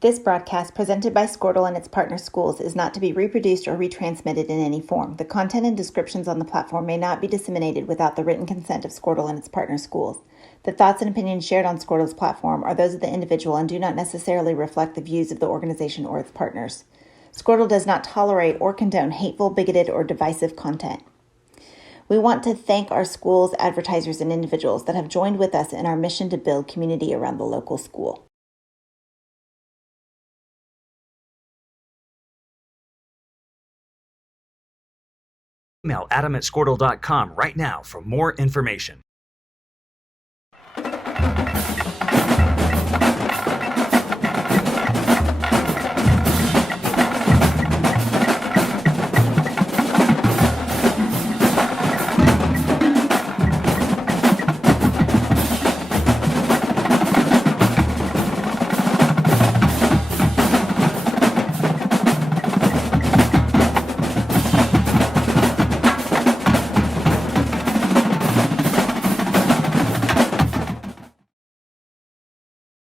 This broadcast, presented by Squirtle and its partner schools, is not to be reproduced or retransmitted in any form. The content and descriptions on the platform may not be disseminated without the written consent of Squirtle and its partner schools. The thoughts and opinions shared on Squirtle's platform are those of the individual and do not necessarily reflect the views of the organization or its partners. Squirtle does not tolerate or condone hateful, bigoted, or divisive content. We want to thank our schools, advertisers, and individuals that have joined with us in our mission to build community around the local school. Email adam@squirtle.com right now for more information.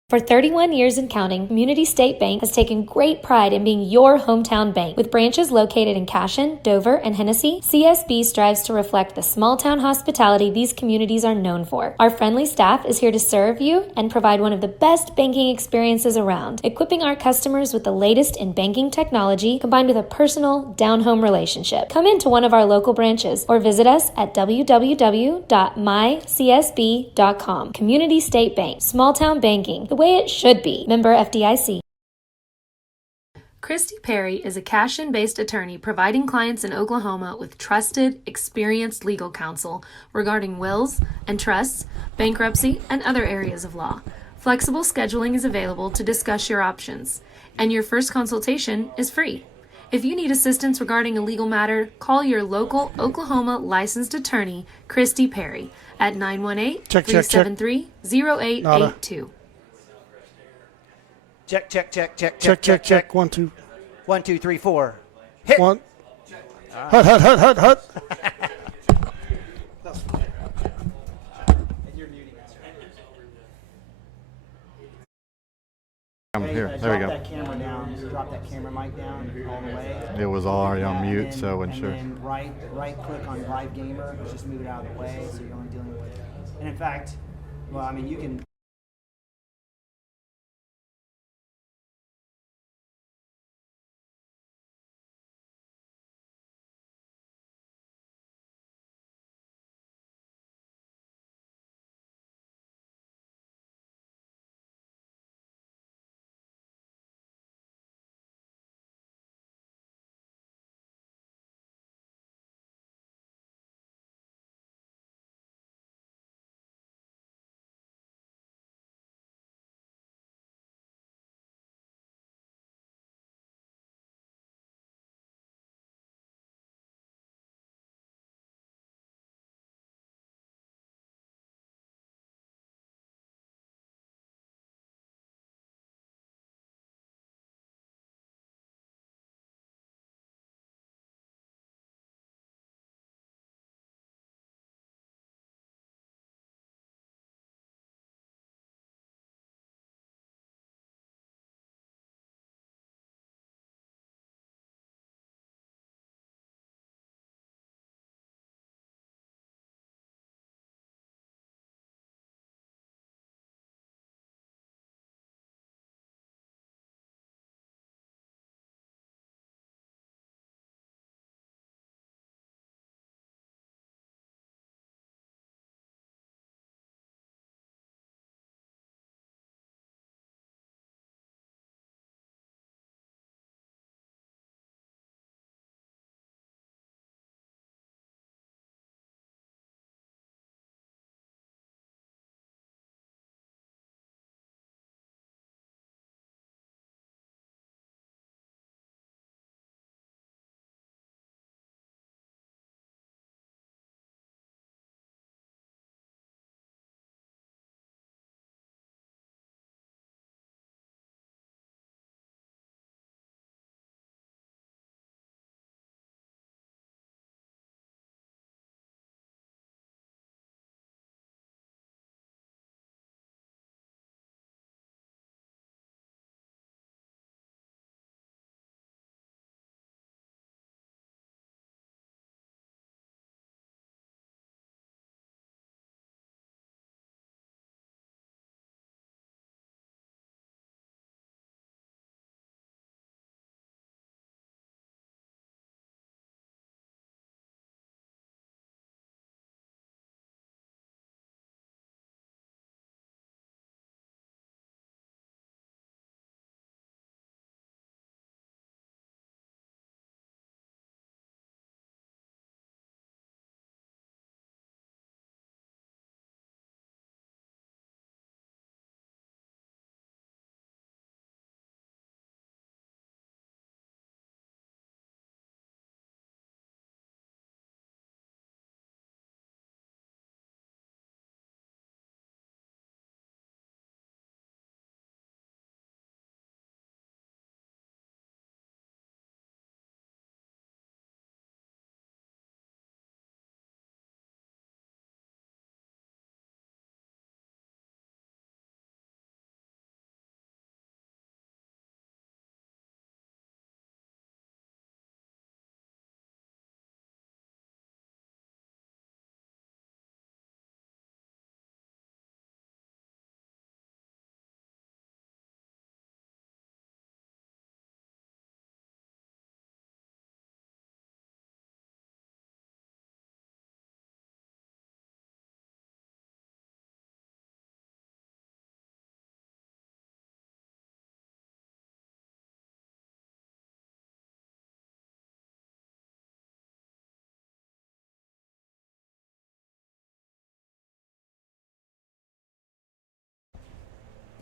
For 31 years and counting, Community State Bank has taken great pride in being your hometown bank. With branches located in Cashion, Dover, and Hennessy, CSB strives to reflect the small-town hospitality these communities are known for. Our friendly staff is here to serve you and provide one of the best banking experiences around, equipping our customers with the latest in banking technology combined with a personal, down-home relationship. Come into one of our local branches or visit us at www.mycsb.com. Community State Bank, small-town banking, the way it should be. Member FDIC. Christy Perry is a Cashion-based attorney providing clients in Oklahoma with trusted, experienced legal counsel regarding wills and trusts, bankruptcy, and other areas of law. Flexible scheduling is available to discuss your options, and your first consultation is free. If you need assistance regarding a legal matter, call your local Oklahoma licensed attorney, Christy Perry, at 918-373-0882. Check. 1, 2. 1, 2, 3, 4. Hit. 1. Hut. I'm here. There we go. Drop that camera down. Drop that camera mic down all the way. It was already on Yeah, mute, so I wasn't sure. And then right click on Live Gamer. Just move it out of the way so you're only dealing with. And in fact, well, I mean, you can.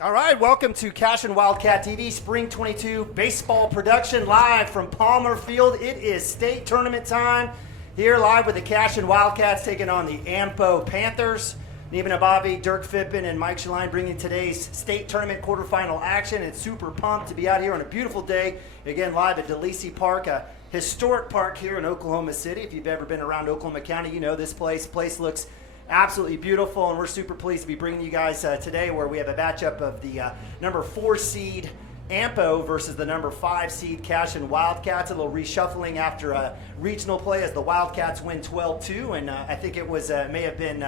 All right, welcome to Cashion Wildcat TV Spring 22 baseball production live from Palmer Field. It is state tournament time here live with the Cashion Wildcats taking on the Ampo Panthers. Neva Nabavi, Dirk Fippen, and Mike Shaline bringing today's state tournament quarterfinal action. And super pumped to be out here on a beautiful day, again live at DeLisi Park, a historic park here in Oklahoma City. If you've ever been around Oklahoma County, you know this place. Place looks absolutely beautiful, and we're super pleased to be bringing you guys today where we have a matchup of the number 4 seed Ampo versus the number 5 seed Cashion Wildcats. A little reshuffling after a regional play as the Wildcats win 12-2, and I think it was may have been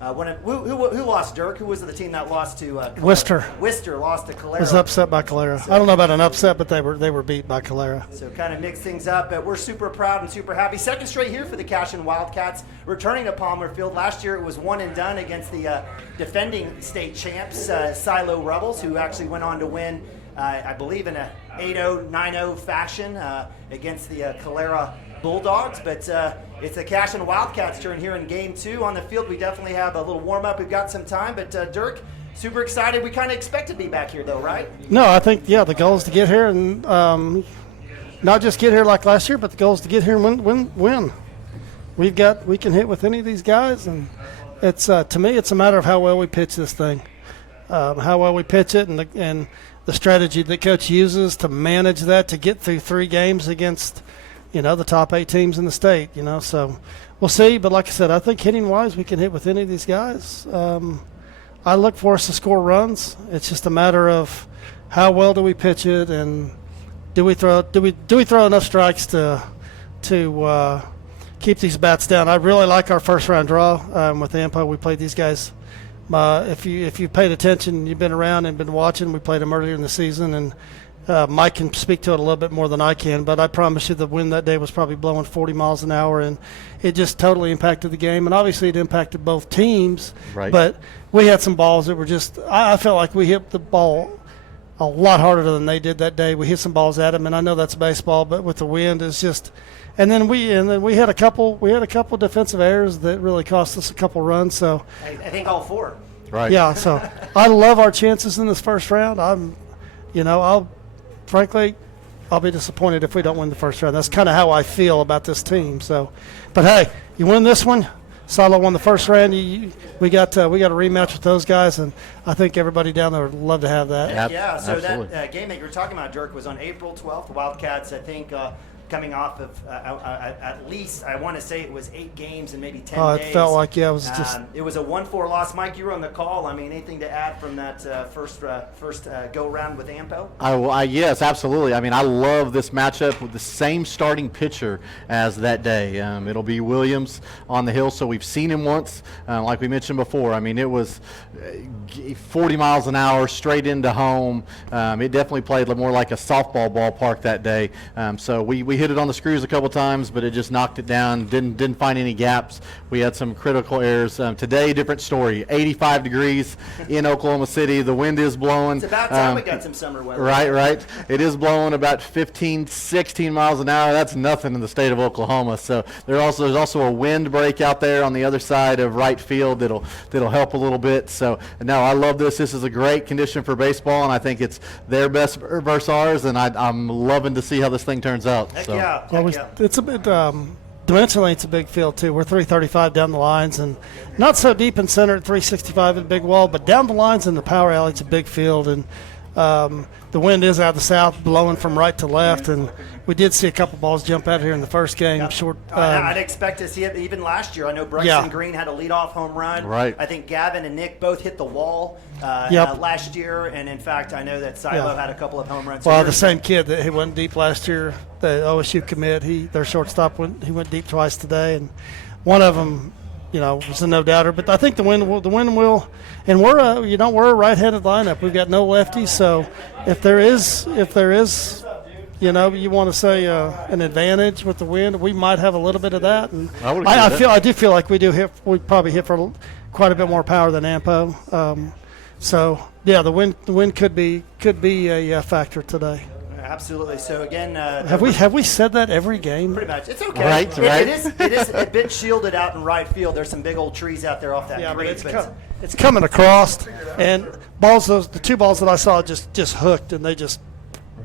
who lost, Dirk? Who was the team that lost to Worcester? Worcester lost to Calera. Was upset by Calera. I don't know about an upset, but they were beat by Calera. So kind of mix things up, but we're super proud and super happy. Second straight here for the Cashion Wildcats, returning to Palmer Field. Last year it was one and done against the defending state champs, Silo Rebels, who actually went on to win, I believe, in a 8-0, 9-0 fashion against the Calera Bulldogs. But it's the Cashion Wildcats' turn here in Game 2. On the field, we definitely have a little warm-up. We've got some time, but Dirk, super excited. We kind of expect to be back here, though, right? No, I think, the goal is to get here and not just get here like last year, but the goal is to get here and win. We can hit with any of these guys, and it's to me, it's a matter of how well we pitch this thing, how well we pitch it, and the strategy that coach uses to manage that, to get through 3 games against the top 8 teams in the state, so we'll see. But like I said, I think hitting-wise, we can hit with any of these guys. I look for us to score runs. It's just a matter of how well do we pitch it, and do we throw enough strikes to keep these bats down. I really like our first-round draw with Ampo. We played these guys. If you paid attention, you've been around and been watching, we played them earlier in the season, and Mike can speak to it a little bit more than I can, but I promise you the wind that day was probably blowing 40 miles an hour, and it just totally impacted the game. And obviously it impacted both teams, Right. But we had some balls that were just – I felt like we hit the ball a lot harder than they did that day. We hit some balls at them, and I know that's baseball, but with the wind, it's just – and then we had a couple defensive errors that really cost us a couple runs. So I think all 4. Right. yeah, so I love our chances in this first round. Frankly, I'll be disappointed if we don't win the first round. That's kind of how I feel about this team. So, but hey, you win this one. Silo won the first round. We got a rematch with those guys, and I think everybody down there would love to have that. Yeah. So absolutely. that game that you were talking about, Dirk, was on April 12th. The Wildcats, I think, coming off of at least, I want to say it was 8 games in maybe 10 days. It felt like, it was just it was a 1-4 loss. Mike, you were on the call. I mean, anything to add from that first go round with Ampo? Yes, absolutely. I mean, I love this matchup with the same starting pitcher as that day. It'll be Williams on the hill, so we've seen him once, like we mentioned before. I mean, it was 40 miles an hour straight into home. It definitely played more like a softball ballpark that day. So we hit it on the screws a couple times, but it just knocked it down. Didn't find any gaps. We had some critical errors. Today, different story. 85 degrees in Oklahoma City. The wind is blowing. It's about time we got some summer weather. Right. It is blowing about 15, 16 miles an hour. That's nothing in the state of Oklahoma. So there's also a wind break out there on the other side of right field that'll help a little bit. So no, I love this. This is a great condition for baseball, and I think it's their best versus ours, and I'm loving to see how this thing turns out. Heck So. yeah. Well, it's a bit dimensionally, it's a big field too. We're 335 down the lines, and not so deep in center at 365 at Big Wall, but down the lines in the power alley, it's a big field, and the wind is out of the south, blowing from right to left, and we did see a couple balls jump out here in the first game. I'd expect to see it even last year. I know Bryson Green had a leadoff home run. Right. I think Gavin and Nick both hit the wall last year, and in fact, I know that Silo had a couple of home runs. Well, the same kid that he went deep last year, the OSU commit, their shortstop went deep twice today, and one of them, was a no-doubter. But I think the wind will, and we're a right-handed lineup. We've got no lefties, so if there is, you want to say an advantage with the wind, we might have a little bit of that. And I do feel like we probably hit for quite a bit more power than Ampo. So yeah, the wind could be a factor today. Absolutely. So again, have we said that every game? Pretty much. It's okay. Right. It is a bit shielded out in right field. There's some big old trees out there off that creek. it's coming across, and the two balls that I saw just hooked, and they just,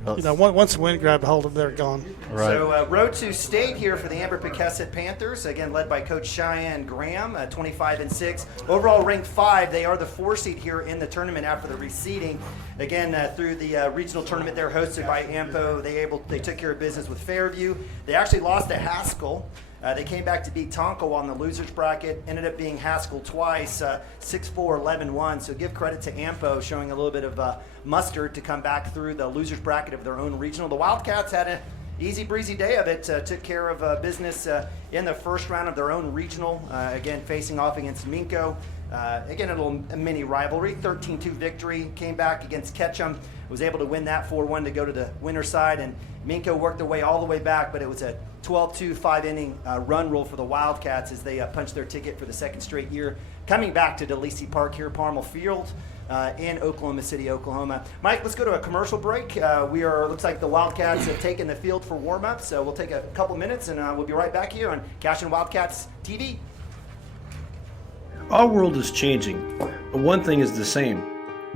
once the wind grabbed hold of them, they're gone. Right. So road to state here for the Amber Pocasset Panthers, again led by Coach Cheyenne Graham, 25-6. Overall ranked 5. They are the 4 seed here in the tournament after the reseeding. Again, through the regional tournament there hosted by AMPO, they took care of business with Fairview. They actually lost to Haskell. They came back to beat Tonko on the losers bracket, ended up being Haskell twice, 6-4, 11-1. So give credit to AMPO showing a little bit of mustard to come back through the losers bracket of their own regional. The Wildcats had an easy breezy day of it, took care of business in the first round of their own regional, again facing off against Minko. Again, a little mini rivalry, 13-2 victory, came back against Ketchum, was able to win that 4-1 to go to the winner's side, and Minko worked their way all the way back, but it was a 12-2 5-inning run rule for the Wildcats as they punched their ticket for the second straight year, coming back to DeLisi Park here, Palmer Field in Oklahoma City, Oklahoma. Mike, let's go to a commercial break. Looks like the Wildcats have taken the field for warm-up, so we'll take a couple minutes, and we'll be right back here on Cashion Wildcats TV. Our world is changing, but one thing is the same.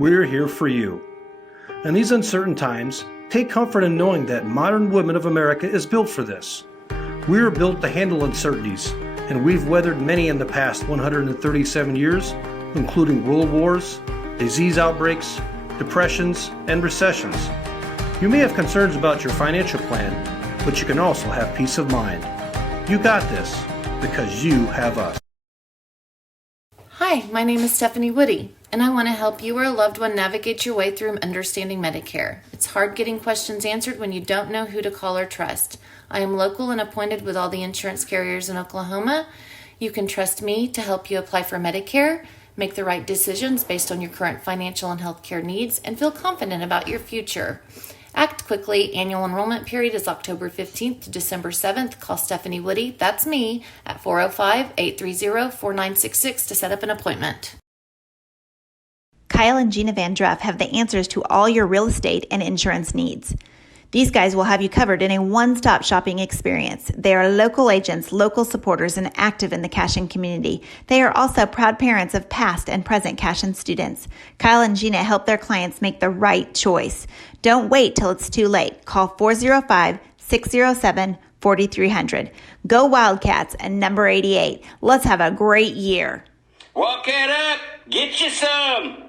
We're here for you. In these uncertain times, take comfort in knowing that modern women of America is built for this. We are built to handle uncertainties, and we've weathered many in the past 137 years, including world wars, disease outbreaks, depressions, and recessions. You may have concerns about your financial plan, but you can also have peace of mind. You got this, because you have us. Hi, my name is Stephanie Woody, and I want to help you or a loved one navigate your way through understanding Medicare. It's hard getting questions answered when you don't know who to call or trust. I am local and appointed with all the insurance carriers in Oklahoma. You can trust me to help you apply for Medicare, make the right decisions based on your current financial and healthcare needs, and feel confident about your future. Act quickly. Annual enrollment period is October 15th to December 7th. Call Stephanie Woody, that's me, at 405-830-4966 to set up an appointment. Kyle and Gina Van Druff have the answers to all your real estate and insurance needs. These guys will have you covered in a one-stop shopping experience. They are local agents, local supporters, and active in the Cashion community. They are also proud parents of past and present Cashion students. Kyle and Gina help their clients make the right choice. Don't wait till it's too late. Call 405-607-4300. Go Wildcats and number 88. Let's have a great year. Walk it up. Get you some.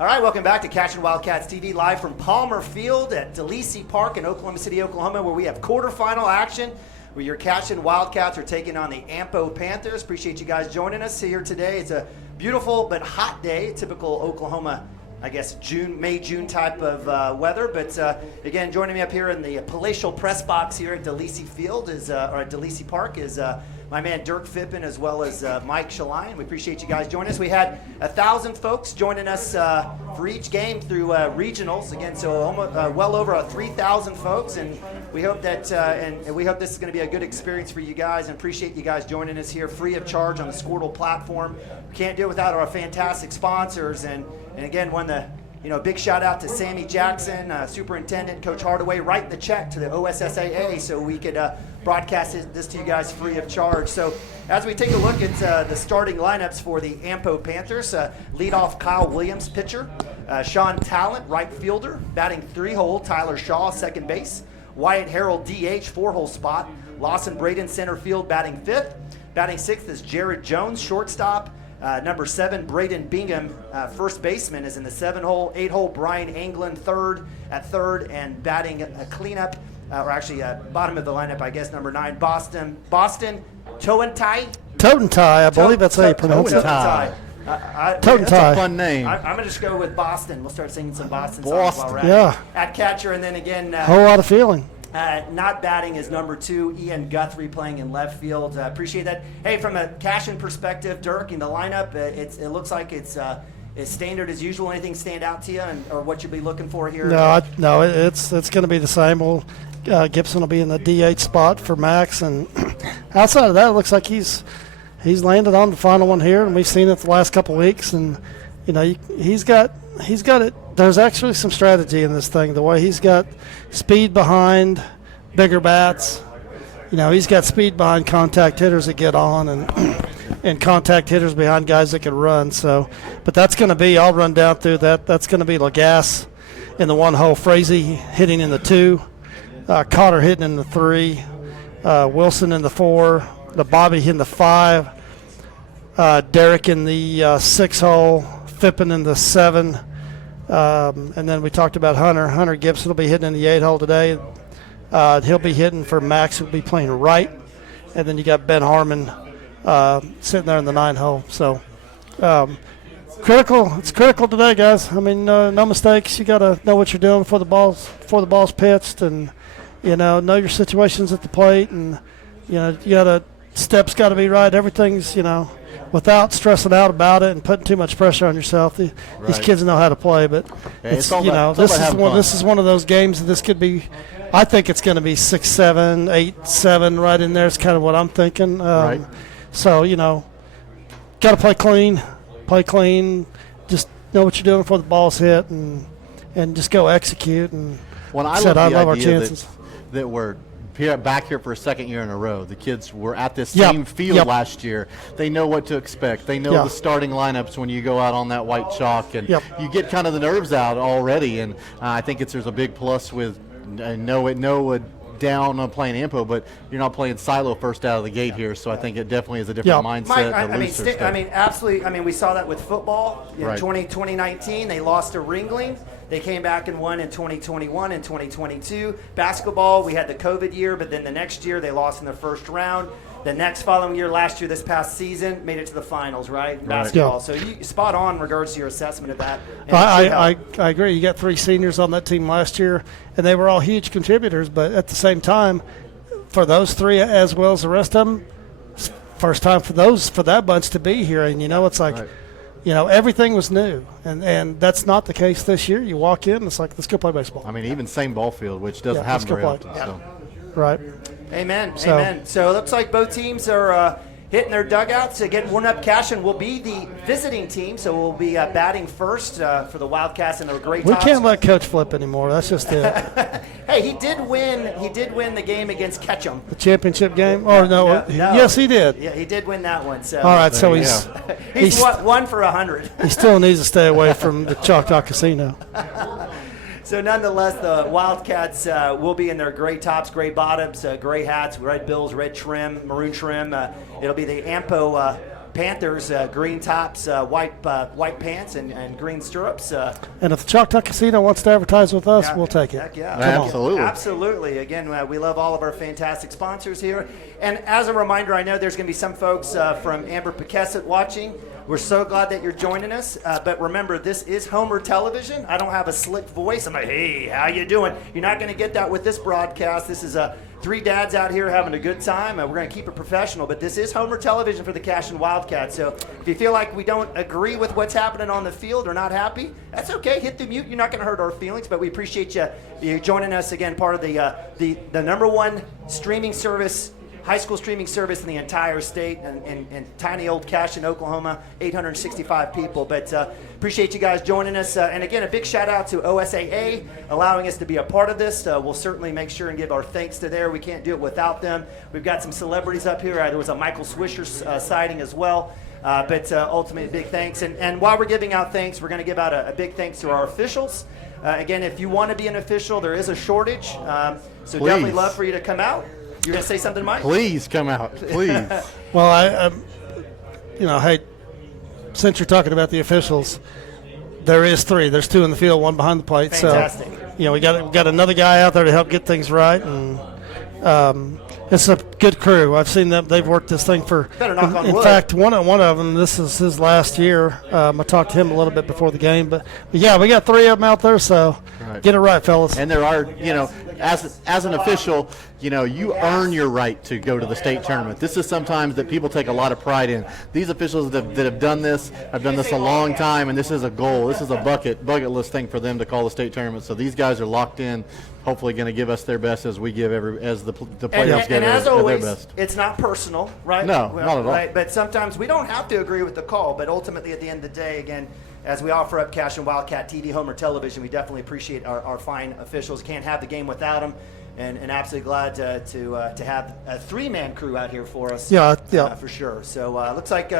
All right, welcome back to Cashion Wildcats TV, live from Palmer Field at DeLisi Park in Oklahoma City, Oklahoma, where we have quarterfinal action where your Cashion Wildcats are taking on the AMPO Panthers. Appreciate you guys joining us here today. It's a beautiful but hot day, typical Oklahoma, I guess, May, June type of weather. But again, joining me up here in the palatial press box here at DeLisi Field or at DeLisi Park is my man Dirk Phippen, as well as Mike Shaline. We appreciate you guys joining us. We had 1,000 folks joining us for each game through regionals. Again, so almost, well over 3,000 folks, and we hope that and we hope this is going to be a good experience for you guys. And appreciate you guys joining us here, free of charge on the Squirtle platform. We can't do it without our fantastic sponsors. And again, big shout out to Sammy Jackson, Superintendent, Coach Hardaway, writing the check to the OSSAA so we could broadcast this to you guys free of charge. So as we take a look at the starting lineups for the AMPO Panthers, leadoff Kyle Williams, pitcher, Sean Talent, right fielder, batting 3-hole, Tyler Shaw, second base, Wyatt Harrell, DH, 4-hole spot, Lawson Braden, center field, batting 5th, batting 6th is Jared Jones, shortstop, number 7, Braden Bingham, first baseman, is in the 7-hole. 8-hole, Brian Anglin, third at third, and batting a cleanup, bottom of the lineup, I guess, number 9, Boston Toentai, I believe that's how you pronounce it. Toentai. That's a fun name. I'm going to just go with Boston. We'll start singing some Boston songs while we're at it. At catcher, and then again, whole lot of feeling. Not batting is number 2, Ian Guthrie, playing in left field. Appreciate that. Hey, from a Cashion perspective, Dirk, in the lineup, it looks like it's standard as usual. Anything stand out to you, or what you'll be looking for here? No, it's going to be the same. Gibson will be in the DH spot for Max, and outside of that, it looks like he's landed on the final one here, and we've seen it the last couple of weeks, and he's got it. There's actually some strategy in this thing. The way he's got speed behind, bigger bats. He's got speed behind contact hitters that get on, and contact hitters behind guys that can run. So, but that's going to be, I'll run down through that. That's going to be Lagasse in the 1 hole, Frazee hitting in the 2, Cotter hitting in the 3, Wilson in the 4, the Bobby in the 5, Derek in the 6 hole, Fippen in the 7, and then we talked about Hunter. Hunter Gibson will be hitting in the 8 hole today. He'll be hitting for Max, who'll be playing right, and then you got Ben Harmon sitting there in the 9 hole. So critical. It's critical today, guys. I mean, no mistakes. You got to know what you're doing before the ball's pitched, and know your situations at the plate, and you got to steps got to be right. Everything's without stressing out about it and putting too much pressure on yourself. These kids know how to play, but this is one of those games that this could be. I think it's going to be 6-7, 8-7 right in there. It's kind of what I'm thinking. Right. So got to play clean. Just know what you're doing before the ball's hit, and just go execute. And I love our chances that we're back here for a second year in a row. The kids were at this same field last year. They know what to expect. They know the starting lineups when you go out on that white chalk, and you get kind of the nerves out already. And I think there's a big plus with Noah down on playing Ampo, but you're not playing silo first out of the gate here. So I think it definitely is a different mindset. Absolutely. I mean, we saw that with football in 2019. They lost to Ringling. They came back and won in 2021 and 2022. Basketball, we had the COVID year, but then the next year they lost in the first round. The next following year, last year, this past season, made it to the finals, right? Basketball. Yeah. So you spot on in regards to your assessment of that. I agree. You got 3 seniors on that team last year, and they were all huge contributors. But at the same time, for those 3 as well as the rest of them, first time for that bunch to be here. And it's like, everything was new, and that's not the case this year. You walk in, it's like, let's go play baseball. I mean, even same ball field, which doesn't happen very often. So. Right. Amen. So it looks like both teams are hitting their dugouts, getting warmed up. Cashion will be the visiting team, so we'll be batting first for the Wildcats, and they're great. We can't let Coach flip anymore. That's just it. Hey, he did win the game against Ketchum. The championship game? No. Yes, he did. Yeah, he did win that one. So all right, so he's 1 for 100. He still needs to stay away from the Choctaw Casino. So nonetheless, the Wildcats will be in their gray tops, gray bottoms, gray hats, red bills, red trim, maroon trim. It'll be the Ampo Panthers, green tops, white pants, and green stirrups. And if the Choctaw Casino wants to advertise with us, we'll take it. Heck yeah. Absolutely. Absolutely. Again, we love all of our fantastic sponsors here. And as a reminder, I know there's going to be some folks from Amber Pocasset watching. We're so glad that you're joining us. But remember, this is Homer Television. I don't have a slick voice. I'm like, hey, how you doing? You're not going to get that with this broadcast. This is 3 dads out here having a good time. We're going to keep it professional. But this is Homer Television for the Cashion Wildcats. So if you feel like we don't agree with what's happening on the field or not happy, that's okay. Hit the mute. You're not going to hurt our feelings. But we appreciate you joining us again, part of the #1 streaming service, high school streaming service in the entire state, and tiny old Cashion, Oklahoma, 865 people. But appreciate you guys joining us. And again, a big shout out to OSAA allowing us to be a part of this. We'll certainly make sure and give our thanks to there. We can't do it without them. We've got some celebrities up here. There was a Michael Swisher sighting as well. But ultimately, big thanks. And while we're giving out thanks, we're going to give out a big thanks to our officials. Again, if you want to be an official, there is a shortage. So definitely love for you to come out. You're going to say something, Mike? Please come out. Please. Well, hey, since you're talking about the officials, there is 3. There's 2 in the field, 1 behind the plate. Fantastic. So, we got another guy out there to help get things right, and it's a good crew. I've seen them. They've worked this thing for. Better knock on wood. In fact, one of them. This is his last year. I talked to him a little bit before the game, but yeah, we got 3 of them out there. So get it right, fellas. And there are, as an official, you earn your right to go to the state tournament. This is sometimes that people take a lot of pride in. These officials that have done this have done this a long time, and this is a goal. This is a bucket list thing for them to call the state tournament. So these guys are locked in. Hopefully, going to give us their best as we give the players give their best. It's not personal, right? No, not at all. Right? But sometimes we don't have to agree with the call. But ultimately, at the end of the day, again, as we offer up Cashion Wildcat TV, Homer Television, we definitely appreciate our fine officials. Can't have the game without them. and absolutely glad to have a three-man crew out here for us. Yeah. For sure. So looks like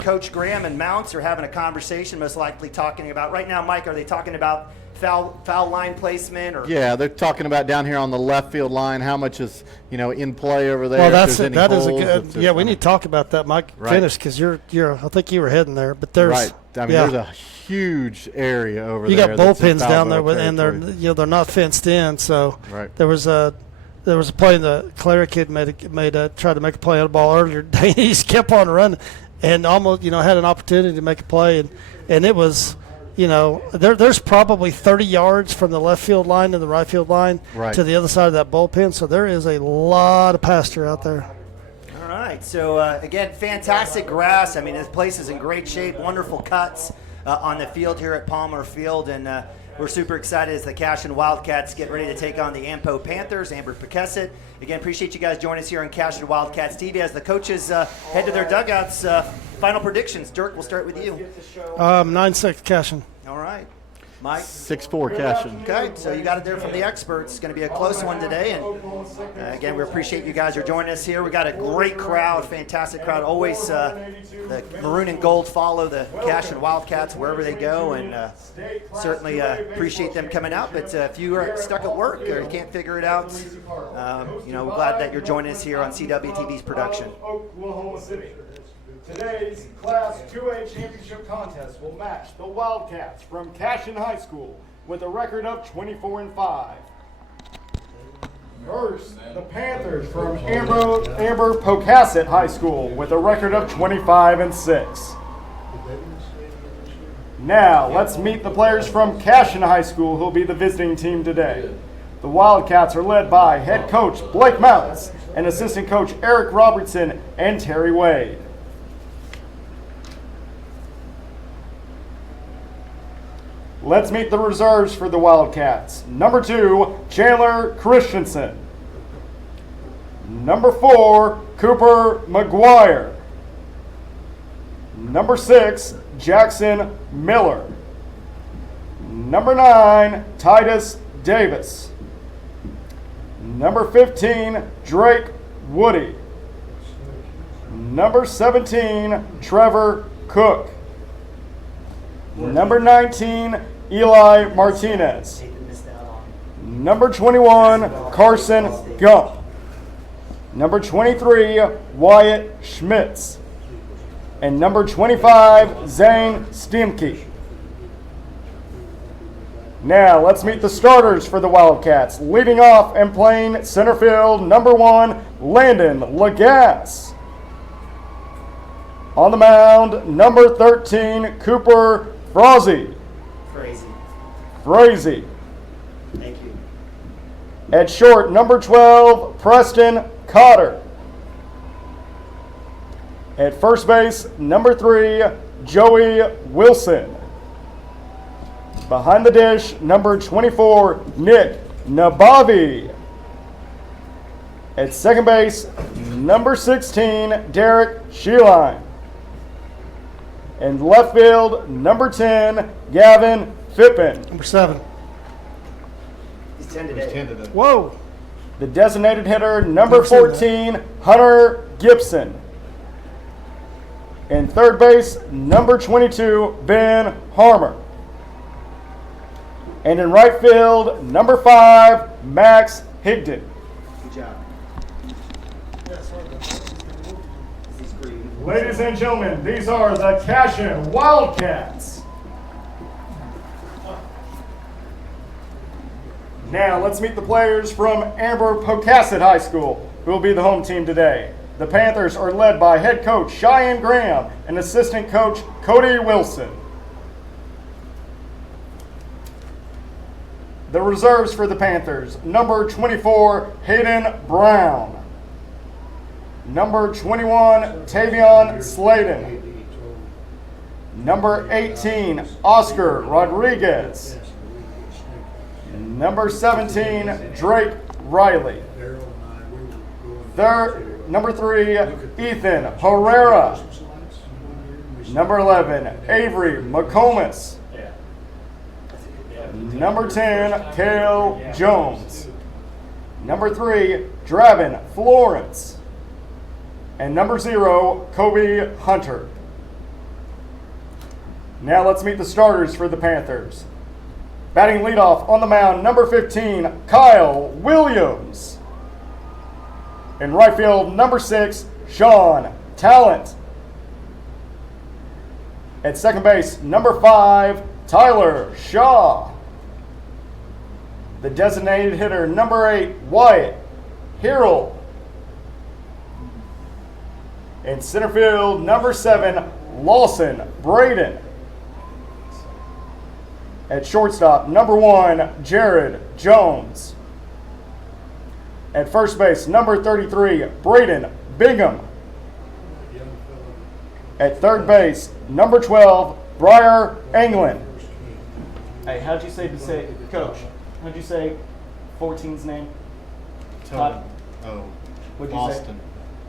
Coach Graham and Mounts are having a conversation, most likely talking about right now. Mike, are they talking about foul line placement? Or Yeah, they're talking about down here on the left field line, how much is in play over there. Well, if that's there's it. any That is a holes, good. Yeah, we need to talk about that, Mike. Right. Finish, because you're. I think you were heading there, but there's. Right. I mean, there's a huge area over you there. got that's in bullpens down there, foul and territory. they're not fenced in. So Right. there was a play the Clara kid tried to make a play on a ball earlier today. He just kept on running, and almost had an opportunity to make a play, and it was. There's probably 30 yards from the left field line to the right field line to the other side of that bullpen. So there is a lot of pasture out there. All right. So, again, fantastic grass. I mean, this place is in great shape. Wonderful cuts on the field here at Palmer Field. And we're super excited as the Cashion Wildcats get ready to take on the Ampo Panthers, Amber Pocasset. Again, appreciate you guys joining us here on Cashion Wildcats TV as the coaches head to their dugouts. Final predictions. Dirk, we'll start with you. 9-6 Cashion. All right. Mike? 6-4 Cashion. Okay, so you got it there from the experts. It's going to be a close one today. And again, we appreciate you guys are joining us here. We got a great crowd, fantastic crowd. Always the maroon and gold follow the Cashion Wildcats wherever they go. And certainly appreciate them coming out. But if you are stuck at work or you can't figure it out, we're glad that you're joining us here on CWTV's production. Oklahoma City. Today's Class 2A championship contest will match the Wildcats from Cashion High School with a record of 24-5. First, the Panthers from Amber Pocasset High School with a record of 25-6. Now, let's meet the players from Cashion High School who will be the visiting team today. The Wildcats are led by head coach Blake Mounts and assistant coach Eric Robertson and Terry Wade. Let's meet the reserves for the Wildcats. Number 2, Chandler Christensen. Number 4, Cooper McGuire. Number 6, Jackson Miller. Number 9, Titus Davis. Number 15, Drake Woody. Number 17, Trevor Cook. Number 19, Eli Martinez. Number 21, Carson Gump. Number 23, Wyatt Schmitz. And number 25, Zane Stemke. Now, let's meet the starters for the Wildcats. Leading off and playing center field, number 1, Landon Lagasse. On the mound, number 13, Cooper Frazee. Frazee. Thank you. At short, number 12, Preston Cotter. At first base, number 3, Joey Wilson. Behind the dish, number 24, Nick Nabavi. At second base, number 16, Derek Sheeline. And left field, number 10, Gavin Fippen. Number 7. He's 10 today. Whoa. The designated hitter, number 14, Hunter Gibson. And third base, number 22, Ben Harmer. And in right field, number 5, Max Higdon. Good job. Ladies and gentlemen, these are the Cashion Wildcats. Now let's meet the players from Amber Pocasset High School, who will be the home team today. The Panthers are led by head coach Cheyenne Graham and assistant coach Cody Wilson. The reserves for the Panthers, number 24, Hayden Brown. Number 21, Tavion Sladen. Number 18, Oscar Rodriguez. Number 17, Drake Riley. Number 3, Ethan Herrera. Number 11, Avery McComas. Number 10, Kale Jones. Number 3, Draven Florence. And number 0, Kobe Hunter. Now let's meet the starters for the Panthers. Batting leadoff on the mound, number 15, Kyle Williams. In right field, number 6, Sean Talent. At second base, number 5, Tyler Shaw. The designated hitter, number 8, Wyatt Harrell. In center field, number 7, Lawson Braden. At shortstop, number 1, Jared Jones. At first base, number 33, Braden Bingham. At third base, number 12, Briar Englund. Hey, how'd you say Coach? How'd you say 14's name? Oh, What'd you Boston. say?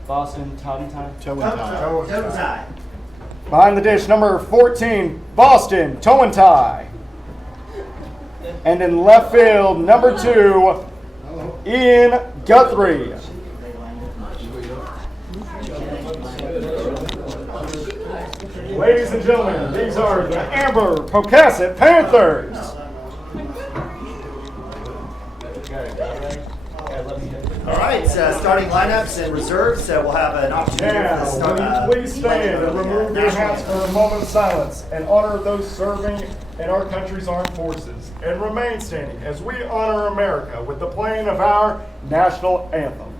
Boston, Toddy Tie? Toe and tie. Behind the dish, number 14, Boston Toe and Tie. And in left field, number 2, Ian Guthrie. Ladies and gentlemen, these are the Amber Pocasset Panthers. All right, starting lineups and reserves. We'll have an opportunity for the Now, start. will you please stand and remove your hats for a moment of silence and honor those serving in our country's armed forces, and remain standing as we honor America with the playing of our national anthem.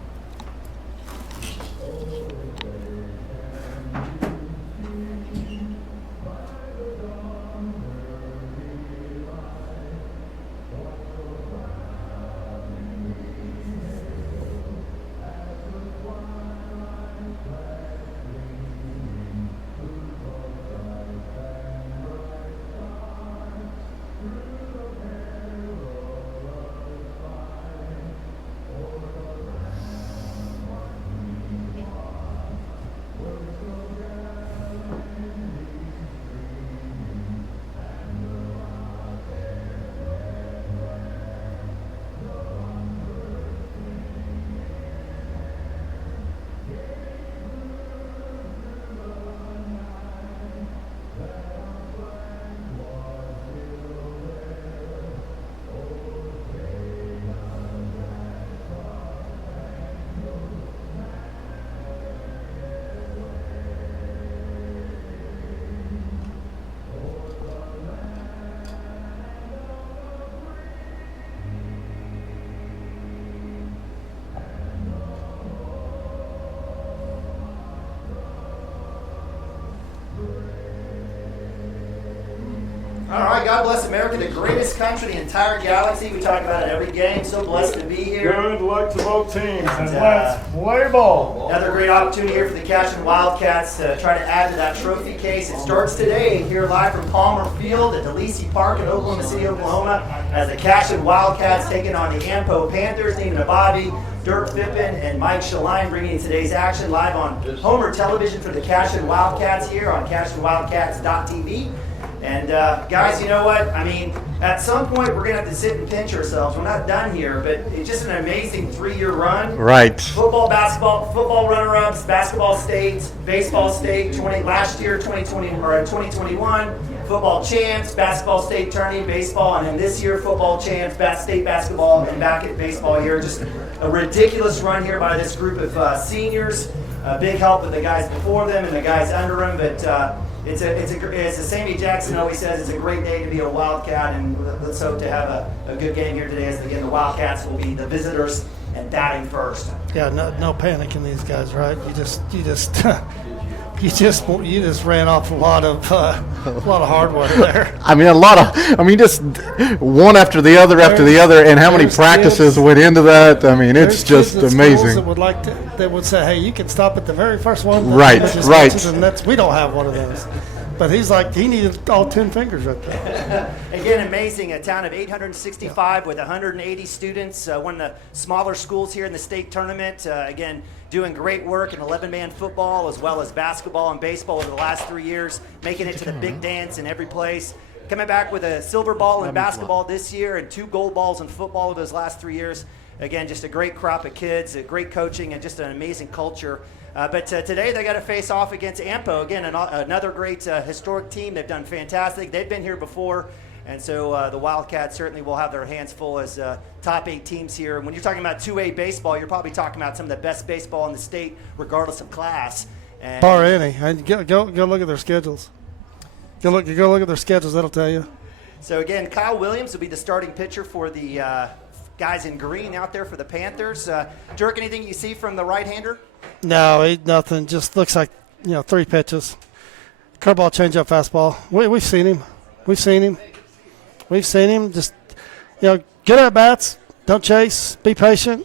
All right, God bless America, the greatest country in the entire galaxy. We talk about it every game. So blessed to be here. Good luck to both teams, and let's play ball. Another great opportunity here for the Cashion Wildcats to try to add to that trophy case. It starts today here live from Palmer Field at DeLisi Park in Oklahoma City, Oklahoma, as the Cashion Wildcats taking on the Ampo Panthers. Neiman Ababi, Dirk Pippen, and Mike Shaline bringing you today's action live on Homer Television for the Cashion Wildcats here on CashionWildcats.tv. And guys, you know what? I mean, at some point we're going to have to sit and pinch ourselves. We're not done here, but it's just an amazing 3-year run. Right. Football, basketball, football runner-ups, basketball states, baseball state, last year, 2021, football champs, basketball state tourney, baseball, and then this year, football champs, state basketball, and back at baseball here. Just a ridiculous run here by this group of seniors. Big help with the guys before them and the guys under them, but it's as Sammy Jackson always says, it's a great day to be a Wildcat, and let's hope to have a good game here today. As again, the Wildcats will be the visitors and batting first. Yeah, no panic in these guys, right? You just ran off a lot of hardware there. I mean, just one after the other, and how many practices went into that. I mean, it's just amazing. That would say, hey, you can stop at the very first one. Right. And we don't have one of those. But he's like, he needed all 10 fingers right there. Again, amazing. A town of 865 with 180 students. One of the smaller schools here in the state tournament. Again, doing great work in 11-man football as well as basketball and baseball over the last 3 years, making it to the big dance in every place. Coming back with a silver ball in basketball this year and 2 gold balls in football over those last 3 years. again, just a great crop of kids, a great coaching, and just an amazing culture. But today they got to face off against Ampo. Again, another great historic team. They've done fantastic. They've been here before. And so the Wildcats certainly will have their hands full as top 8 teams here. And when you're talking about 2A baseball, you're probably talking about some of the best baseball in the state, regardless of class. And bar any. And go look at their schedules. Go look at their schedules. That'll tell you. So again, Kyle Williams will be the starting pitcher for the guys in green out there for the Panthers. Dirk, anything you see from the right-hander? No, nothing. Just looks like 3 pitches. Curveball, changeup, fastball. We've seen him. We've seen him. Just good at bats. Don't chase. Be patient.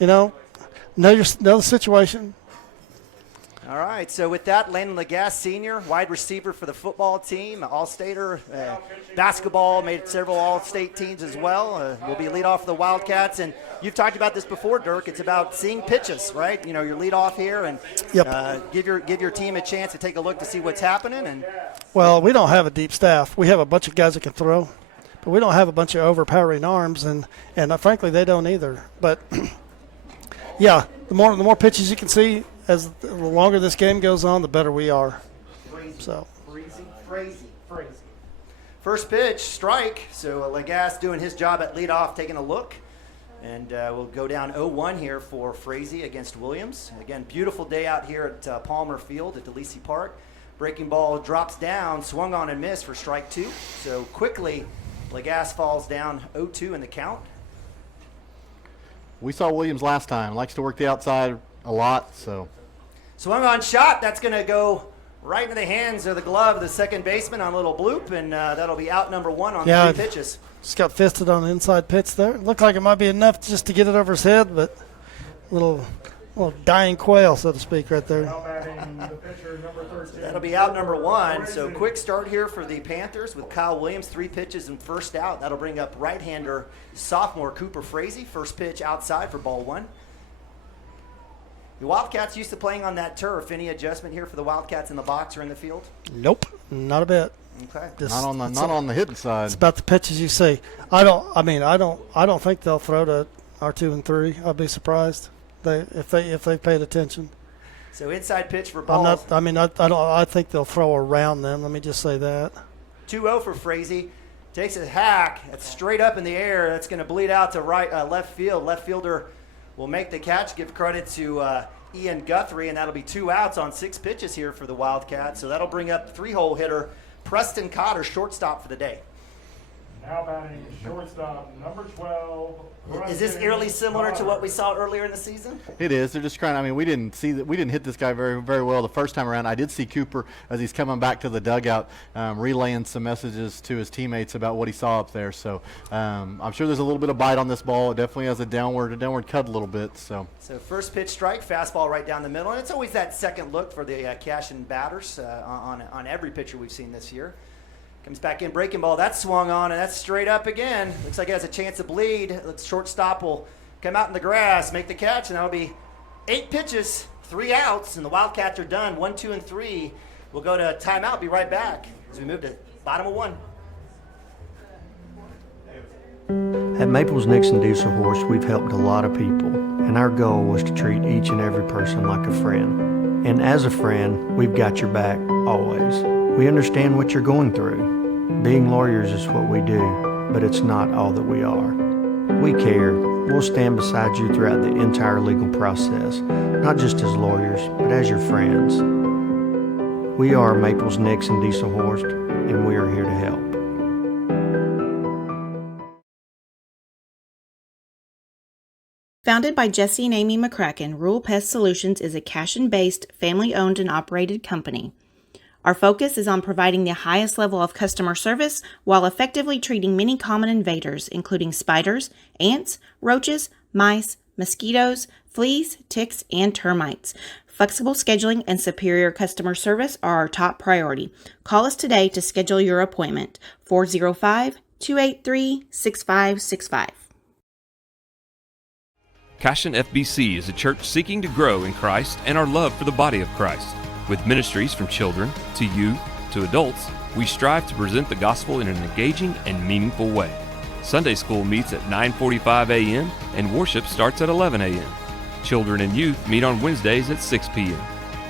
Know the situation. All right, so with that, Landon Lagasse, senior, wide receiver for the football team, all-stater, basketball, made several all-state teams as well. Will be leadoff for the Wildcats, and you've talked about this before, Dirk. It's about seeing pitches, right? Your leadoff here, and give your team a chance to take a look to see what's happening. And well, we don't have a deep staff. We have a bunch of guys that can throw, but we don't have a bunch of overpowering arms, and frankly, they don't either. But yeah, the more pitches you can see. As the longer this game goes on, the better we are. Crazy. First pitch, strike. So Lagasse doing his job at leadoff, taking a look. And we'll go down 0-1 here for Frazee against Williams. Again, beautiful day out here at Palmer Field at DeLisi Park. Breaking ball drops down, swung on and missed for strike 2. So quickly, Lagasse falls down 0-2 in the count. We saw Williams last time. Likes to work the outside a lot, so. Swung on shot. That's going to go right into the hands of the glove of the second baseman on a little bloop, and that'll be out number 1 on 3 pitches. Just got fisted on the inside pitch there. Looked like it might be enough just to get it over his head, but little dying quail, so to speak, right there. That'll be out number 1. So quick start here for the Panthers with Kyle Williams, 3 pitches and first out. That'll bring up right-hander sophomore Cooper Frazee. First pitch outside for ball 1. The Wildcats used to playing on that turf. Any adjustment here for the Wildcats in the box or in the field? Nope, not a bit. Okay. Not on the hitting side. It's about the pitches you see. I don't think they'll throw to our 2 and 3. I'd be surprised if they paid attention. So inside pitch for balls. I think they'll throw around them. Let me just say that. 2-0 for Frazee. Takes a hack. That's straight up in the air. That's going to bleed out to left field. Left fielder will make the catch. Give credit to Ian Guthrie, and that'll be 2 outs on 6 pitches here for the Wildcats. So that'll bring up 3-hole hitter Preston Cotter, shortstop for the day. Now batting shortstop, number 12. Is this eerily similar to what we saw earlier in the season? It is. They're just trying. We didn't hit this guy very, very well the first time around. I did see Cooper as he's coming back to the dugout, relaying some messages to his teammates about what he saw up there. So I'm sure there's a little bit of bite on this ball. It definitely has a downward cut a little bit. So first pitch strike, fastball right down the middle, and it's always that second look for the Cashion batters on every pitcher we've seen this year. Comes back in, breaking ball. That's swung on, and that's straight up again. Looks like it has a chance to bleed. Shortstop will come out in the grass, make the catch, and that'll be 8 pitches, 3 outs, and the Wildcats are done. 1, 2, and 3. We'll go to timeout. Be right back as we move to bottom of 1. At Maples Nixon Diesel Horse, we've helped a lot of people, and our goal was to treat each and every person like a friend. And as a friend, we've got your back always. We understand what you're going through. Being lawyers is what we do, but it's not all that we are. We care. We'll stand beside you throughout the entire legal process, not just as lawyers, but as your friends. We are Maples Nixon Diesel Horse, and we are here to help. Founded by Jesse and Amy McCracken, Rural Pest Solutions is a Cashion-based, family-owned and operated company. Our focus is on providing the highest level of customer service while effectively treating many common invaders, including spiders, ants, roaches, mice, mosquitoes, fleas, ticks, and termites. Flexible scheduling and superior customer service are our top priority. Call us today to schedule your appointment. 405-283-6565. Cashion FBC is a church seeking to grow in Christ and our love for the body of Christ. With ministries from children to youth to adults, we strive to present the gospel in an engaging and meaningful way. Sunday school meets at 9:45 a.m. and worship starts at 11 a.m. Children and youth meet on Wednesdays at 6 p.m.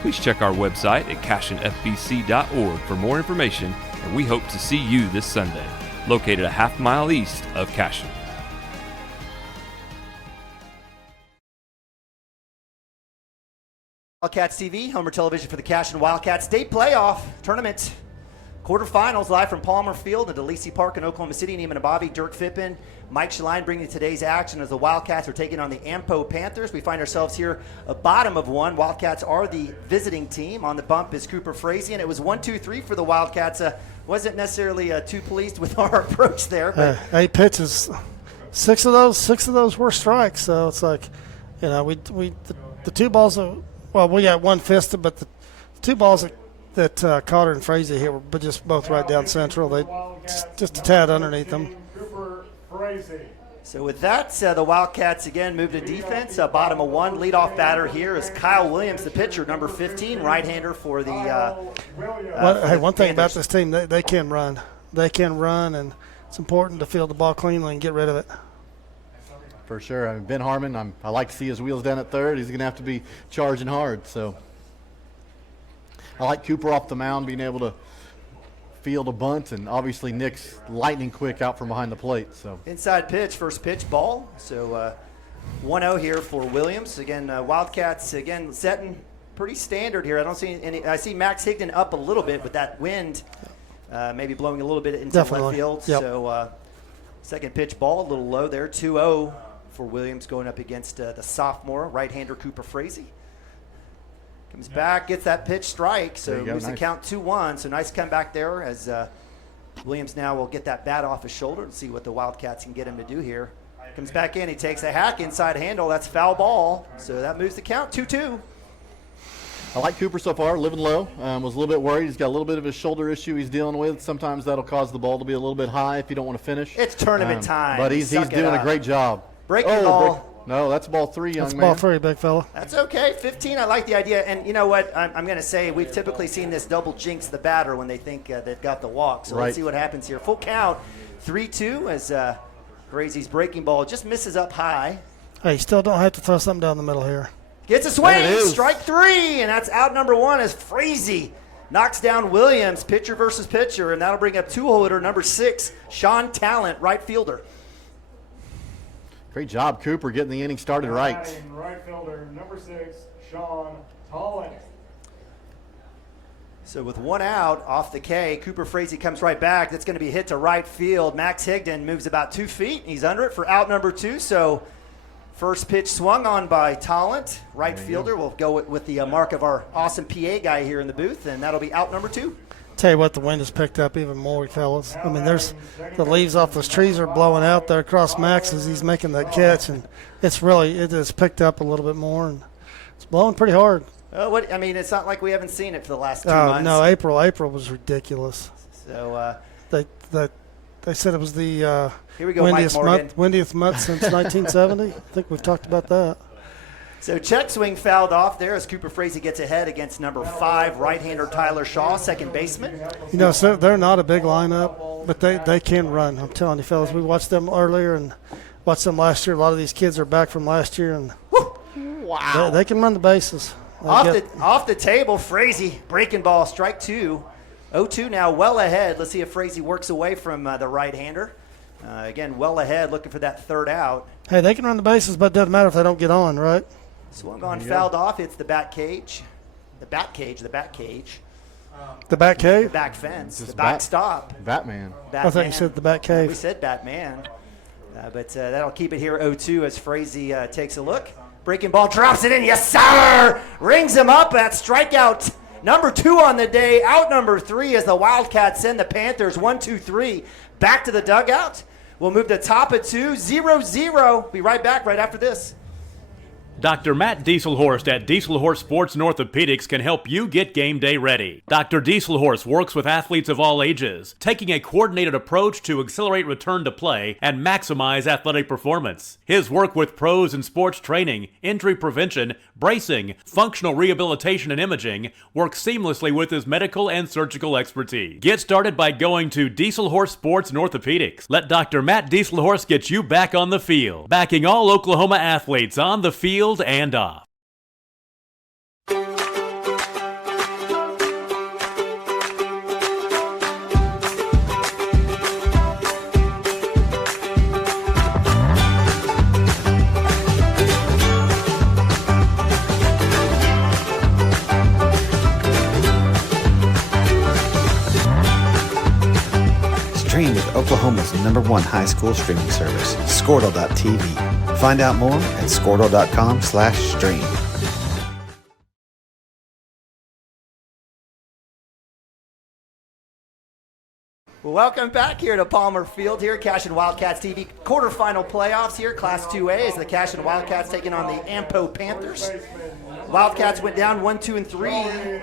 Please check our website at cashionfbc.org for more information, and we hope to see you this Sunday, located a half-mile east of Cashion. Wildcats TV, Homer Television for the Cashion Wildcats State Playoff Tournament. Quarterfinals live from Palmer Field at DeLacy Park in Oklahoma City. Neiman Abavi, Dirk Fippen, Mike Shaline bringing today's action as the Wildcats are taking on the Ampo Panthers. We find ourselves here at bottom of one. Wildcats are the visiting team. On the bump is Cooper Frazee, and it was 1-2-3 for the Wildcats. Wasn't necessarily too pleased with our approach there. But 8 pitches, six of those were strikes. So it's like, the two balls we got one fisted, but the two balls that Cotter and Frazee here were just both right down central. They just a tad underneath them. So with that, the Wildcats again move to defense. Bottom of one, leadoff batter here is Kyle Williams, the pitcher, number 15, right-hander for the. One thing about this team, they can run. They can run, and it's important to field the ball cleanly and get rid of it. For sure. I mean, Ben Harmon, I like to see his wheels down at third. He's going to have to be charging hard. So I like Cooper off the mound being able to field a bunt, and obviously Nick's lightning quick out from behind the plate. So inside pitch, first pitch, ball. So 1-0 here for Williams. Again, Wildcats again setting pretty standard here. I don't see any. I see Max Higdon up a little bit with that wind, maybe blowing a little bit into left field. Yep. So second pitch, ball, a little low there. 2-0 for Williams going up against the sophomore right-hander Cooper Frazee. Comes back, gets that pitch strike, so moves the count 2-1. So nice comeback there as Williams now will get that bat off his shoulder and see what the Wildcats can get him to do here. Comes back in, he takes a hack inside handle. That's foul ball, so that moves the count 2-2. I like Cooper so far, living low. Was a little bit worried. He's got a little bit of a shoulder issue he's dealing with. Sometimes that'll cause the ball to be a little bit high if you don't want to finish. It's tournament time. But he's doing a great job. Breaking ball. No, that's ball 3, young man. That's ball 3, big fella. That's okay. 15, I like the idea. And you know what? I'm going to say we've typically seen this double jinx the batter when they think they've got the walk. So let's see what happens here. Full count, 3-2 as Frazee's breaking ball just misses up high. Hey, you still don't have to throw something down the middle here. Gets a swing, strike 3, and that's out number 1 as Frazee knocks down Williams, pitcher versus pitcher, and that'll bring up two-hitter number 6, Sean Talent, right fielder. Great job, Cooper, getting the inning started right. Right fielder, number 6, Sean Talent. So with one out off the K, Cooper Frazee comes right back. That's going to be hit to right field. Max Higdon moves about 2 feet. He's under it for out number 2. So first pitch swung on by Talent. Right fielder will go with the mark of our awesome PA guy here in the booth, and that'll be out number 2. Tell you what, the wind has picked up even more, fellas. I mean, there's the leaves off those trees are blowing out there across Max as he's making that catch, and it has picked up a little bit more, and it's blowing pretty hard. It's not like we haven't seen it for the last 2 months. No, April was ridiculous. So they said it was the here we go, windiest month since 1970. I think we've talked about that. So check swing fouled off there as Cooper Frazee gets ahead against number 5, right-hander Tyler Shaw, second baseman. So they're not a big lineup, but they can run. I'm telling you, fellas, we watched them earlier and watched them last year. A lot of these kids are back from last year, and wow, they can run the bases. Off the table, Frazee, breaking ball, strike 2. 0-2 now, well ahead. Let's see if Frazee works away from the right-hander. Again, well ahead, looking for that third out. Hey, they can run the bases, but it doesn't matter if they don't get on, right? Swung on, fouled off. It's the bat cage. The bat cage. The back cave? The back fence. The back stop. Batman. I thought you said the back cave. We said Batman. But that'll keep it here 0-2 as Frazee takes a look. Breaking ball, drops it in. Yes, sir! Rings him up. That's strikeout number 2 on the day. Out number 3 as the Wildcats send the Panthers 1-2-3 back to the dugout. We'll move to top of 2, 0-0. Be right back right after this. Dr. Matt Dieselhorst at Dieselhorst Sports and Orthopedics can help you get game day ready. Dr. Dieselhorst works with athletes of all ages, taking a coordinated approach to accelerate return to play and maximize athletic performance. His work with pros in sports training, injury prevention, bracing, functional rehabilitation, and imaging works seamlessly with his medical and surgical expertise. Get started by going to Dieselhorst Sports and Orthopedics. Let Dr. Matt Dieselhorst get you back on the field, backing all Oklahoma athletes on the field and off. Stream with Oklahoma's #1 high school streaming service, Squirtle.tv. Find out more at Squirtle.com/stream. Well, welcome back here to Palmer Field here, Cashion Wildcats TV quarterfinal playoffs here, Class 2A, as the Cashion Wildcats taking on the Ampo Panthers. Wildcats went down 1, 2, and 3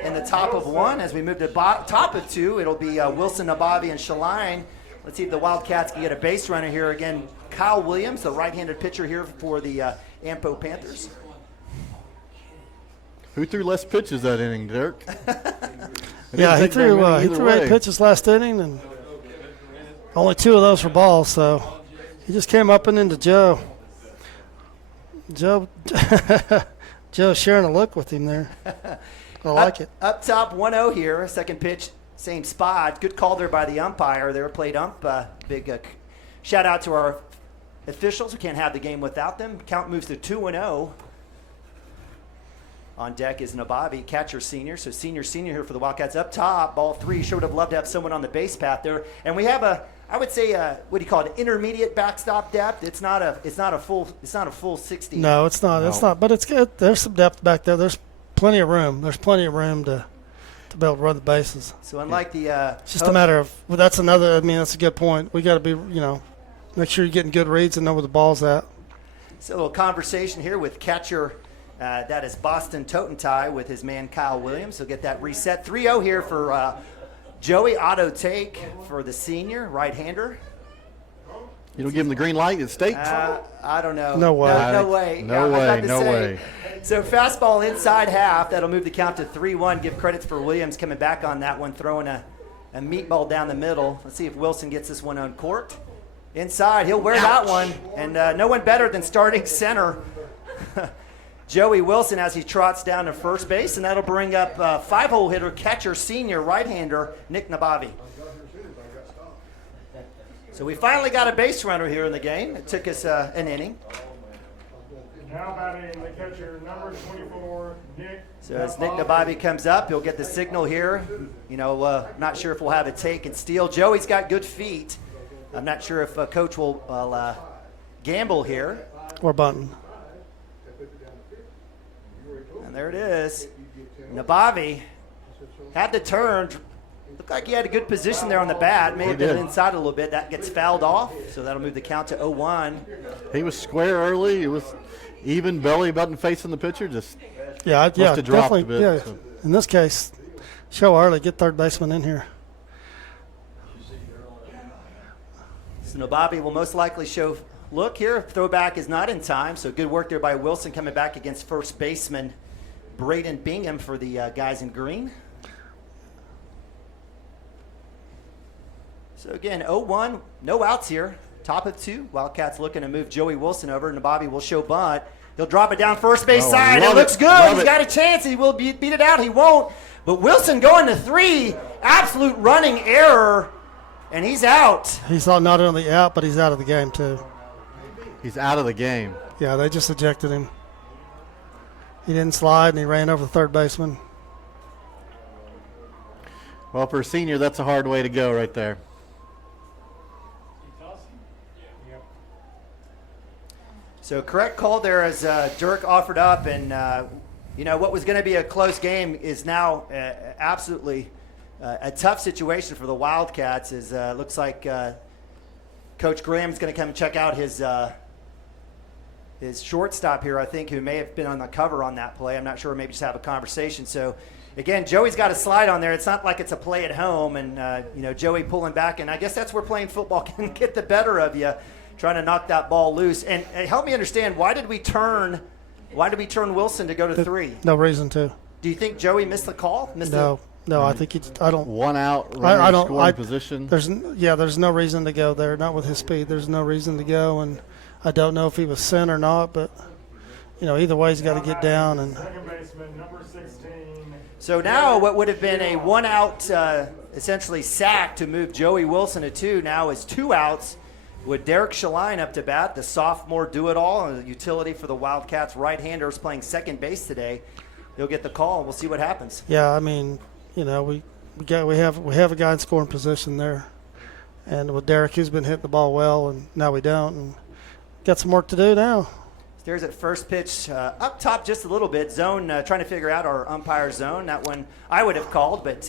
in the top of 1. As we move to top of 2, it'll be Wilson, Nabavi, and Shaline. Let's see if the Wildcats can get a base runner here again. Kyle Williams, the right-handed pitcher here for the Ampo Panthers. Who threw less pitches that inning, Dirk? Yeah, he threw 8 pitches last inning, and only 2 of those were balls. So he just came up and into Joe. Joe's sharing a look with him there. I like it. Up top, 1-0 here. Second pitch, same spot. Good call there by the umpire. There played ump. Big shout out to our officials. We can't have the game without them. Count moves to 2-0. On deck is Nabavi, catcher senior. So senior here for the Wildcats. Up top, ball 3. Sure would have loved to have someone on the base path there. And we have I would say what do you call it? Intermediate backstop depth. It's not a full 60. No, it's not. No. It's not. But it's good. There's some depth back there. There's plenty of room. There's plenty of room to be able to run the bases. So unlike the it's just a matter of that's a good point. We got to be make sure you're getting good reads and know where the ball's at. So a little conversation here with catcher. That is Boston Totentai with his man Kyle Williams. He'll get that reset. 3-0 here for Joey. Auto take for the senior right-hander. You don't give him the green light at state? I don't know. No way. No way. So fastball inside half. That'll move the count to 3-1. Give credits for Williams coming back on that one, throwing a meatball down the middle. Let's see if Wilson gets this one on court. Inside, he'll wear that one. And no one better than starting center Joey Wilson as he trots down to first base, and that'll bring up 5-hole hitter, catcher, senior, right-hander, Nick Nabavi. So we finally got a base runner here in the game. It took us an inning. Now batting the catcher, number 24, Nick. So as Nick Nabavi comes up, he'll get the signal here. Not sure if we'll have a take and steal. Joey's got good feet. I'm not sure if Coach will gamble here. Or bunting. And there it is. Nabavi had the turn. Looked like he had a good position there on the bat. May have been inside a little bit. That gets fouled off, so that'll move the count to 0-1. He was square early. He was even belly button facing the pitcher. Definitely. So. In this case, show early. Get third baseman in here. So Nabavi will most likely show look here. Throwback is not in time, so good work there by Wilson coming back against first baseman Braden Bingham for the guys in green. So again, 0-1, no outs here. Top of 2. Wildcats looking to move Joey Wilson over. Nabavi will show bunt. He'll drop it down first base side. It looks good. He's got a chance. He will beat it out. He won't. But Wilson going to 3. Absolute running error. And he's out. He's not only out, but he's out of the game too. He's out of the game. Yeah, they just ejected him. He didn't slide, and he ran over the third baseman. Well, for a senior, that's a hard way to go right there. So correct call there as Dirk offered up, and what was going to be a close game is now absolutely a tough situation for the Wildcats. Looks like Coach Graham's going to come check out his his shortstop here, I think, who may have been on the cover on that play. I'm not sure. Maybe just have a conversation. So, again, Joey's got a slide on there. It's not like it's a play at home, and Joey pulling back. And I guess that's where playing football can get the better of you, trying to knock that ball loose. And help me understand, why did we turn Wilson to go to 3? No reason to. Do you think Joey missed the call? No, I think I don't. One out, I don't. scoring position. There's no reason to go there. Not with his speed. There's no reason to go, and I don't know if he was sent or not, but either way, he's got to get down. And second baseman, number 16. So now what would have been a 1-out, essentially sack to move Joey Wilson to 2, now is 2 outs with Derek Shaline up to bat, the sophomore do-it-all, and a utility for the Wildcats. Right-handers playing second base today. He'll get the call. We'll see what happens. Yeah, I mean, we have a guy in scoring position there, and with Derek, who's been hitting the ball well, and now we don't, and got some work to do now. There's at first pitch up top just a little bit. Zone, trying to figure out our umpire zone. That one I would have called, but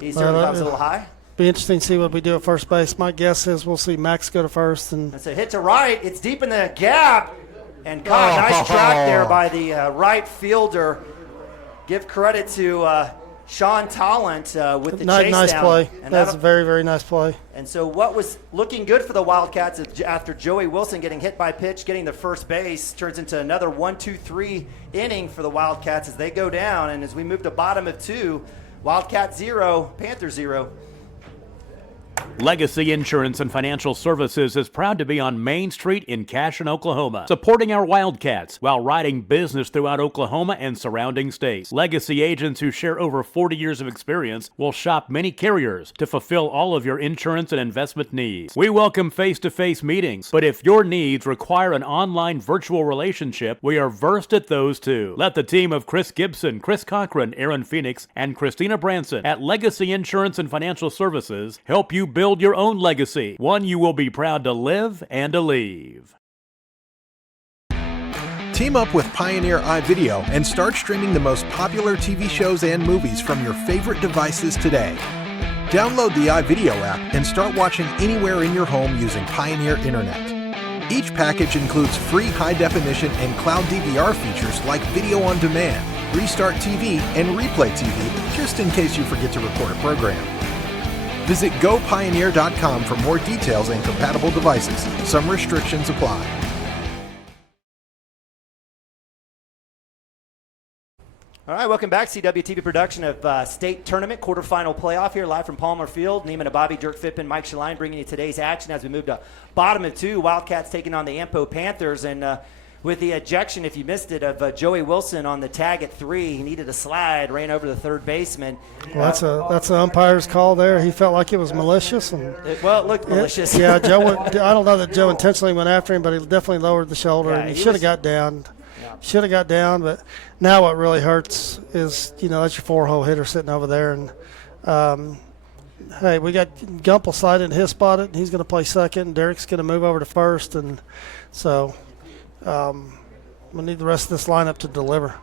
he certainly comes a little high. Be interesting to see what we do at first base. My guess is we'll see Max go to first. And it's a hit to right. It's deep in the gap. And nice track there by the right fielder. Give credit to Sean Tallant with the chase nice down. Play. And that's a very, very nice play. And so what was looking good for the Wildcats after Joey Wilson getting hit by pitch, getting the first base, turns into another 1-2-3 inning for the Wildcats as they go down. And as we move to bottom of 2, Wildcat 0, Panther 0. Legacy Insurance and Financial Services is proud to be on Main Street in Cashion, Oklahoma, supporting our Wildcats while writing business throughout Oklahoma and surrounding states. Legacy agents who share over 40 years of experience will shop many carriers to fulfill all of your insurance and investment needs. We welcome face-to-face meetings, but if your needs require an online virtual relationship, we are versed at those too. Let the team of Chris Gibson, Chris Cochran, Aaron Phoenix, and Christina Branson at Legacy Insurance and Financial Services help you build your own legacy, one you will be proud to live and to leave. Team up with Pioneer iVideo and start streaming the most popular TV shows and movies from your favorite devices today. Download the iVideo app and start watching anywhere in your home using Pioneer Internet. Each package includes free high-definition and cloud DVR features like video on demand, Restart TV, and Replay TV, just in case you forget to record a program. Visit GoPioneer.com for more details and compatible devices. Some restrictions apply. All right, welcome back. CWTV production of state tournament quarterfinal playoff here live from Palmer Field. Neiman Ababi, Dirk Fippen, Mike Shaline bringing you today's action as we move to bottom of 2. Wildcats taking on the Ampo Panthers. And with the ejection, if you missed it, of Joey Wilson on the tag at 3. He needed a slide, ran over the third baseman. Well, that's an umpire's call there. He felt like it was malicious. And it looked malicious. Yeah, I don't know that Joe intentionally went after him, but he definitely lowered the shoulder, and he should have got down. Should have got down, but now what really hurts is, that's your 4-hole hitter sitting over there. And, hey, we got Gump will slide into his spot, and he's going to play second. Derek's going to move over to first, and so we need the rest of this lineup to deliver.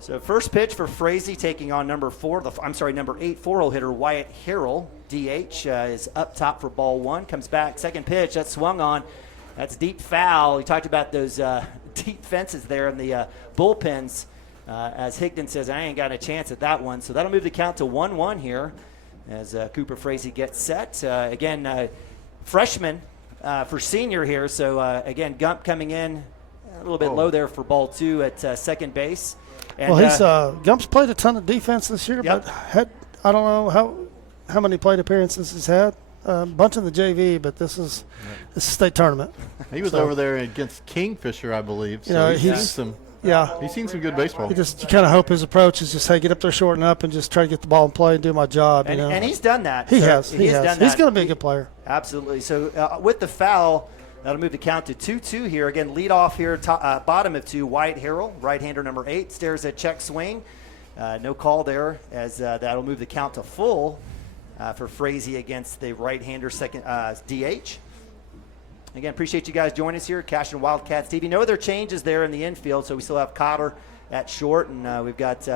So first pitch for Frazee taking on number 8 4-hole hitter Wyatt Harrell. DH is up top for ball 1. Comes back, second pitch, that's swung on. That's deep foul. You talked about those deep fences there in the bullpens. As Higdon says, I ain't got a chance at that one. So that'll move the count to 1-1 here as Cooper Frazee gets set. Again, freshman for senior here. So, again, Gump coming in a little bit low there for ball 2 at second base. And, Gump's played a ton of defense this year, but I don't know how many plate appearances he's had. A bunch in the JV, but this is a state tournament. He was over there against Kingfisher, I believe. So he's seen some good baseball. You kind of hope his approach is just, hey, get up there, shorten up, and just try to get the ball in play and do my job. And he's done that. He has. He's done that. He's going to be a good player. Absolutely. So with the foul, that'll move the count to 2-2 here. Again, lead off here, bottom of 2, Wyatt Harrell, right-hander number 8, stares at check swing. No call there as that'll move the count to full. For Frazee against the right-hander second DH. Again, appreciate you guys joining us here at Cashion Wildcats TV. No other changes there in the infield, so we still have Cotter at short, and we've got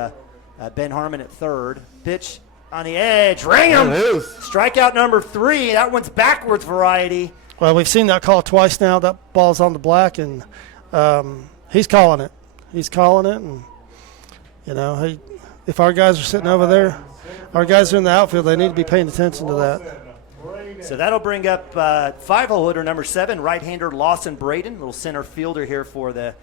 Ben Harmon at third. Pitch on the edge, ring him! Strikeout number 3. That one's backwards variety. Well, we've seen that call twice now. That ball's on the black, and he's calling it. He's calling it, and if our guys are sitting over there, our guys are in the outfield, they need to be paying attention to that. So that'll bring up 5-hole hitter number 7, right-hander Lawson Braden, little center fielder here for the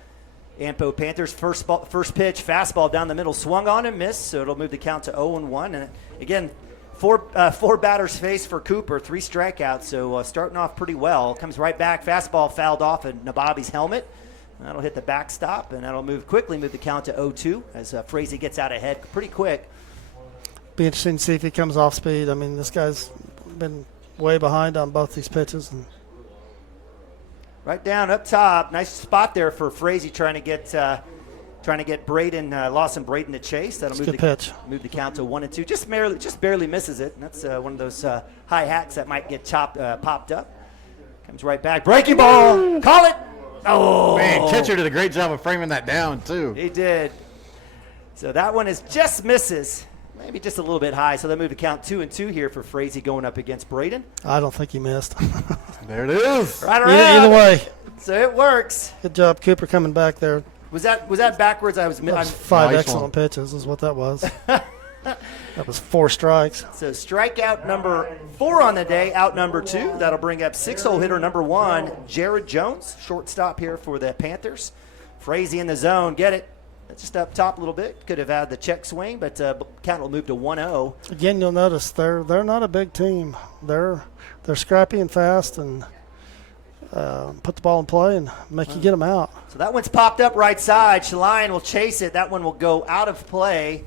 Ampo Panthers. First pitch, fastball down the middle, swung on and missed, so it'll move the count to 0-1. And again, four batters faced for Cooper, 3 strikeouts, so starting off pretty well. Comes right back, fastball fouled off of Nababi's helmet. That'll hit the backstop, and that'll quickly move the count to 0-2 as Frazee gets out ahead pretty quick. Be interesting to see if he comes off speed. I mean, this guy's been way behind on both these pitches. And right down up top, nice spot there for Frazee trying to get Braden, Lawson Braden to chase. That'll move the count to 1-2. Just barely misses it. And that's one of those high hacks that might get popped up. Comes right back, breaking ball, call it. Oh man, catcher did a great job of framing that down too. He did. So that one is just misses. Maybe just a little bit high, so they move to count 2-2 here for Frazee going up against Braden. I don't think he missed. There it is. Right around. Either way. So it works. Good job, Cooper, coming back there. Was that backwards? That was 5 excellent pitches is what that was. That was 4 strikes. So strikeout number 4 on the day, out number 2. That'll bring up 6-hole hitter number 1, Jared Jones, shortstop here for the Panthers. Frazee in the zone, get it. Just up top a little bit. Could have had the check swing, but count will move to 1-0. Again, you'll notice they're not a big team. They're scrappy and fast, and put the ball in play and make you get them out. So that one's popped up right side. Shalian will chase it. That one will go out of play.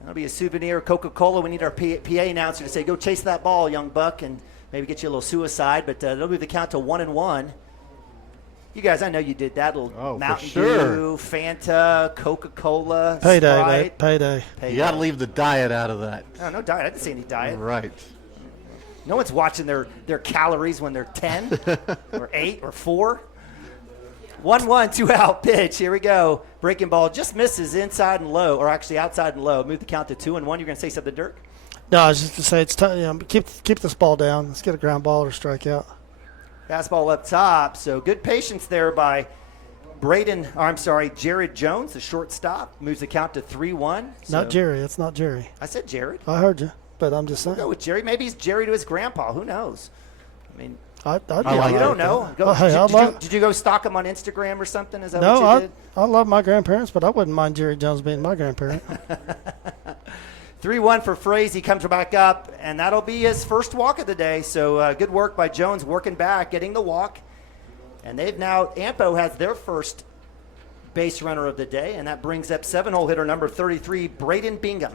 That'll be a souvenir Coca-Cola. We need our PA announcer to say, go chase that ball, young buck, and maybe get you a little suicide. But they'll move the count to 1-1. You guys, I know you did that little Mountain Dew, Fanta, Coca-Cola, Payday, Sprite. mate. Payday. You got to leave the diet out of that. Oh, no diet. I didn't see any diet. Right. No one's watching their calories when they're 10 or 8 or 4. 1-1, 2 out pitch. Here we go. Breaking ball just misses inside and low, or actually outside and low. Move the count to 2-1. You're going to say something, Dirk? No, I was just going to say it's time. Keep this ball down. Let's get a ground ball or strikeout. Fastball up top. So good patience there by Jared Jones, the shortstop. Moves the count to 3-1. Not Jerry. It's not Jerry. I said Jared. I heard you, but I'm just saying. We'll go with Jerry. Maybe he's Jerry to his grandpa. Who knows? I mean, you don't know. Did you go stalk him on Instagram or something? Is that what you did? I love my grandparents, but I wouldn't mind Jerry Jones being my grandparent. 3-1 for Frazee. Comes back up, and that'll be his first walk of the day. So good work by Jones working back, getting the walk. And Ampo has their first base runner of the day, and that brings up 7-hole hitter number 33, Braden Bingham.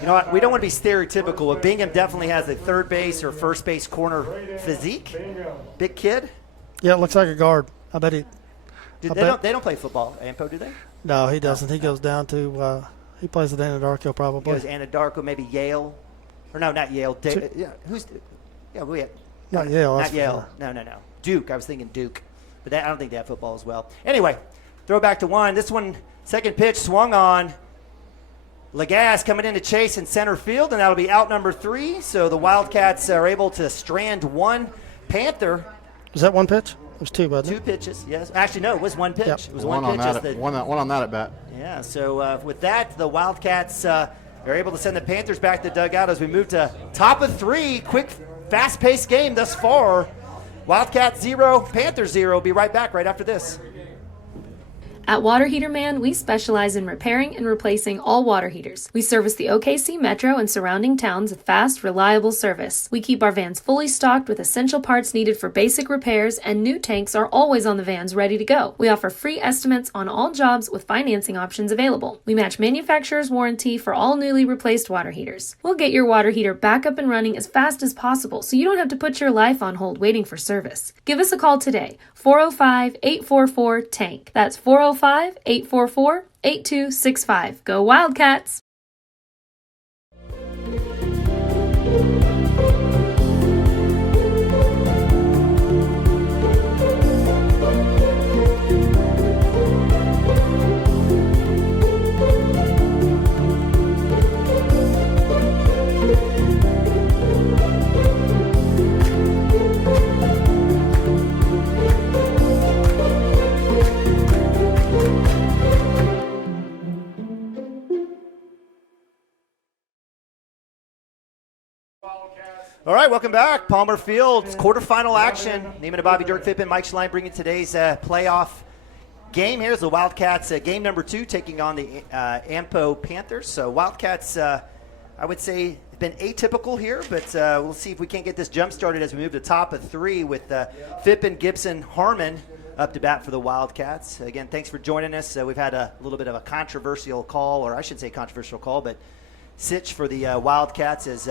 You know what? We don't want to be stereotypical, but Bingham definitely has a third base or first base corner physique. Big kid. Yeah, it looks like a guard. I bet he. They don't play football, Ampo, do they? No, he doesn't. He goes down to he plays at Anadarko probably. He goes Anadarko, maybe Yale. Or no, not Yale. Not Yale. Not Yale. Sure. No. Duke. I was thinking Duke. But I don't think they have football as well. Anyway, throw back to 1. This one, second pitch, swung on. Lagasse coming in to chase in center field, and that'll be out number 3. So the Wildcats are able to strand 1 Panther. Was that 1 pitch? It was 2, wasn't it? 2 pitches, yes. Actually, no, it was 1 pitch. Yep. It was one pitch. One on that at bat. Yeah, so with that, the Wildcats are able to send the Panthers back to the dugout as we move to top of 3. Quick, fast-paced game thus far. Wildcats 0, Panthers 0. Be right back right after this. At Water Heater Man, we specialize in repairing and replacing all water heaters. We service the OKC Metro and surrounding towns with fast, reliable service. We keep our vans fully stocked with essential parts needed for basic repairs, and new tanks are always on the vans ready to go. We offer free estimates on all jobs with financing options available. We match manufacturer's warranty for all newly replaced water heaters. We'll get your water heater back up and running as fast as possible so you don't have to put your life on hold waiting for service. Give us a call today, 405-844-TANK. That's 405-844-8265. Go Wildcats! All right, welcome back. Palmer Field, quarterfinal action. Neiman and Bobby, Dirk Fippen, Mike Schlein bringing today's playoff game. Here's the Wildcats game number 2 taking on the Ampo Panthers. So Wildcats, I would say, have been atypical here, but we'll see if we can't get this jump started as we move to top of 3 with Fippen, Gibson, Harmon up to bat for the Wildcats. Again, thanks for joining us. We've had a little bit of a controversial call, or I should say controversial call, but Sitch for the Wildcats is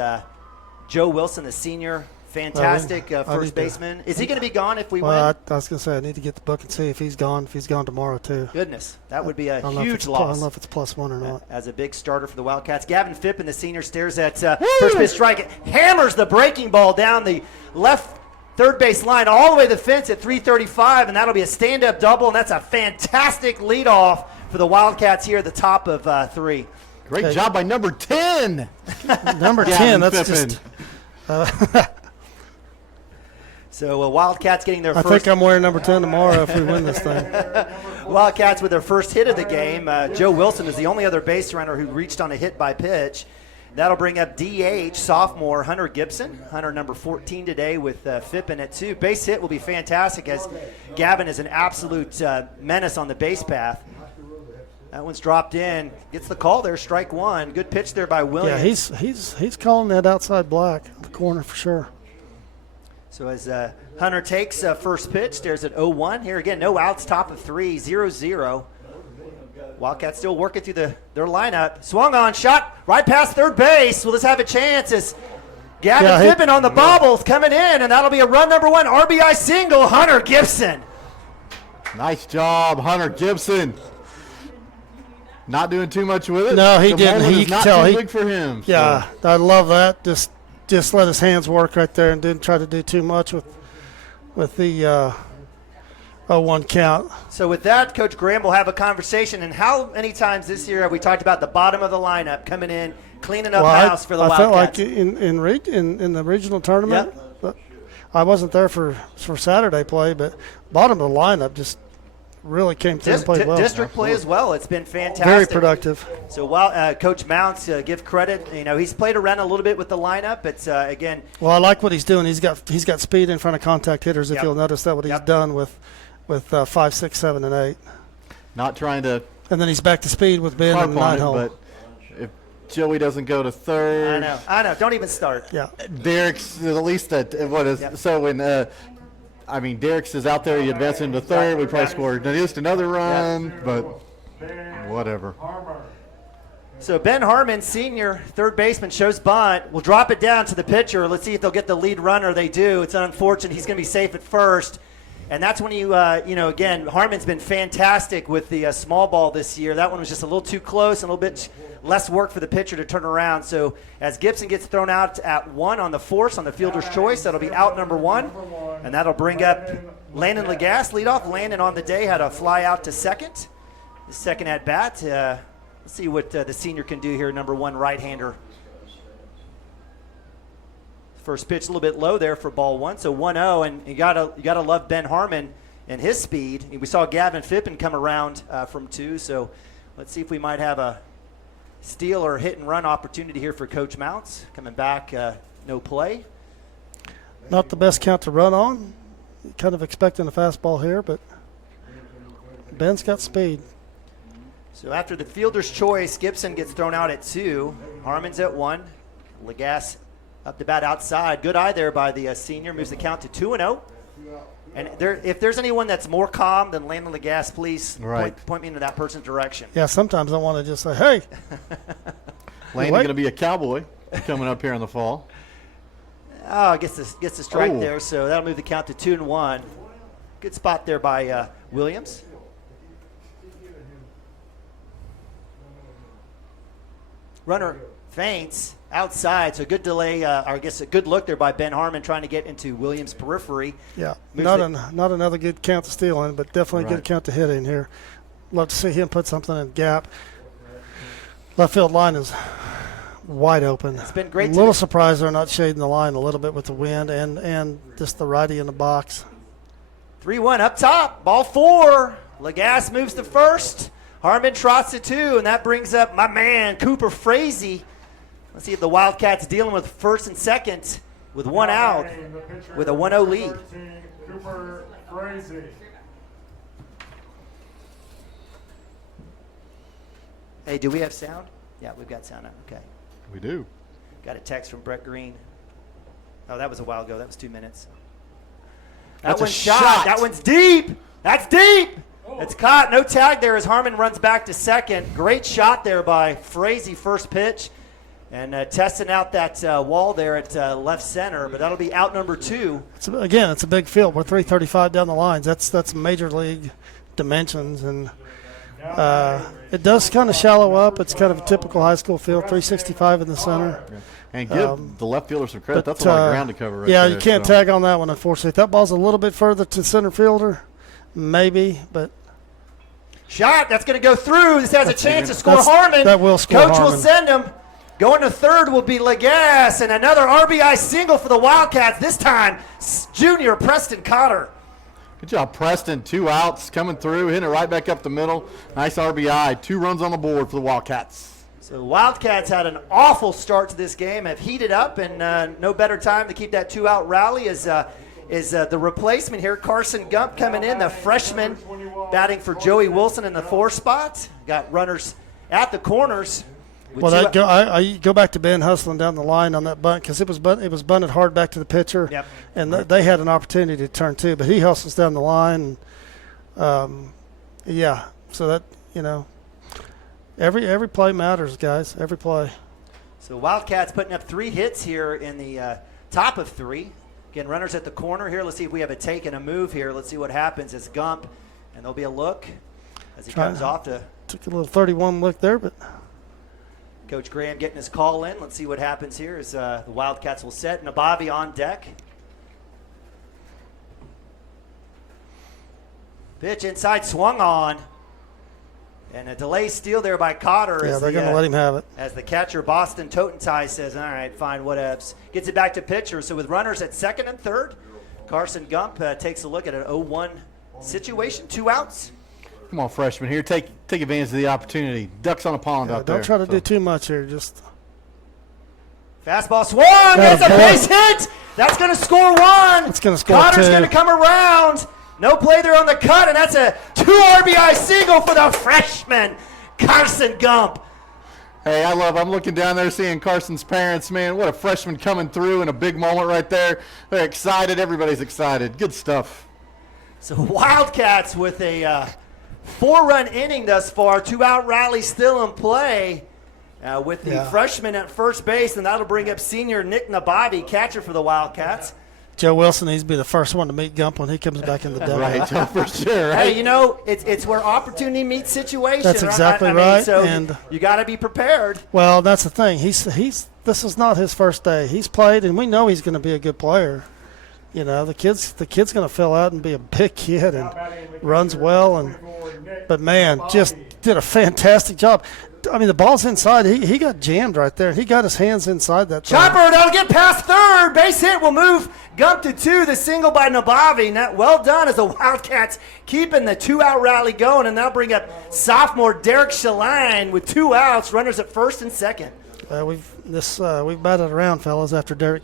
Joe Wilson, the senior, fantastic first baseman. Is he going to be gone if we win? I was going to say, I need to get the book and see if he's gone tomorrow, too. Goodness, that would be a huge loss. I don't know if it's +1 or not. As a big starter for the Wildcats. Gavin Fippen, the senior, stares at first pitch strike. Hammers the breaking ball down the left third base line all the way to the fence at 335, and that'll be a stand-up double, and that's a fantastic leadoff for the Wildcats here at the top of 3. Great job by number 10. Number 10, that's Fippen. just... So Wildcats getting their first. I think I'm wearing number 10 tomorrow if we win this thing. Wildcats with their first hit of the game. Joe Wilson is the only other base runner who reached on a hit by pitch. That'll bring up DH sophomore Hunter Gibson. Hunter number 14 today with Fippen at 2. Base hit will be fantastic as Gavin is an absolute menace on the base path. That one's dropped in. Gets the call there, strike 1. Good pitch there by Williams. Yeah, he's calling that outside black, the corner for sure. So as Hunter takes first pitch, stares at 0-1. Here again, no outs, top of 3, 0-0. Wildcats still working through their lineup. Swung on, shot right past third base. Will this have a chance as Gavin Fippen on the bobbles coming in, and that'll be a run number 1, RBI single, Hunter Gibson. Nice job, Hunter Gibson. Not doing too much with it. No, he didn't. He not tell too big for him. Yeah, so. I love that. Just let his hands work right there and didn't try to do too much with the 0-1 count. So with that, Coach Graham will have a conversation. And how many times this year have we talked about the bottom of the lineup coming in, cleaning up house for the Wildcats? I felt like in the regional tournament, I wasn't there for Saturday play, but bottom of the lineup just really came through and played well. District play as well. It's been fantastic. Very productive. So while Coach Mounts, give credit, he's played around a little bit with the lineup, but again. Well, I like what he's doing. He's got speed in front of contact hitters. If you'll notice that, what he's done with 5, 6, 7, and 8. Not trying to. And then he's back to speed with Ben in the 9 hole. But if Joey doesn't go to third. I know. Don't even start. Yeah. Derek's at least so when. Derek's is out there. You advance him to third. We probably scored just another run, but whatever. So Ben Harmon, senior third baseman, shows bunt. We'll drop it down to the pitcher. Let's see if they'll get the lead runner. They do. It's unfortunate. He's going to be safe at first. And that's when again, Harmon's been fantastic with the small ball this year. That one was just a little too close and a little bit less work for the pitcher to turn around. So as Gibson gets thrown out at 1 on the force on the fielder's choice, that'll be out number 1. And that'll bring up Landon Lagasse, leadoff. Landon on the day had a fly out to second. The second at bat. Let's see what the senior can do here, number 1 right-hander. First pitch a little bit low there for ball 1, so 1-0, and you gotta love Ben Harmon and his speed. We saw Gavin Fippen come around from 2, so let's see if we might have a steal or hit and run opportunity here for Coach Mounts. Coming back, no play. Not the best count to run on. Kind of expecting a fastball here, but Ben's got speed. So after the fielder's choice, Gibson gets thrown out at 2. Harmon's at 1. Lagasse up the bat outside. Good eye there by the senior. Moves the count to 2-0. And if there's anyone that's more calm than Landon Lagasse, please point me into that person's direction. Yeah, sometimes I want to just say, hey. Landon's going to be a Cowboy coming up here in the fall. Oh, gets the strike there, so that'll move the count to 2-1. Good spot there by Williams. Runner feints outside, so good delay, or I guess a good look there by Ben Harmon trying to get into Williams' periphery. Yeah, not another good count to steal in, but definitely a good count to hit in here. Love to see him put something in gap. Left field line is wide open. It's been great. A little surprised they're not shading the line a little bit with the wind and just the righty in the box. 3-1 up top, ball 4. Lagasse moves to first. Harmon trots to 2, and that brings up my man Cooper Frazee Let's see if the Wildcats dealing with first and second with one out with a 1-0 lead. 13, Cooper Frazee. Hey, do we have sound? Yeah, we've got sound now. Okay. We do. Got a text from Brett Green. Oh, that was a while ago. That was 2 minutes. That's That a one's shot. shot. That one's deep. That's deep. It's caught. No tag there as Harmon runs back to second. Great shot there by Frazee, first pitch. And testing out that wall there at left center, but that'll be out number 2. It's a big field. We're 335 down the lines. That's major league dimensions, and it does kind of shallow up. It's kind of a typical high school field, 365 in the center. And give the left fielder some credit. That's a lot of ground to cover right there. You can't tag on that one, unfortunately. If that ball's a little bit further to center fielder, maybe, but. Shot. That's going to go through. This has a chance to score Harmon. That will score Coach Harmon. will send him. Going to third will be Legas, and another RBI single for the Wildcats. This time, junior Preston Cotter. Good job, Preston. 2 outs, coming through, hitting it right back up the middle. Nice RBI. 2 runs on the board for the Wildcats. So the Wildcats had an awful start to this game, have heated up, and no better time to keep that 2-out rally is the replacement here, Carson Gump coming in, the freshman, batting for Joey Wilson in the 4 spot. Got runners at the corners. Well, I go back to Ben hustling down the line on that bunt because it was bunted hard back to the pitcher, and they had an opportunity to turn too. But he hustles down the line, and, so that every play matters, guys. Every play. So Wildcats putting up 3 hits here in the top of 3. Again, runners at the corner here. Let's see if we have a take and a move here. Let's see what happens as Gump, and there'll be a look as he comes off to. Took a little 31 look there, but. Coach Graham getting his call in. Let's see what happens here as the Wildcats will set. Nabavi on deck. Pitch inside, swung on. And a delay steal there by Cotter. Yeah, they're going to let him have it. As the catcher, Boston Totentai, says, all right, fine, whatevs. Gets it back to pitcher. So with runners at second and third, Carson Gump takes a look at an 0-1 situation, 2 outs. Come on, freshman here. Take advantage of the opportunity. Ducks on a pond out there. Don't try to do too much here. Just fastball swung. That's a base hit. That's going to score 1. It's going to score 2. Cotter's going to come around. No play there on the cut, and that's a 2 RBI single for the freshman, Carson Gump. Hey, I'm looking down there seeing Carson's parents. Man, what a freshman coming through in a big moment right there. They're excited. Everybody's excited. Good stuff. So Wildcats with a 4-run inning thus far, 2-out rally still in play with the freshman at first base, and that'll bring up senior Nick Nabavi, catcher for the Wildcats. Joe Wilson needs to be the first one to meet Gump when he comes back in the dugout. Right, for sure. Right? Hey, it's where opportunity meets situation. That's exactly right. So and you got to be prepared. Well, that's the thing. This is not his first day. He's played, and we know he's going to be a good player. The kid's going to fill out and be a big kid and runs well. But man, just did a fantastic job. I mean, the ball's inside. He got jammed right there. He got his hands inside that thing. Chopper, that'll get past third. Base hit will move Gump to 2. The single by Nabavi. Well done as the Wildcats keeping the 2-out rally going, and they'll bring up sophomore Derek Shaline with 2 outs. Runners at first and second. We've batted around, fellas. Hopefully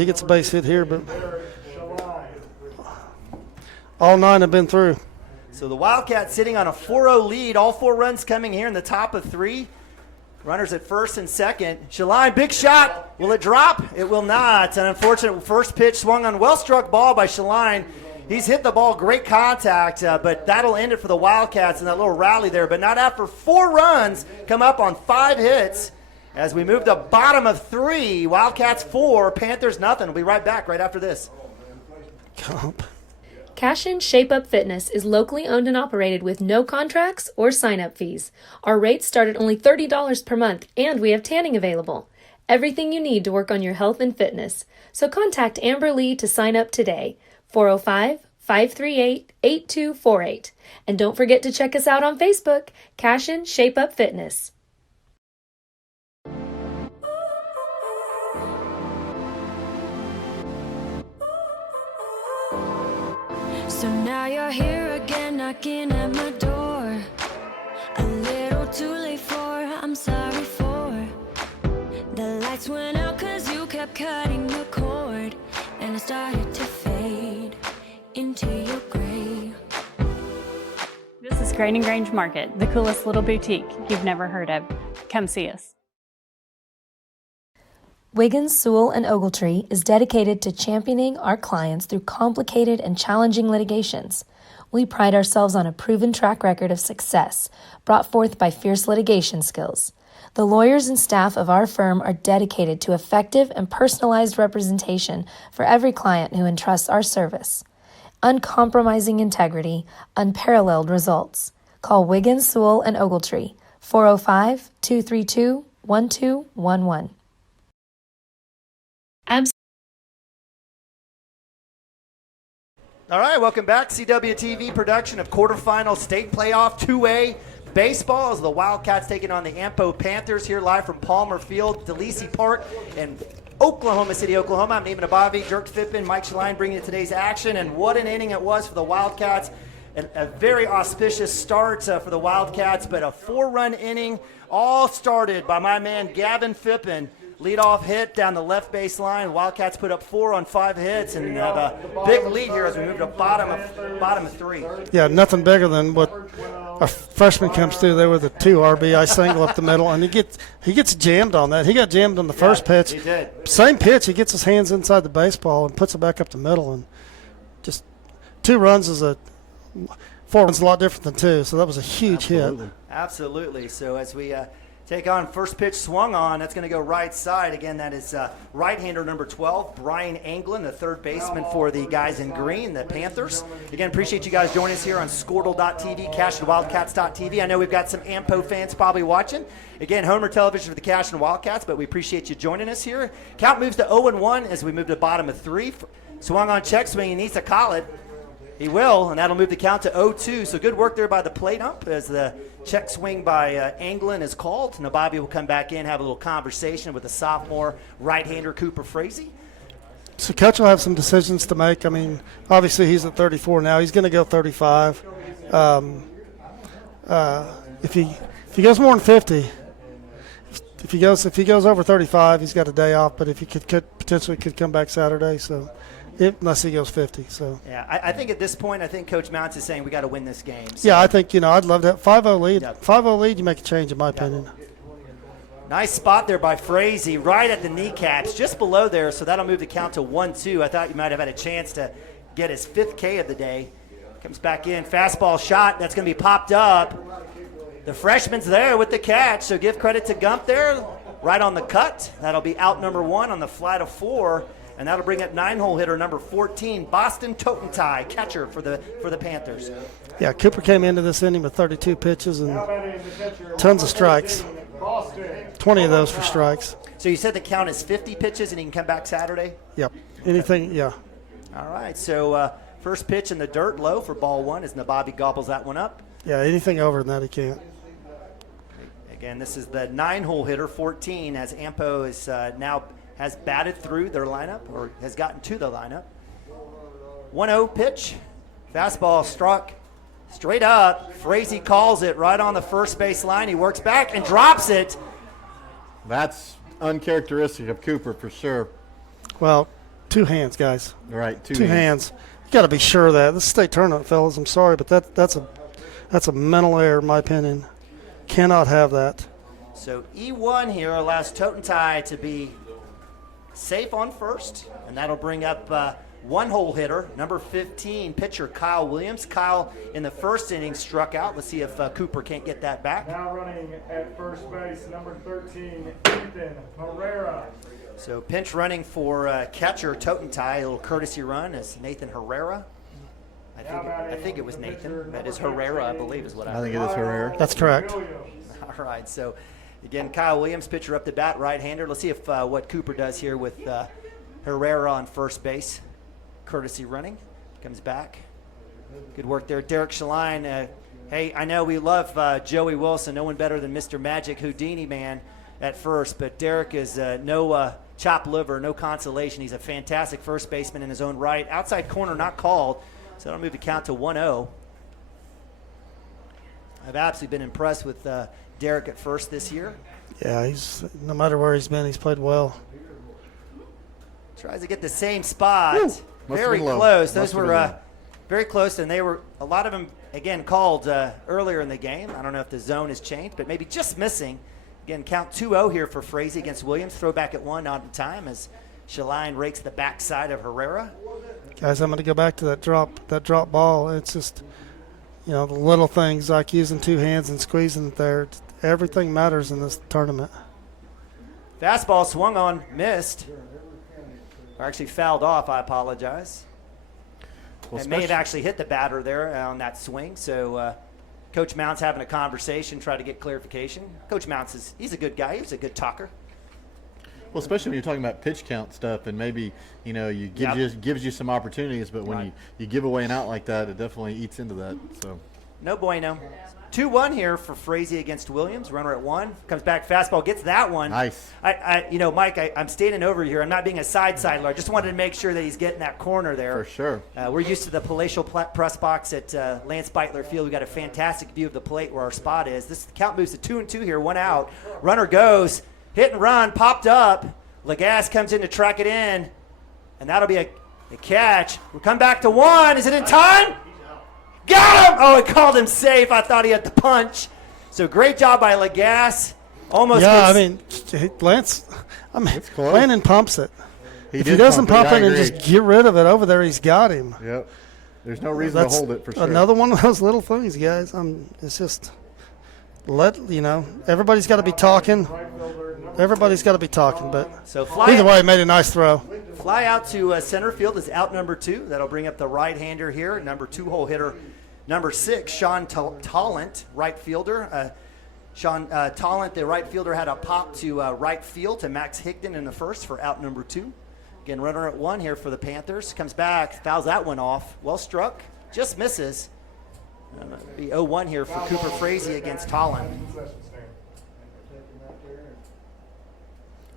he gets a base hit here, but all 9 have been through. So the Wildcats sitting on a 4-0 lead. All 4 runs coming here in the top of 3. Runners at first and second. Shaline, big shot. Will it drop? It will not. An unfortunate first pitch swung on. Well-struck ball by Shaline. He's hit the ball. Great contact, but that'll end it for the Wildcats in that little rally there. But not after 4 runs come up on 5 hits. As we move to bottom of 3, Wildcats 4, Panthers nothing. We'll be right back right after this. Cashion Shape Up Fitness is locally owned and operated with no contracts or sign-up fees. Our rates start at only $30 per month, and we have tanning available. Everything you need to work on your health and fitness. So contact Amber Lee to sign up today. 405-538-8248. And don't forget to check us out on Facebook, Cashion Shape Up Fitness. So now you're here again, knocking at my door. A little too late for, I'm sorry for lights went out 'cause you kept cutting the cord, and I started to fade into your gray. This is Grain and Grange Market, the coolest little boutique you've never heard of. Come see us. Wiggins, Sewell, and Ogletree is dedicated to championing our clients through complicated and challenging litigations. We pride ourselves on a proven track record of success brought forth by fierce litigation skills. The lawyers and staff of our firm are dedicated to effective and personalized representation for every client who entrusts our service. Uncompromising integrity, unparalleled results. Call Wiggins, Sewell, and Ogletree, 405-232-1211. All right, welcome back. CWTV production of quarterfinal state playoff 2A baseball as the Wildcats taking on the Ampo Panthers here live from Palmer Field, DeLisi Park in Oklahoma City, Oklahoma. I'm Neiman Abavi, Dirk Fippen, Mike Schlein bringing you today's action. And what an inning it was for the Wildcats. A very auspicious start for the Wildcats, but a 4-run inning all started by my man Gavin Fippen. Leadoff hit down the left base line. Wildcats put up 4 on 5 hits and have a big lead here as we move to bottom of 3. Yeah, nothing bigger than what a freshman comes through there with a 2 RBI single up the middle, and he gets jammed on that. He got jammed on the first pitch. He did. Same pitch, he gets his hands inside the baseball and puts it back up the middle, and just 2 runs is 4 runs is a lot different than 2, so that was a huge hit. Absolutely. So as we take on first pitch swung on, that's going to go right side. Again, that is right-hander number 12, Brian Anglin, the third baseman for the guys in green, the Panthers. Again, appreciate you guys joining us here on Squirtle.tv, CashionWildcats.tv. I know we've got some Ampo fans probably watching. Again, Homer Television for the Cashion Wildcats, but we appreciate you joining us here. Count moves to 0-1 as we move to the bottom of 3. Swung on check swing, he needs to call it. He will, and that'll move the count to 0-2. So good work there by the plate ump as the check swing by Anglin is called. Nababi will come back in, have a little conversation with the sophomore right-hander Cooper Frazee. So Coach will have some decisions to make. I mean, obviously he's at 34 now. He's going to go 35. If he goes more than 50, if he goes over 35, he's got a day off. But if he could potentially come back Saturday, so. Unless he goes 50. So yeah, I think at this point, I think Coach Mounts is saying we got to win this game. So. Yeah, I think I'd love that 5-0 lead. Yep. 5-0 lead, you make a change, in my opinion. Nice spot there by Frazee, right at the kneecaps, just below there. So that'll move the count to 1-2. I thought you might have had a chance to get his 5th K of the day. Comes back in, fastball shot. That's going to be popped up. The freshman's there with the catch. So give credit to Gump there, right on the cut. That'll be out number 1 on the fly to 4. And that'll bring up 9-hole hitter number 14, Boston Totentai, catcher for the Panthers. Yeah, Cooper came into this inning with 32 pitches and tons of strikes. 20 of those for strikes. So you said the count is 50 pitches and he can come back Saturday? Yep. Anything, yeah. All right, so first pitch in the dirt low for ball 1 as Nababi gobbles that one up. Yeah, anything over than that he can't. Again, this is the 9-hole hitter, 14, as Ampo is now – has batted through their lineup or has gotten to the lineup. 1-0 pitch. Fastball struck straight up. Frazee calls it right on the first base line. He works back and drops it. That's uncharacteristic of Cooper for sure. Well, 2 hands, guys. Right, two hands. You got to be sure of that. This is state tournament, fellas. I'm sorry, but that's a mental error in my opinion. Cannot have that. So E1 here allows Totentai to be safe on first, and that'll bring up 1-hole hitter, number 15, pitcher Kyle Williams. Kyle in the first inning struck out. Let's see if Cooper can't get that back. Now running at first base, number 13, Nathan Herrera. So pinch running for catcher Totentai, a little courtesy run as Nathan Herrera. I think it was Nathan. That is Herrera, I believe, is what I think it is Herrera. That's correct. All right, so again, Kyle Williams, pitcher up to bat, right-hander. Let's see if what Cooper does here with Herrera on first base. Courtesy running. Comes back. Good work there. Derek Schlein. Hey, I know we love Joey Wilson. No one better than Mr. Magic Houdini Man at first. But Derek is no chopped liver, no consolation. He's a fantastic first baseman in his own right. Outside corner not called. So that'll move the count to 1-0. I've absolutely been impressed with Derek at first this year. Yeah, no matter where he's been, he's played well. Tries to get the same spot. Very been low. close. Must Those have been were low. very close, and they were a lot of them again called earlier in the game. I don't know if the zone has changed, but maybe just missing. Again, count 2-0 here for Frazee against Williams. Throw back at 1 on time as Shaline rakes the backside of Herrera. Guys, I'm going to go back to that drop ball. It's just, the little things like using 2 hands and squeezing it there. Everything matters in this tournament. Fastball swung on, missed. Or actually fouled off, I apologize. Well, It may have actually hit the batter there on that swing. So Coach Mounts having a conversation, try to get clarification. Coach Mounts he's a good guy. He's a good talker. Well, especially when you're talking about pitch count stuff, and maybe gives you some opportunities, but when you give away an out like that, it definitely eats into that. So no bueno. 2-1 here for Frazee against Williams. Runner at 1. Comes back, fastball, gets that one. Nice. Mike, I'm standing over here. I'm not being a sidler. I just wanted to make sure that he's getting that corner there. For sure. We're used to the palatial press box at Lance Beitler Field. We've got a fantastic view of the plate where our spot is. This count moves to 2-2 here, 1 out. Runner goes, hit and run, popped up. Lagasse comes in to track it in, and that'll be a catch. We'll come back to 1. Is it in time? Got him! Oh, it called him safe. I thought he had the punch. So great job by Lagasse. Almost. Yeah, Lance. Landon pumps it. If he doesn't pump it and just get rid of it over there, he's got him. Yep. There's no reason to hold it for sure. Another one of those little things, guys. It's just everybody's got to be talking. Everybody's got to be talking, but either way, made a nice throw. Fly out to center field is out number 2. That'll bring up the right-hander here. Number 2-hole hitter, number 6, Sean Talent, right fielder. Sean Talent, the right fielder, had a pop to right field to Max Higdon in the first for out number 2. Again, runner at 1 here for the Panthers. Comes back, fouls that one off. Well struck, just misses. It'll be 0-1 here for Cooper Frazee against Talent.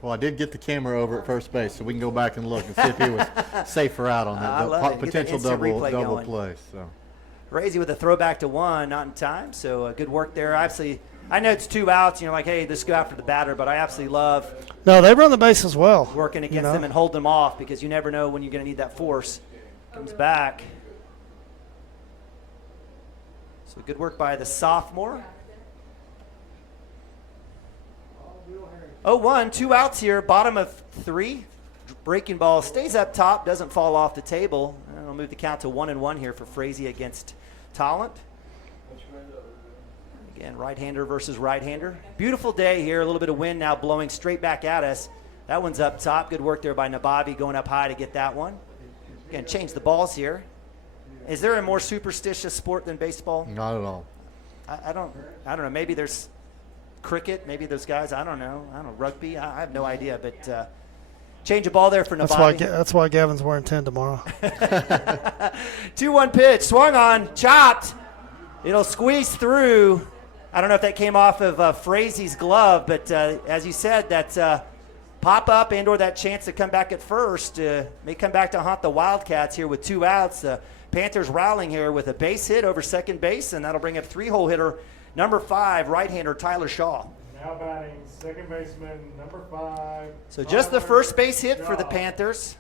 Well, I did get the camera over at first base, so we can go back and look and see if he was safe or out on that potential double play. So, Frazee with a throwback to 1, not in time. So good work there. Obviously, I know it's 2 outs. And you're like, hey, let's go after the batter. But I absolutely love. No, they run the base as well. Working against them and hold them off because you never know when you're going to need that force. Comes back. So good work by the sophomore. 0-1, 2 outs here, bottom of 3. Breaking ball stays up top, doesn't fall off the table. And I'll move the count to 1-1 here for Frazee against Talent. Again, right-hander versus right-hander. Beautiful day here, a little bit of wind now blowing straight back at us. That one's up top. Good work there by Nabavi going up high to get that one. Again, change the balls here. Is there a more superstitious sport than baseball? Not at all. I don't know. Maybe there's cricket, maybe those guys, I don't know, rugby, I have no idea, but change a ball there for Nabavi. That's why Gavin's wearing 10 tomorrow. 2-1 pitch, swung on, chopped. It'll squeeze through. I don't know if that came off of Frazee's glove, but as you said, that pop-up and or that chance to come back at first may come back to haunt the Wildcats here with 2 outs. Panthers rallying here with a base hit over second base, and that'll bring up 3-hole hitter number 5, right-hander Tyler Shaw. Now batting second baseman, number 5. So just the first base hit for the Panthers.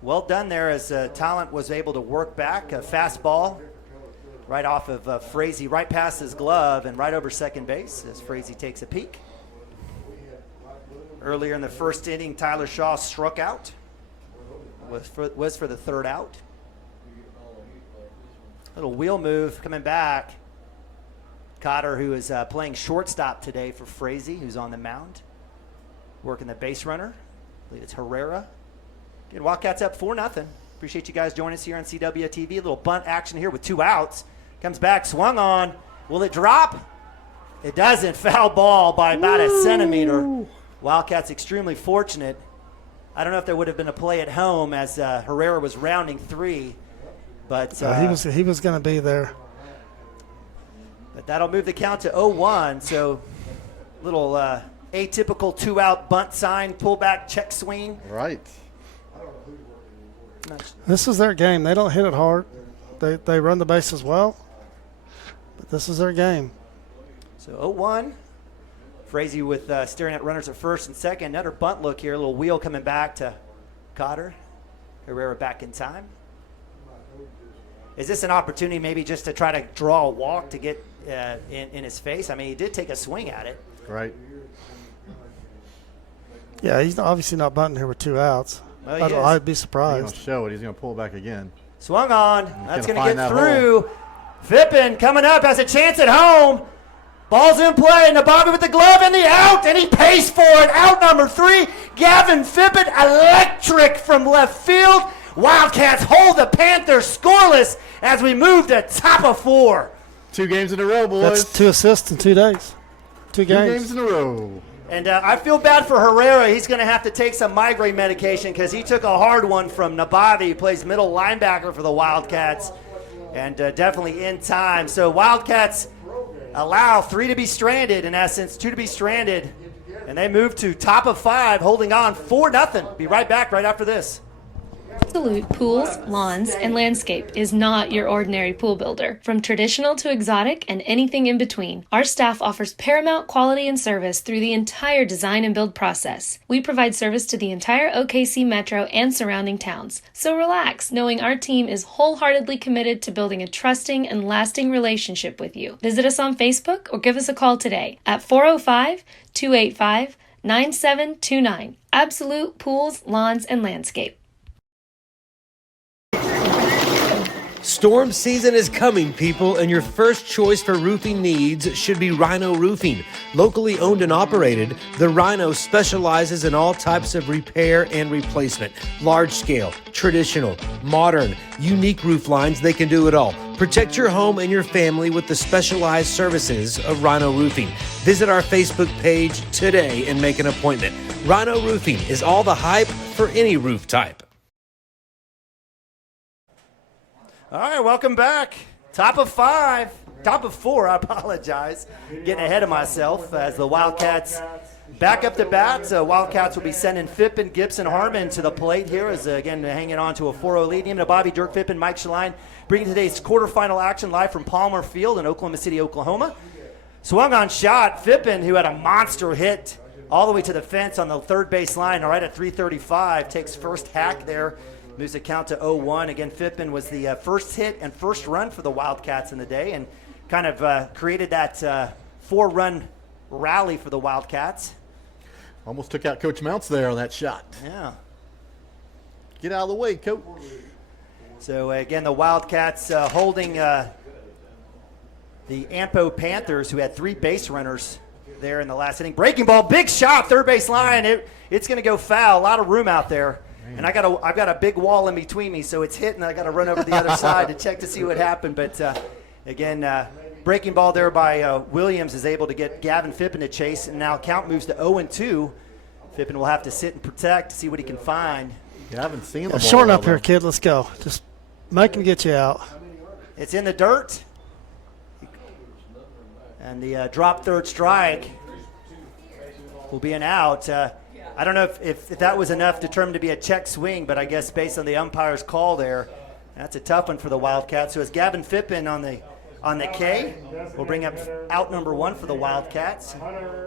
Well done there as Talent was able to work back. A fastball right off of Frazee, right past his glove and right over second base as Frazee takes a peek. Earlier in the first inning, Tyler Shaw struck out. Was for the 3rd out. Little wheel move coming back. Cotter, who is playing shortstop today for Frazee, who's on the mound, working the base runner. I believe it's Herrera. Again, Wildcats up 4-0. Appreciate you guys joining us here on CWTV. A little bunt action here with 2 outs. Comes back, swung on. Will it drop? It doesn't. Foul ball by about a centimeter. Wildcats extremely fortunate. I don't know if there would have been a play at home as Herrera was rounding 3, but he was going to be there. But that'll move the count to 0-1. So little atypical 2-out bunt sign, pullback, check swing. Right. This is their game. They don't hit it hard. They run the bases well. But this is their game. So 0-1 Frazee with staring at runners at first and second. Another bunt look here. A little wheel coming back to Cotter. Herrera back in time. Is this an opportunity maybe just to try to draw a walk to get in his face? I mean, he did take a swing at it. Right. Yeah, he's obviously not bunting here with 2 outs. Well, I'd be He's surprised. going to show it. He's going to pull back again. Swung on. That's going to find get that through. Fippen coming up, has a chance at home. Ball's in play, and Bobby with the glove and the out, and he pays for it. Out number 3, Gavin Fippen, electric from left field. Wildcats hold the Panthers scoreless as we move to top of 4. 2 games in a row, boys. That's 2 assists in 2 days. 2 games. 2 games in a row. And I feel bad for Herrera. He's going to have to take some migraine medication because he took a hard one from Nabavi, who plays middle linebacker for the Wildcats, and definitely in time. So Wildcats allow 3 to be stranded, in essence, 2 to be stranded, and they move to top of 5, holding on 4-0. Be right back right after this. Absolute Pools, Lawns, and Landscape is not your ordinary pool builder. From traditional to exotic and anything in between, our staff offers paramount quality and service through the entire design and build process. We provide service to the entire OKC metro and surrounding towns. So relax, knowing our team is wholeheartedly committed to building a trusting and lasting relationship with you. Visit us on Facebook or give us a call today at 405-285-9729. Absolute Pools, Lawns, and Landscape. Storm season is coming, people, and your first choice for roofing needs should be Rhino Roofing. Locally owned and operated, the Rhino specializes in all types of repair and replacement. Large scale, traditional, modern, unique roof lines, they can do it all. Protect your home and your family with the specialized services of Rhino Roofing. Visit our Facebook page today and make an appointment. Rhino Roofing is all the hype for any roof type. All right, welcome back. Top of 4, I apologize. Getting ahead of myself as the Wildcats back up to bat. Wildcats will be sending Fippen, Gibson, Harmon to the plate here as, again, hanging on to a 4-0 lead. Name to Bobby, Dirk Fippen, Mike Shaline, bringing today's quarterfinal action live from Palmer Field in Oklahoma City, Oklahoma. Swung on shot, Fippen, who had a monster hit all the way to the fence on the third base line, right at 335, takes first hack there. Moves the count to 0-1. Again, Fippen was the first hit and first run for the Wildcats in the day and kind of created that 4-run rally for the Wildcats. Almost took out Coach Mounts there on that shot. Yeah. Get out of the way, Coach. So, again, the Wildcats holding the Ampo Panthers, who had 3 base runners there in the last inning. Breaking ball, big shot, third base line. It's going to go foul. A lot of room out there. And I've got a big wall in between me, so it's hit, and I got to run over the other side to check to see what happened. But again, breaking ball there by Williams is able to get Gavin Fippen to chase, and now count moves to 0-2. Fippen will have to sit and protect to see what he can find. Yeah, I haven't seen the ball. Shorten up here, kid. Let's go. Just make him get you out. It's in the dirt, and the drop third strike will be an out. I don't know if that was enough determined to be a check swing, but I guess based on the umpire's call there, that's a tough one for the Wildcats. So it's Gavin Fippen on the K. We'll bring up out number 1 for the Wildcats.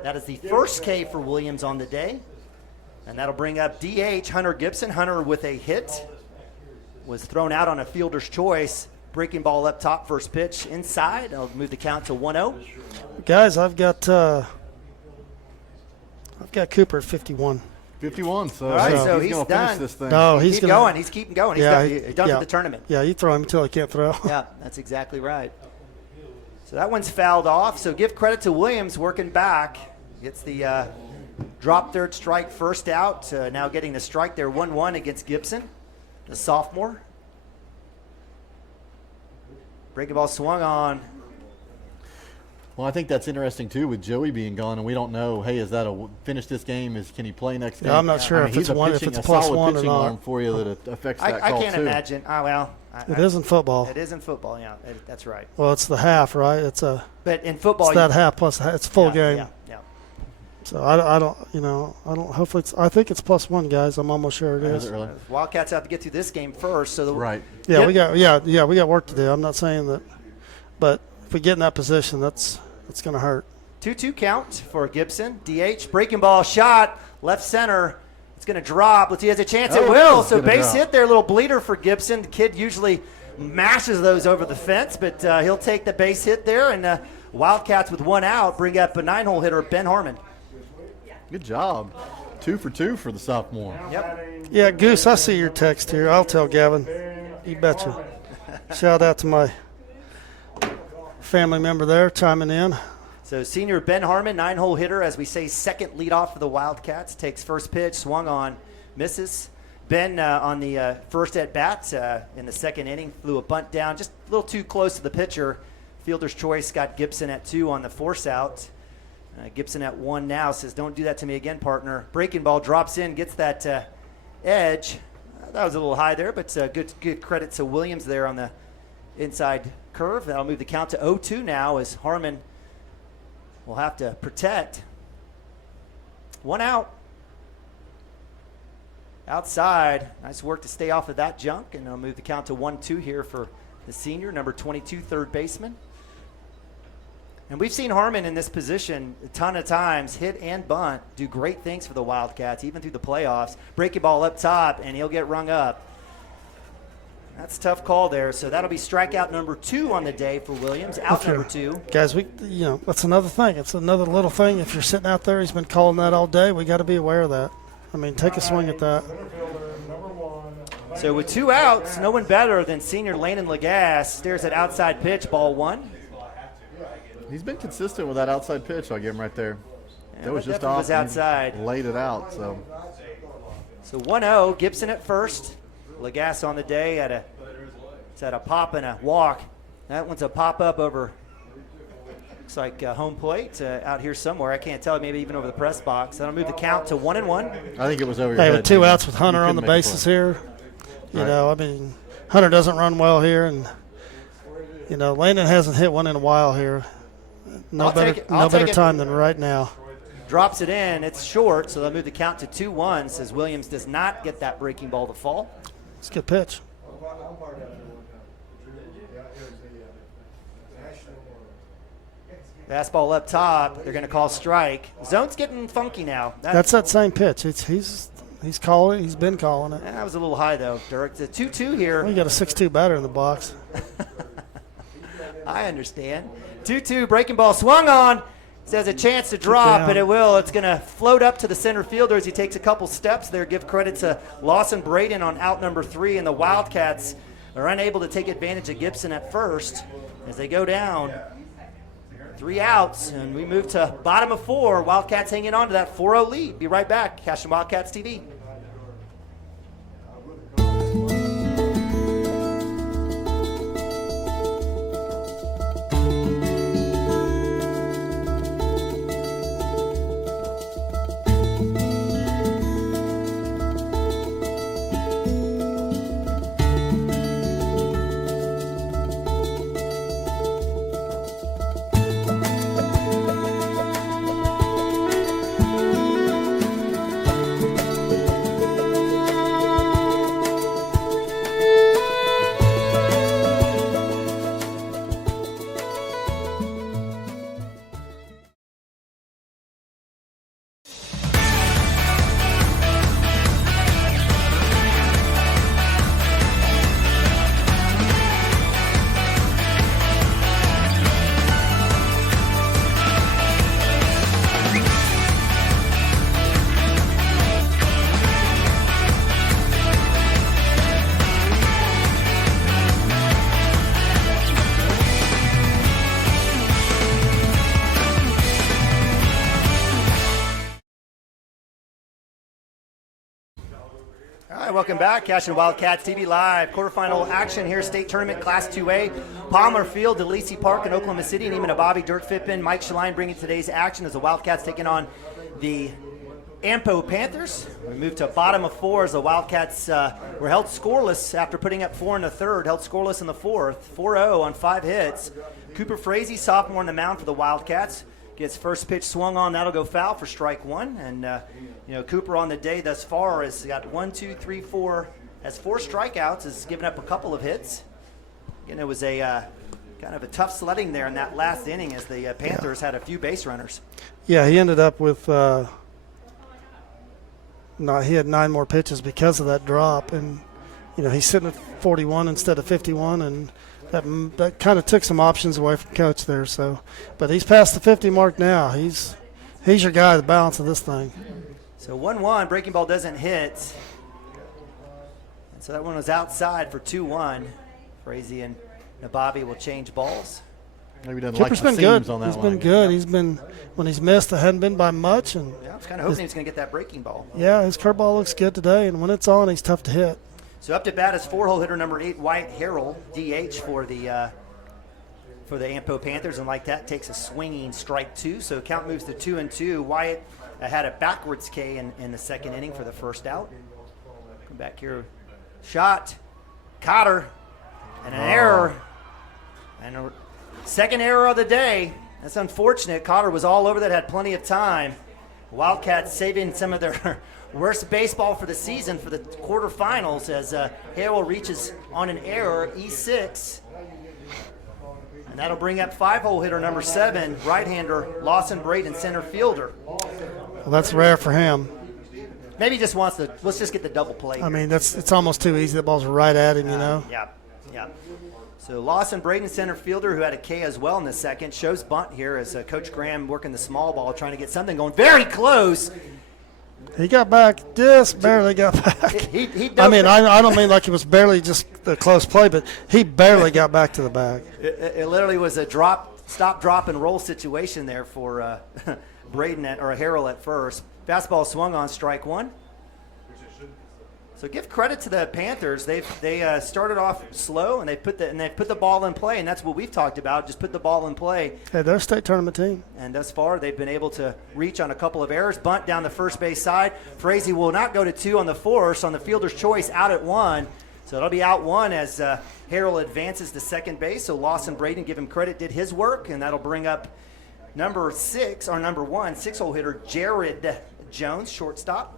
That is the first K for Williams on the day. And that'll bring up DH Hunter Gibson. Hunter with a hit. Was thrown out on a fielder's choice. Breaking ball up top, first pitch inside. I'll move the count to 1-0. Guys, I've got Cooper at 51. 51, so, all right, so he's going to finish this thing. No, he's going. He's keeping going. He's done with the tournament. Yeah, you throw him until he can't throw. Yeah, that's exactly right. So that one's fouled off. So give credit to Williams working back. Gets the drop third strike first out. Now getting the strike there 1-1 against Gibson, the sophomore. Breaking ball swung on. Well, I think that's interesting, too, with Joey being gone, and we don't know, hey, is that finish this game? Can he play next game? I'm not sure if it's one, if it's a plus one or not. Arm for you that affects that call, I can't imagine. It isn't football. It isn't football, yeah. That's right. Well, it's the half, right? But in football, it's that half plus it's full game. Yeah. So I don't. Hopefully, I think it's plus one, guys. I'm almost sure it is. Is it really? Wildcats have to get through this game first, so right. Yeah, we got work to do. I'm not saying that, but if we get in that position, that's going to hurt. 2-2 count for Gibson. DH, breaking ball shot, left center. It's going to drop. Let's see, has a chance. It will. So base hit there, a little bleeder for Gibson. The kid usually mashes those over the fence, but he'll take the base hit there. And Wildcats with 1 out bring up a 9-hole hitter, Ben Harmon. Good job. 2 for 2 for the sophomore. Yep. Yeah, Goose, I see your text here. I'll tell Gavin. You betcha. Shout out to my family member there chiming in. So senior Ben Harmon, 9-hole hitter, as we say, second leadoff for the Wildcats. Takes first pitch, swung on, misses. Ben on the first at-bat in the second inning flew a bunt down, just a little too close to the pitcher. Fielder's choice got Gibson at 2 on the force out. Gibson at 1 now, says, don't do that to me again, partner. Breaking ball drops in, gets that edge. That was a little high there, but good credit to Williams there on the inside curve. That'll move the count to 0-2 now as Harmon will have to protect. 1 out. Outside. Nice work to stay off of that junk, and they'll move the count to 1-2 here for the senior, number 22, third baseman. And we've seen Harmon in this position a ton of times, hit and bunt, do great things for the Wildcats, even through the playoffs. Breaking ball up top, and he'll get rung up. That's a tough call there. So that'll be strikeout number 2 on the day for Williams. Out number 2. Guys, that's another thing. It's another little thing. If you're sitting out there, he's been calling that all day. We got to be aware of that. I mean, take a swing at that. So with 2 outs, no one better than senior Landon Lagasse stares at outside pitch, ball 1. He's been consistent with that outside pitch. I'll give him right there. Yeah, that was just off. Was outside. Laid it out. So 1-0. Gibson at first. Lagasse on the day had a pop and a walk. That one's a pop up over. Looks like home plate out here somewhere. I can't tell. Maybe even over the press box. That'll move the count to 1-1. I think it was over your head. With 2 outs with Hunter on the bases here. You know, I mean, Hunter doesn't run well here, and Landon hasn't hit one in a while here. No better time than right now. Drops it in. It's short, so they'll move the count to 2-1. Says Williams does not get that breaking ball to fall. It's a good pitch. Fastball up top. They're going to call strike. Zone's getting funky now. That's that same pitch. He's calling it. He's been calling it. That was a little high, though, Dirk. The 2-2 here. We got a 6-2 batter in the box. I understand. 2-2, breaking ball swung on. Has a chance to drop, but it will. It's going to float up to the center fielder as he takes a couple steps there. Give credit to Lawson Braden on out number 3, and the Wildcats are unable to take advantage of Gibson at first as they go down. 3 outs, and we move to bottom of 4. Wildcats hanging on to that 4-0 lead. Be right back. Cashion Wildcats TV. Welcome back. Cashion Wildcats TV live. Quarterfinal action here. State tournament, Class 2A. Palmer Field, DeLacy Park in Oklahoma City. Neiman Ababi, Dirk Fippen, Mike Shaline bringing today's action as the Wildcats taking on the Ampo Panthers. We move to bottom of 4 as the Wildcats were held scoreless after putting up 4 in the third. Held scoreless in the fourth. 4-0 on 5 hits. Cooper Frazee, sophomore on the mound for the Wildcats. Gets first pitch swung on. That'll go foul for strike 1. And, Cooper on the day thus far has got 4 strikeouts, has given up a couple of hits. Again, it was a kind of a tough sledding there in that last inning as the Panthers had a few base runners. Yeah, he ended up with he had 9 more pitches because of that drop, and he's sitting at 41 instead of 51, and that kind of took some options away from coach there. So, but he's past the 50 mark now. He's your guy, the balance of this thing. So 1-1, breaking ball doesn't hit. And so that one was outside for 2-1. Frazee and Nababi will change balls. Maybe doesn't Kipper's like the been good. seams on that He's line. been good. He's been, when he's missed, it hadn't been by much. And I was kind of hoping he was going to get that breaking ball. yeah, his curveball looks good today, and when it's on, he's tough to hit. So up to bat is 4-hole hitter number 8, Wyatt Harrell, DH for the Ampo Panthers, and like that takes a swinging strike 2. So count moves to 2-2. Wyatt had a backwards K in the second inning for the first out. Come back here, shot, Cotter, and an error, and a second error of the day. That's unfortunate. Cotter was all over that, had plenty of time. Wildcats saving some of their worst baseball for the season for the quarterfinals as Harrell reaches on an error, E6. And that'll bring up 5-hole hitter number 7, right-hander Lawson Braden, center fielder. Well, that's rare for him. Maybe he just wants to, let's just get the double play. I mean, it's almost too easy. The ball's right at him, Yeah. So Lawson Braden, center fielder, who had a K as well in the second, shows bunt here as Coach Graham working the small ball, trying to get something going. Very close. He got back, just barely got back. I don't mean like it was barely just a close play, but he barely got back to the bag. It literally was a stop, drop, and roll situation there for Braden or Harrell at first. Fastball swung on, strike 1. So give credit to the Panthers. They started off slow and they put the ball in play, and that's what we've talked about. Just put the ball in play. Hey, they're a state tournament team. And thus far, they've been able to reach on a couple of errors. Bunt down the first base side. Frazee will not go to 2 on the force on the fielder's choice, out at 1. So it'll be out 1 as Harrell advances to second base. So Lawson Braden, give him credit, did his work, and that'll bring up number 1, 6-hole hitter Jared Jones, shortstop.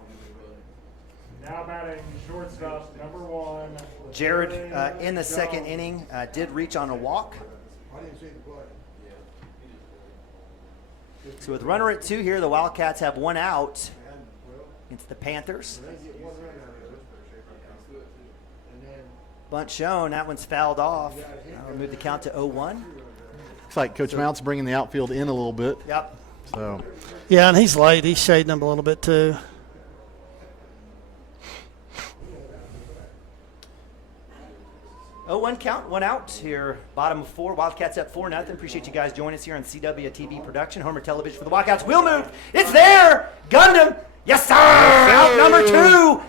Now batting shortstop, number 1. Jared, in the second inning, did reach on a walk. So with runner at 2 here, the Wildcats have 1 out against the Panthers. Bunt shown, that one's fouled off. That'll move the count to 0-1. Looks like Coach Mount's bringing the outfield in a little bit. Yep. So. Yeah, and he's late. He's shading him a little bit too. Oh, 1 count, 1 out here. Bottom of 4. Wildcats up 4-0. Appreciate you guys joining us here on CW TV production. Homer Television for the Wildcats. Will move. It's there. Gunned him. Yes, sir. Out number 2.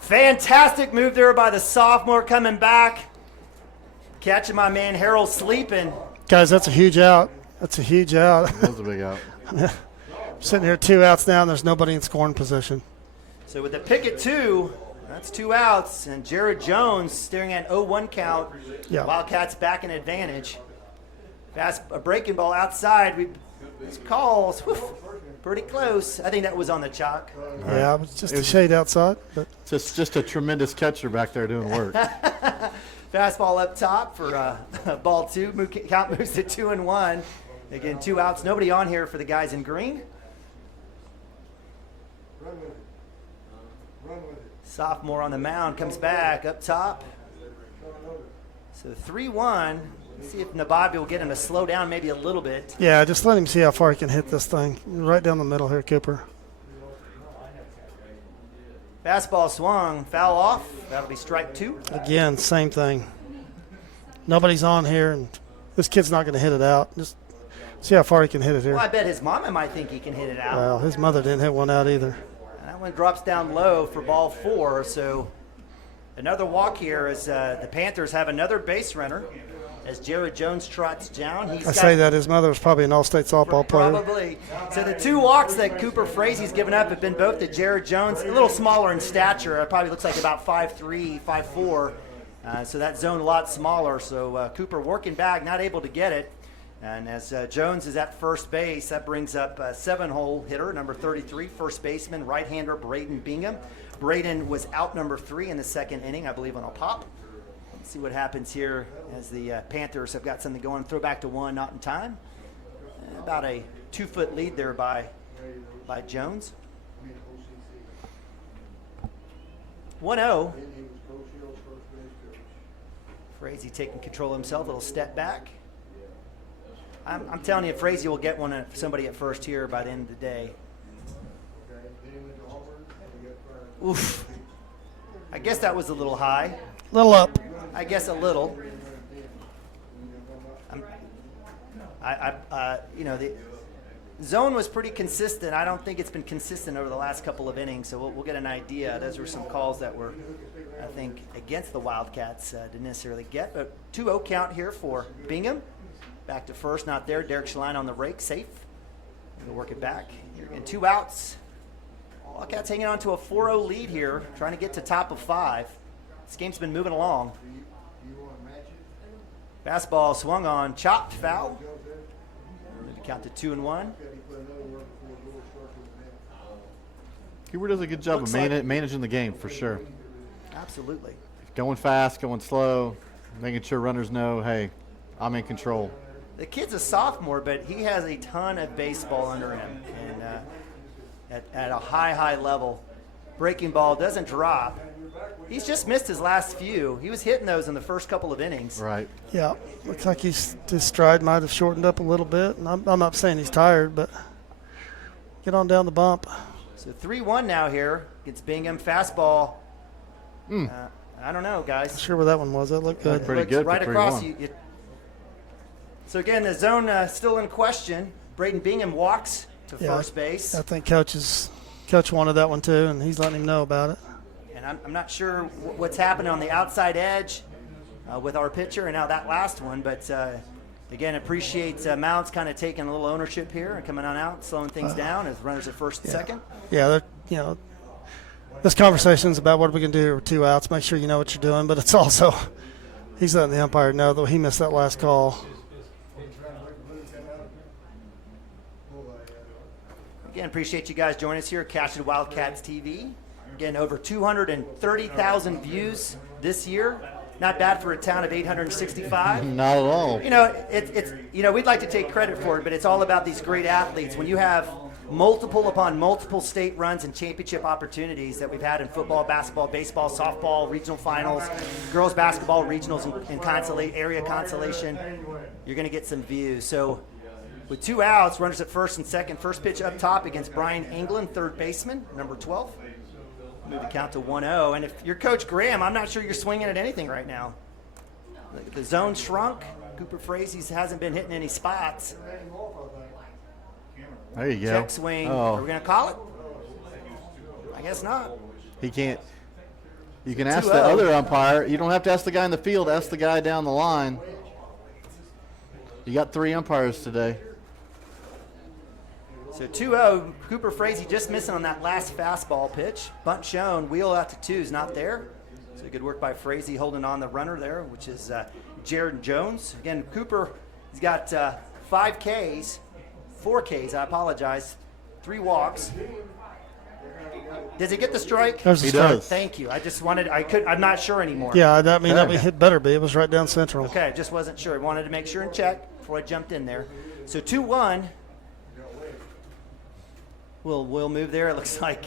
Fantastic move there by the sophomore coming back. Catching my man Harrell sleeping. Guys, that's a huge out. That's a huge out. That was a big out. Sitting here 2 outs now, and there's nobody in scoring position. So with the pick at 2, that's 2 outs, and Jared Jones staring at 0-1 count. Yeah. Wildcats back in advantage. A breaking ball outside. These calls, whew, pretty close. I think that was on the chalk. Yeah, it was just a shade outside. But just a tremendous catcher back there doing work. Fastball up top for ball 2. Count moves to 2-1. Again, 2 outs. Nobody on here for the guys in green. Sophomore on the mound comes back up top. So 3-1. Let's see if Nababi will get him to slow down maybe a little bit. yeah, just let him see how far he can hit this thing. Right down the middle here, Cooper. Fastball swung, foul off. That'll be strike 2. Again, same thing. Nobody's on here, and this kid's not going to hit it out. Just see how far he can hit it here. Well, I bet his mama might think he can hit it out. Well, his mother didn't hit one out either. And that one drops down low for ball 4. So another walk here as the Panthers have another base runner as Jared Jones trots down. I say that his mother was probably an all-state softball player. Probably. So the 2 walks that Cooper Frazee's given up have been both to Jared Jones, a little smaller in stature. Probably looks like about 5'3", 5'4". So that zone a lot smaller. So Cooper working back, not able to get it. And as Jones is at first base, that brings up 7-hole hitter, number 33, first baseman, right-hander Braden Bingham. Braden was out number 3 in the second inning, I believe, on a pop. Let's see what happens here as the Panthers have got something going. Throw back to one, not in time. About a 2-foot lead there by Jones. 1-0. Frazee taking control of himself. A little step back. I'm telling you, Frazee will get one for somebody at first here by the end of the day. Oof. I guess that was a little high. Little up. I guess a little. The zone was pretty consistent. I don't think it's been consistent over the last couple of innings, so we'll get an idea. Those were some calls that were, I think, against the Wildcats. Didn't necessarily get, but 2-0 count here for Bingham. Back to first, not there. Derek Schlein on the rake, safe. We'll work it back. And 2 outs. Wildcats hanging on to a 4-0 lead here, trying to get to top of 5. This game's been moving along. Fastball swung on, chopped, foul. Maybe count to 2-1. Cooper does a good job of managing the game for sure. Absolutely. Going fast, going slow, making sure runners know, hey, I'm in control. The kid's a sophomore, but he has a ton of baseball under him, and at a high level. Breaking ball doesn't drop. He's just missed his last few. He was hitting those in the first couple of innings. Right. Yeah, looks like his stride might have shortened up a little bit. And I'm not saying he's tired, but get on down the bump. So 3-1 now here against Bingham. Fastball. I don't know, guys. Not sure where that one was. That looked good. Pretty good. Right across you. So again, the zone still in question. Braden Bingham walks to first base. I think Coach wanted that one too, and he's letting him know about it. And I'm not sure what's happening on the outside edge with our pitcher and now that last one, but again, appreciate Mounts kind of taking a little ownership here and coming on out, slowing things down as runners at first and second. Yeah, this conversation's about what are we going to do here with 2 outs. Make sure you know what you're doing, but it's also he's letting the umpire know that he missed that last call. Again, appreciate you guys joining us here at Cashion Wildcats TV. Again, over 230,000 views this year. Not bad for a town of 865. Not at all. It's we'd like to take credit for it, but it's all about these great athletes. When you have multiple upon multiple state runs and championship opportunities that we've had in football, basketball, baseball, softball, regional finals, girls basketball, regionals, and area consolation, you're going to get some views. So with 2 outs, runners at first and second. First pitch up top against Brian England, third baseman, number 12. Move the count to 1-0. And if you're Coach Graham, I'm not sure you're swinging at anything right now. The zone shrunk. Cooper Frazee hasn't been hitting any spots. There you go. Check swing. Oh. Are we going to call it? I guess not. He can't. You can ask the other umpire. You don't have to ask the guy in the field. Ask the guy down the line. You got 3 umpires today. So 2-0, Cooper Frazee just missing on that last fastball pitch. Bunt shown, wheel out to 2 is not there. So good work by Frazee holding on the runner there, which is Jared Jones. Again, Cooper, he's got 5 Ks, 4 Ks, I apologize, 3 walks. Does he get the strike? There's the strike. Does. Thank you. I'm not sure anymore. Yeah, that better be. It was right down central. Okay, I just wasn't sure. I wanted to make sure and check before I jumped in there. So 2-1. We'll move there. It looks like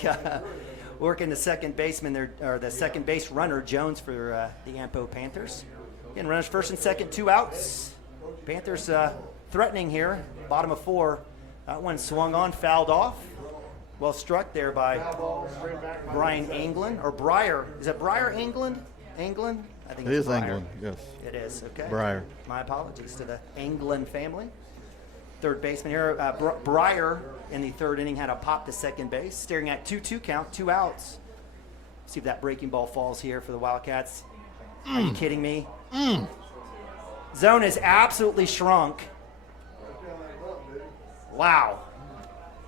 working the second baseman there, or the second base runner, Jones, for the Ampo Panthers. Again, runners first and second, 2 outs. Panthers threatening here, bottom of 4. That one swung on, fouled off. Well struck there by Brian England, or Breyer. Is it Breyer England? England? I think It it's is Breyer. England, yes. It is, okay. Breyer. My apologies to the England family. Third baseman here, Breyer in the third inning had a pop to second base, staring at 2-2 count, 2 outs. See if that breaking ball falls here for the Wildcats. Are you kidding me? Zone is absolutely shrunk. Wow.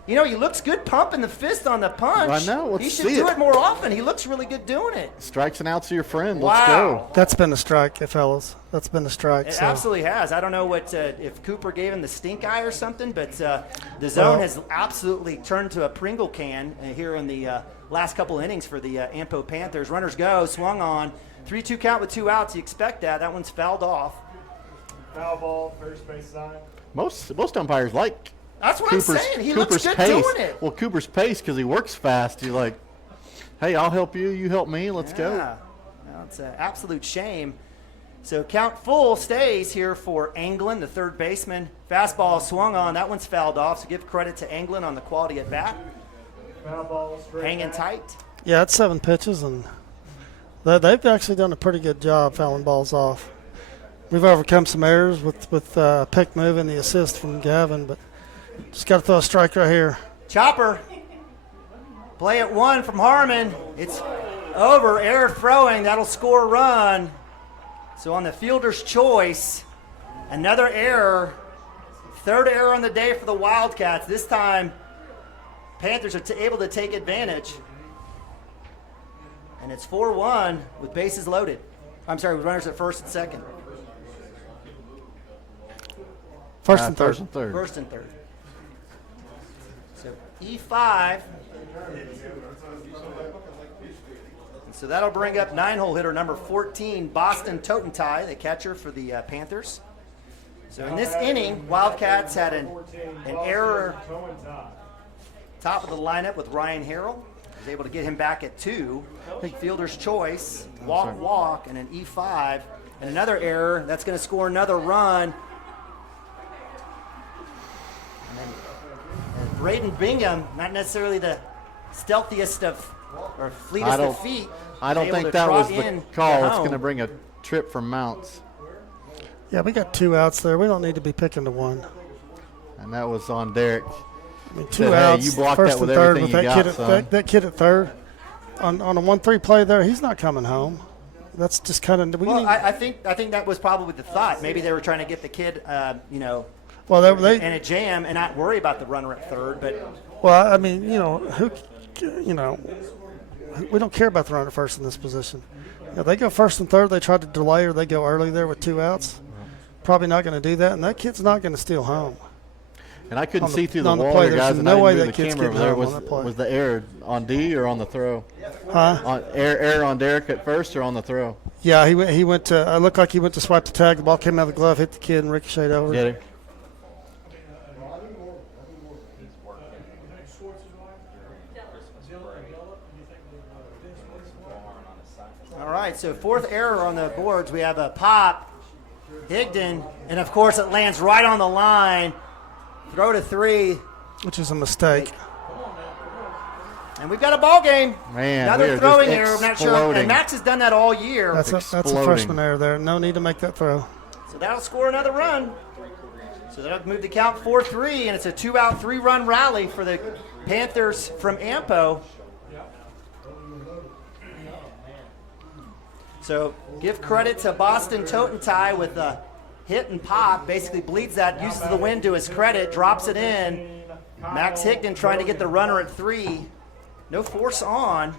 You know, he looks good pumping the fist on the punch. I know. Let's he should see do it. it more often. He looks really good doing it. Strikes and outs to your friend. Wow. Let's go. That's been a strike, fellas. That's been a strike. It absolutely has. I don't know what if Cooper gave him the stink eye or something, but the zone has absolutely turned to a Pringle can here in the last couple innings for the Ampo Panthers. Runners go, swung on. 3-2 count with 2 outs. You expect that. That one's fouled off. Foul ball, first base side. Most umpires like That's what Cooper's, I'm saying. He Cooper's looks good pace. doing it. Well, Cooper's pace because he works fast. You're like, hey, I'll help you. You help me. Let's go. Well, it's an absolute shame. So count full stays here for Anglin, the third baseman. Fastball swung on. That one's fouled off. So give credit to Anglin on the quality at bat. Foul ball, straight Hanging back. tight. Yeah, it's 7 pitches, and they've actually done a pretty good job fouling balls off. We've overcome some errors with pick move and the assist from Gavin, but just got to throw a strike right here. Chopper. Play at 1 from Harmon. It's over. Error throwing. That'll score a run. So on the fielder's choice, another error. Third error on the day for the Wildcats. This time, Panthers are able to take advantage. And it's 4-1 with bases loaded. I'm sorry, with runners at first and second. First and third. First and third. So E5. And so that'll bring up 9-hole hitter number 14, Boston Totentai, the catcher for the Panthers. So in this inning, Wildcats had an error top of the lineup with Ryan Harrell. Was able to get him back at 2. Fielder's choice, walk, and an E5. And another error. That's going to score another run. And Braden Bingham, not necessarily the stealthiest of or fleetest of feet. I don't think that was the call. It's going to bring a trip from Mounts. Yeah, we got 2 outs there. We don't need to be picking to 1. And that was on Derek. I mean, 2 outs, you blocked first that with and third everything with you that got, kid son. that kid at third. On a 1-3 play there, he's not coming home. That's just kind of. Well, I think that was probably the thought. Maybe they were trying to get the kid, Well, they in a jam and not worry about the runner at third. But well, I mean, we don't care about the runner at first in this position. They go first and third. They try to delay or they go early there with 2 outs. Probably not going to do that, and that kid's not going to steal home. And I couldn't see through the on the wall play, there, guys, there's and no I way didn't that move the kid's camera over getting there. home on that play. Was the error on D or on the throw? Huh? Error on Derek at first or on the throw? Yeah, he went to. It looked like he went to swipe the tag. The ball came out of the glove, hit the kid, and ricocheted over. Get it. all right, so 4th error on the boards. We have a pop, Higdon, and of course it lands right on the line. Throw to 3, which is a mistake. And we've got a ball game. Man, another throwing error. I'm not sure. exploding. And Max has done that all year. That's a freshman error there. No need to make that throw. So that'll score another run. So that'll move the count 4-3, and it's a 2-out, 3-run rally for the Panthers from Ampo. So give credit to Boston Totentai with a hit and pop. Basically bleeds that, uses the wind to his credit, drops it in. Max Higdon trying to get the runner at 3. No force on.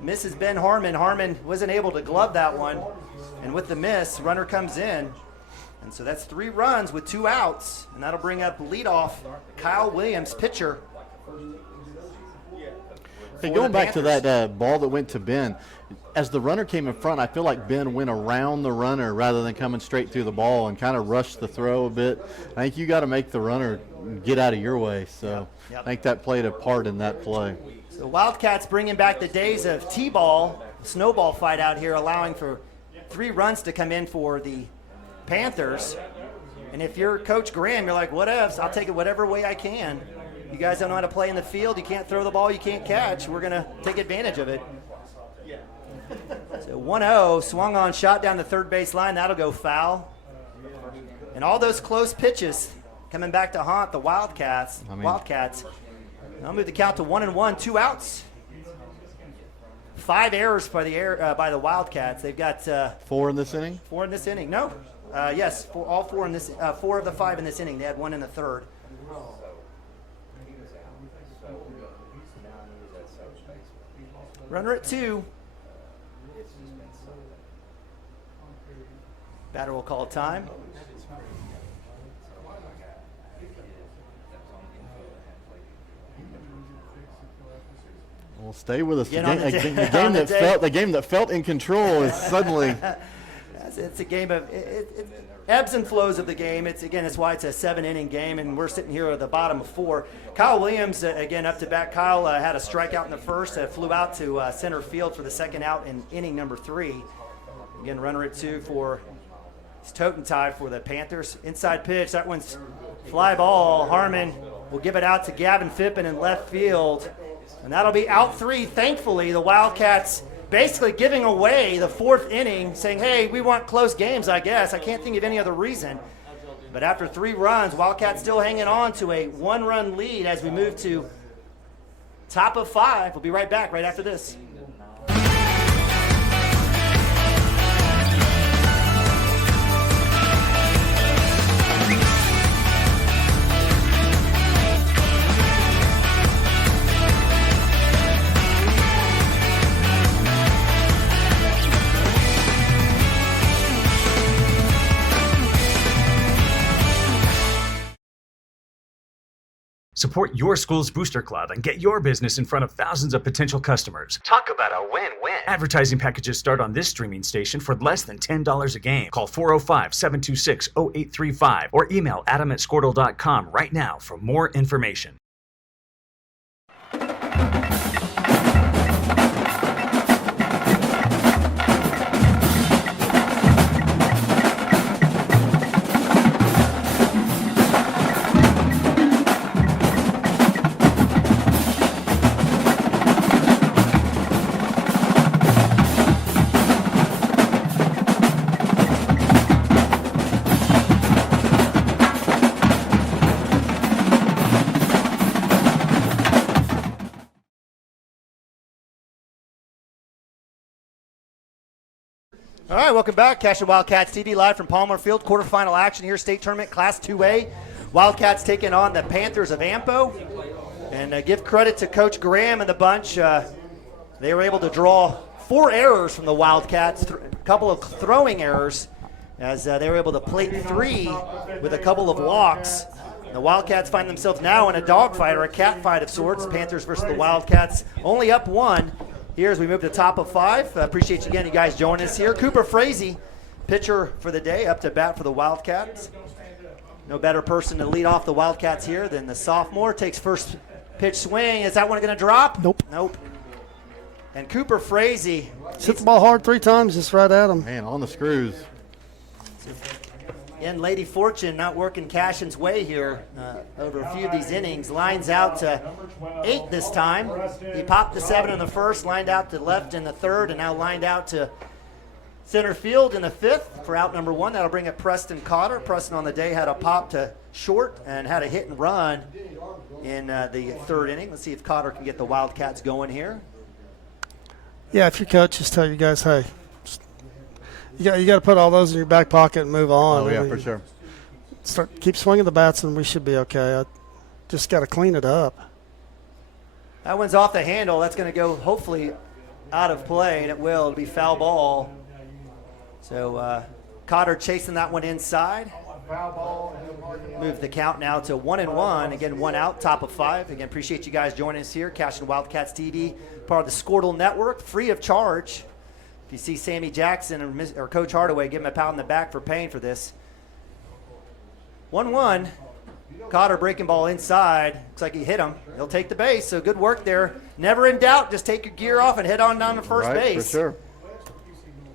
Misses Ben Harmon. Harmon wasn't able to glove that one. And with the miss, runner comes in. And so that's 3 runs with 2 outs. And that'll bring up leadoff Kyle Williams, pitcher. Hey, going back to that ball that went to Ben, as the runner came in front, I feel like Ben went around the runner rather than coming straight through the ball and kind of rushed the throw a bit. I think you got to make the runner get out of your way. So I think that played a part in that play. The Wildcats bringing back the days of T-ball, snowball fight out here, allowing for 3 runs to come in for the Panthers. And if you're Coach Graham, you're like, what ifs? I'll take it whatever way I can. You guys don't know how to play in the field. You can't throw the ball. You can't catch. We're going to take advantage of it. So 1-0, swung on, shot down the third base line. That'll go foul. And all those close pitches coming back to haunt the Wildcats. I'll move the count to 1-1, 2 outs. 5 errors by the Wildcats. They've got 4 in this inning. 4 in this inning. No, yes, all 4 in this. 4 of the 5 in this inning. They had 1 in the third. Runner at 2. Batter will call time. Well, stay with us. Get The on the game, day- the game on the that day. felt the game that felt in control is suddenly. It's a game of it ebbs and flows of the game. It's why it's a 7-inning game, and we're sitting here at the bottom of 4. Kyle Williams again up to bat. Kyle had a strikeout in the first, flew out to center field for the second out in inning number 3. Again, runner at 2 for it's totem tie for the Panthers. Inside pitch, that one's fly ball. Harmon will give it out to Gavin Phippen in left field, and that'll be out 3. Thankfully, the Wildcats basically giving away the 4th inning, saying, hey, we want close games, I guess. I can't think of any other reason. But after 3 runs, Wildcats still hanging on to a 1-run lead as we move to top of 5. We'll be right back right after this. Support your school's booster club and get your business in front of thousands of potential customers. Talk about a win-win. Advertising packages start on this streaming station for less than $10 a game. Call 405-726-0835 or email adam@squirtle.com right now for more information. All right, welcome back. Cashion Wildcats TV live from Palmer Field. Quarterfinal action here, state tournament, Class 2A. Wildcats taking on the Panthers of Ampo. And give credit to Coach Graham and the bunch. They were able to draw 4 errors from the Wildcats, a couple of throwing errors, as they were able to plate 3 with a couple of walks. The Wildcats find themselves now in a dogfight or a cat fight of sorts. Panthers versus the Wildcats, only up 1. Here as we move to top of 5. Appreciate you again, you guys joining us here. Cooper Frazee, pitcher for the day, up to bat for the Wildcats. No better person to lead off the Wildcats here than the sophomore. Takes first pitch swing. Is that one going to drop? Nope. Nope. And Cooper Frazee hit the ball hard 3 times, just right at him. Man, on the screws. And Lady Fortune not working Cashion's way here over a few of these innings. Lines out to 8 this time. He popped the 7 in the first, lined out to left in the third, and now lined out to center field in the 5th for out number 1. That'll bring up Preston Cotter. Preston on the day had a pop to short and had a hit and run in the 3rd inning. Let's see if Cotter can get the Wildcats going here. Yeah, if your coach, just tell you guys, hey, you got to put all those in your back pocket and move on. Oh, yeah, for sure. Keep swinging the bats, and we should be okay. I just got to clean it up. That one's off the handle. That's going to go hopefully out of play, and it will. It'll be foul ball. So Cotter chasing that one inside. Move the count now to 1-1. Again, 1 out, top of 5. Again, appreciate you guys joining us here. Cashion Wildcats TV, part of the Squirtle Network, free of charge. If you see Sammy Jackson or Coach Hardaway, give him a pound in the back for paying for this. 1-1. Cotter breaking ball inside. Looks like he hit him. He'll take the base, so good work there. Never in doubt, just take your gear off and head on down to first base. For sure.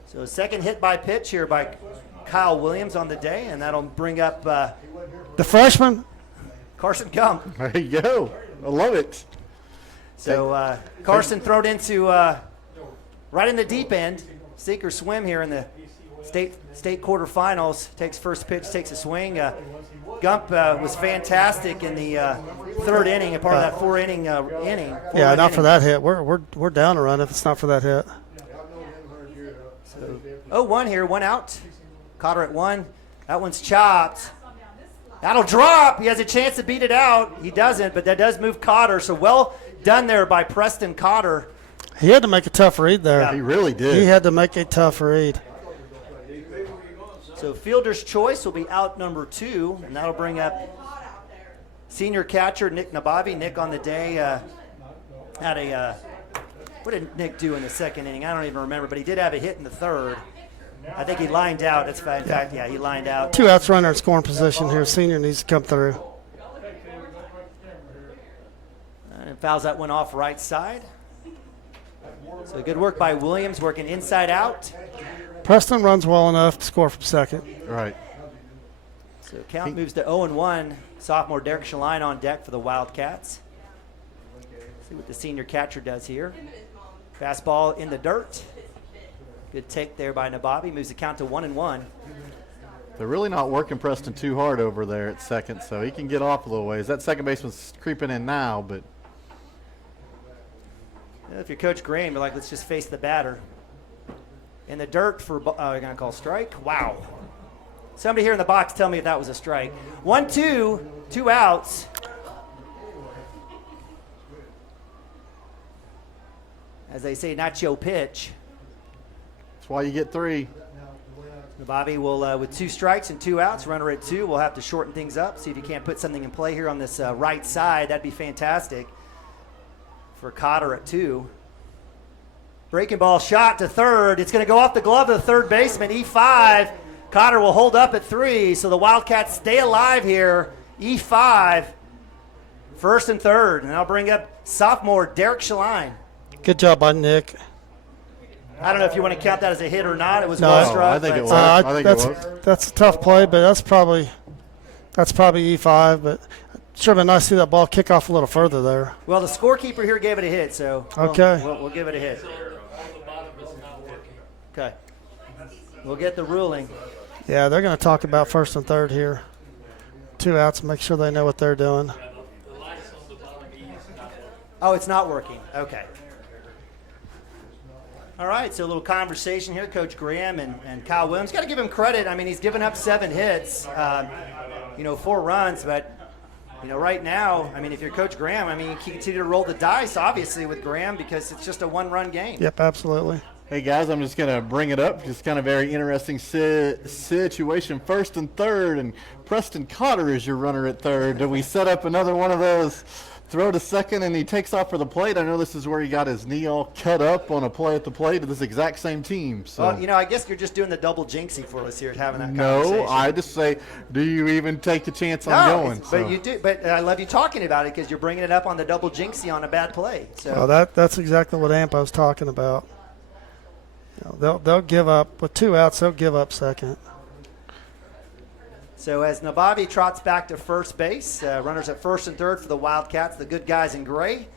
So second hit by pitch here by Kyle Williams on the day, and that'll bring up the freshman, Carson Gump. There you go. I love it. So Carson thrown into right in the deep end, sink or swim here in the state quarterfinals. Takes first pitch, takes a swing. Gump was fantastic in the 3rd inning, a part of that 4-inning inning. Yeah, not for that hit. We're down a run if it's not for that hit. So 0-1 here, 1 out. Cotter at 1. That one's chopped. That'll drop. He has a chance to beat it out. He doesn't, but that does move Cotter. So well done there by Preston Cotter. He had to make a tough read there. Yeah, he really did. He had to make a tough read. So fielder's choice will be out number 2, and that'll bring up senior catcher Nick Nabavi. Nick on the day had a what did Nick do in the second inning? I don't even remember, but he did have a hit in the third. I think he lined out. In fact, he lined out. 2 outs, runner in scoring position here. Senior needs to come through. And fouls that one off right side. So good work by Williams, working inside out. Preston runs well enough to score from second. Right. So count moves to 0-1. Sophomore Derek Shaline on deck for the Wildcats. See what the senior catcher does here. Fastball in the dirt. Good take there by Nabavi. Moves the count to 1-1. They're really not working Preston too hard over there at second, so he can get off a little ways. That second baseman's creeping in now, but if you're Coach Graham, you're like, let's just face the batter. In the dirt for, you're going to call strike? Wow. Somebody here in the box tell me if that was a strike. 1-2, 2 outs. As they say, not your pitch. that's why you get 3. Bobby will, with 2 strikes and 2 outs, runner at 2. We'll have to shorten things up, see if you can't put something in play here on this right side. That'd be fantastic for Cotter at 2. Breaking ball shot to third. It's going to go off the glove of the third baseman, E5. Cotter will hold up at 3, so the Wildcats stay alive here. E5, first and third. And I'll bring up sophomore Derek Shaline. Good job by Nick. I don't know if you want to count that as a hit or not. It was No, well struck. I think it was. I think it was. That's a tough play, but that's probably E5. But sure been nice to see that ball kick off a little further there. Well, the scorekeeper here gave it a hit, so okay, we'll give it a hit. Okay, we'll get the ruling. Yeah, they're going to talk about first and third here. 2 outs, make sure they know what they're doing. Oh, it's not working. Okay. All right, so a little conversation here. Coach Graham and Kyle Williams. Got to give him credit. I mean, he's given up 7 hits, 4 runs. But, right now, I mean, if you're Coach Graham, I mean, you continue to roll the dice, obviously, with Graham because it's just a 1-run game. Yep, absolutely. Hey, guys, I'm just going to bring it up. Just kind of very interesting situation. First and third, and Preston Cotter is your runner at third. Do we set up another one of those? Throw to second, and he takes off for the plate. I know this is where he got his knee all cut up on a play at the plate of this exact same team. So. Well, I guess you're just doing the double jinxie for us here, having that conversation. No, I just say, do you even take the chance on going? But you do. But I love you talking about it because you're bringing it up on the double jinxie on a bad play. So well, that's exactly what Ampo's talking about. They'll give up with 2 outs. They'll give up second. So as Nabavi trots back to first base, runners at first and third for the Wildcats, the good guys in gray.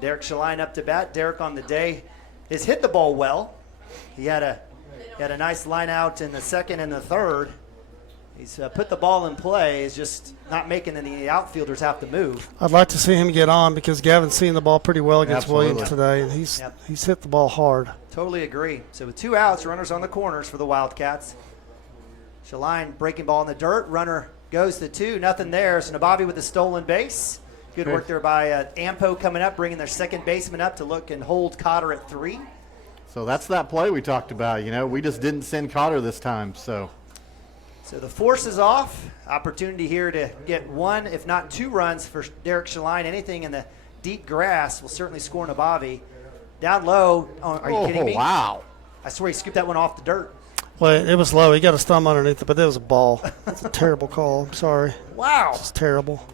Derek Shaline up to bat. Derek on the day has hit the ball well. He had a nice line out in the second and the third. He's put the ball in play. He's just not making any outfielders have to move. I'd like to see him get on because Gavin's seen the ball pretty well against Absolutely. Williams today, and he's hit the ball hard. Totally agree. So with 2 outs, runners on the corners for the Wildcats. Shaline breaking ball in the dirt. Runner goes to 2. Nothing there. So Nabavi with the stolen base. Good work there by Ampo coming up, bringing their second baseman up to look and hold Cotter at 3. So that's that play we talked about. We just didn't send Cotter this time. So the force is off. Opportunity here to get 1, if not 2 runs for Derek Shaline. Anything in the deep grass will certainly score Nabavi. Down low. Are you kidding me? Wow. I swear he scooped that one off the dirt. Well, it was low. He got his thumb underneath it, but it was a ball. It's a terrible call. I'm sorry. Wow. It's terrible.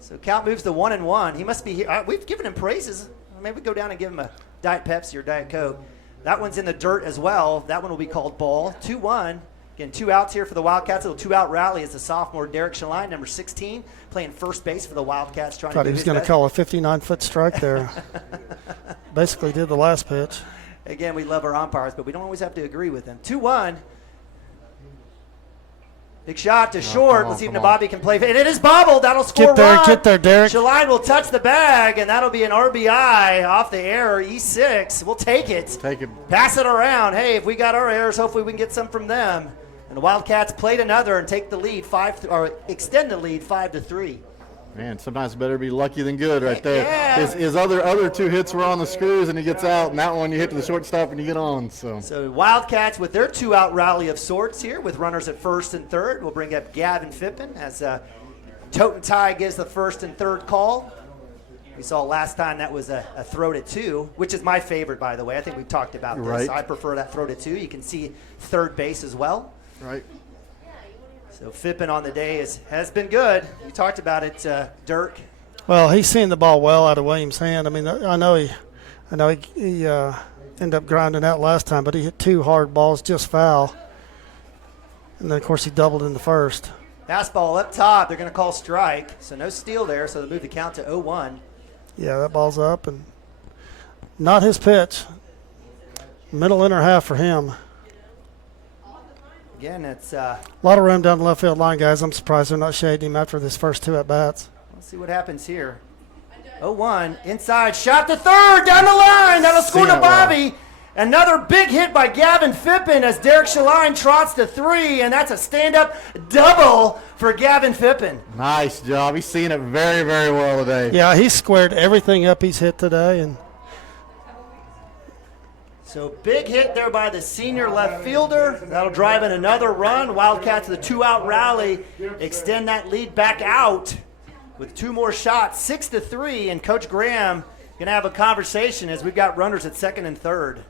So count moves to 1-1. He must be here. We've given him praises. Maybe we go down and give him a Diet Pepsi or Diet Coke. That one's in the dirt as well. That one will be called ball. 2-1. Again, 2 outs here for the Wildcats. A little 2-out rally as the sophomore Derek Shaline, number 16, playing first base for the Wildcats. Thought he was going to call a 59-foot strike there. Basically did the last pitch. Again, we love our umpires, but we don't always have to agree with them. 2-1. Big shot to short. Let's see if Nabavi can play. And it is bobbled. That'll score Get there, Derek. Shaline will touch the bag, and that'll be an RBI off the error, E6. We'll take it. Take it. Pass it around. Hey, if we got our errors, hopefully we can get some from them. And the Wildcats played another and take the lead, extend the lead 5-3. Man, sometimes better be lucky than good right there. Yeah. His other 2 hits were on the screws, and he gets out, and that one you hit to the shortstop and you get on. So Wildcats with their 2-out rally of sorts here with runners at first and third. We'll bring up Gavin Phippen as Toten Tie gives the first and third call. We saw last time that was a throw to 2, which is my favorite, by the way. I think we've talked about this. Right. I prefer that throw to 2. You can see third base as well. Right. So Phippen on the day has been good. You talked about it, Dirk. Well, he's seen the ball well out of Williams' hand. I mean, I know he ended up grinding out last time, but he hit 2 hard balls just foul. And then, of course, he doubled in the first. Fastball up top. They're going to call strike. So no steal there. So they move the count to 0-1. Yeah, that ball's up and not his pitch. Middle inner half for him. Again, it's A lot of room down the left field line, guys. I'm surprised they're not shading him after this first 2 at-bats. Let's see what happens here. 0-1, inside, shot to third, down the line. That'll score to Bobby. Another big hit by Gavin Phippen as Derek Shaline trots to 3, and that's a stand-up double for Gavin Phippen. Nice job. He's seeing it very, very well today. Yeah, he squared everything up he's hit today. And so big hit there by the senior left fielder. That'll drive in another run. Wildcats with a 2-out rally extend that lead back out with 2 more shots, 6-3, and Coach Graham going to have a conversation as we've got runners at second and third.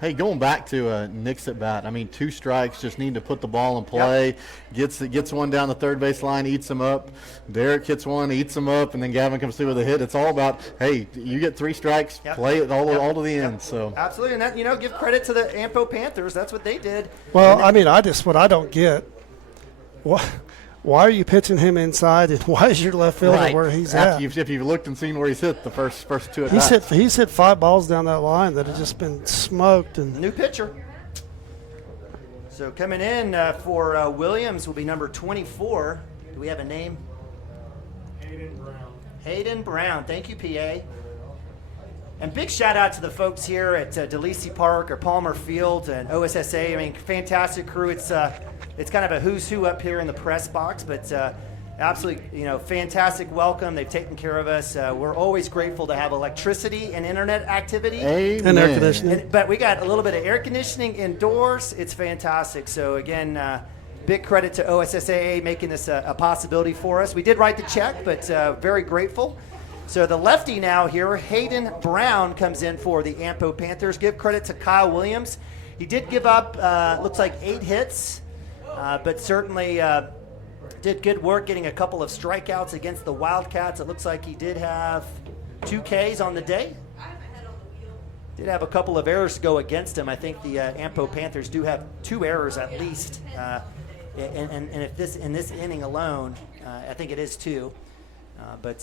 Hey, going back to Nick's at bat, I mean, 2 strikes, just need to put the ball in play. Yep. Gets one down the third base line, eats him up. Derek hits one, eats him up, and then Gavin comes through with a hit. It's all about, hey, you get 3 strikes, play it all to the end. So Absolutely, and that, give credit to the Ampo Panthers. That's what they did. well, I mean, what I don't get, why are you pitching him inside, and why is your left fielder where he's at? If you've looked and seen where he's hit the first 2 at bats. He's hit 5 balls down that line that have just been smoked. And new pitcher. So coming in for Williams will be number 24. Do we have a name? Hayden Brown. Thank you, PA. And big shout out to the folks here at DeLisi Park or Palmer Field and OSSA. I mean, fantastic crew. It's kind of a who's who up here in the press box, but absolutely, fantastic welcome. They've taken care of us. We're always grateful to have electricity and internet activity. Amen. And air conditioning. But we got a little bit of air conditioning indoors. It's fantastic. So again, big credit to OSSAA making this a possibility for us. We did write the check, but very grateful. So the lefty now here, Hayden Brown, comes in for the Ampo Panthers. Give credit to Kyle Williams. He did give up, looks like 8 hits, but certainly did good work getting a couple of strikeouts against the Wildcats. It looks like he did have 2 Ks on the day. Did have a couple of errors go against him. I think the Ampo Panthers do have 2 errors at least. And if in this inning alone, I think it is 2. But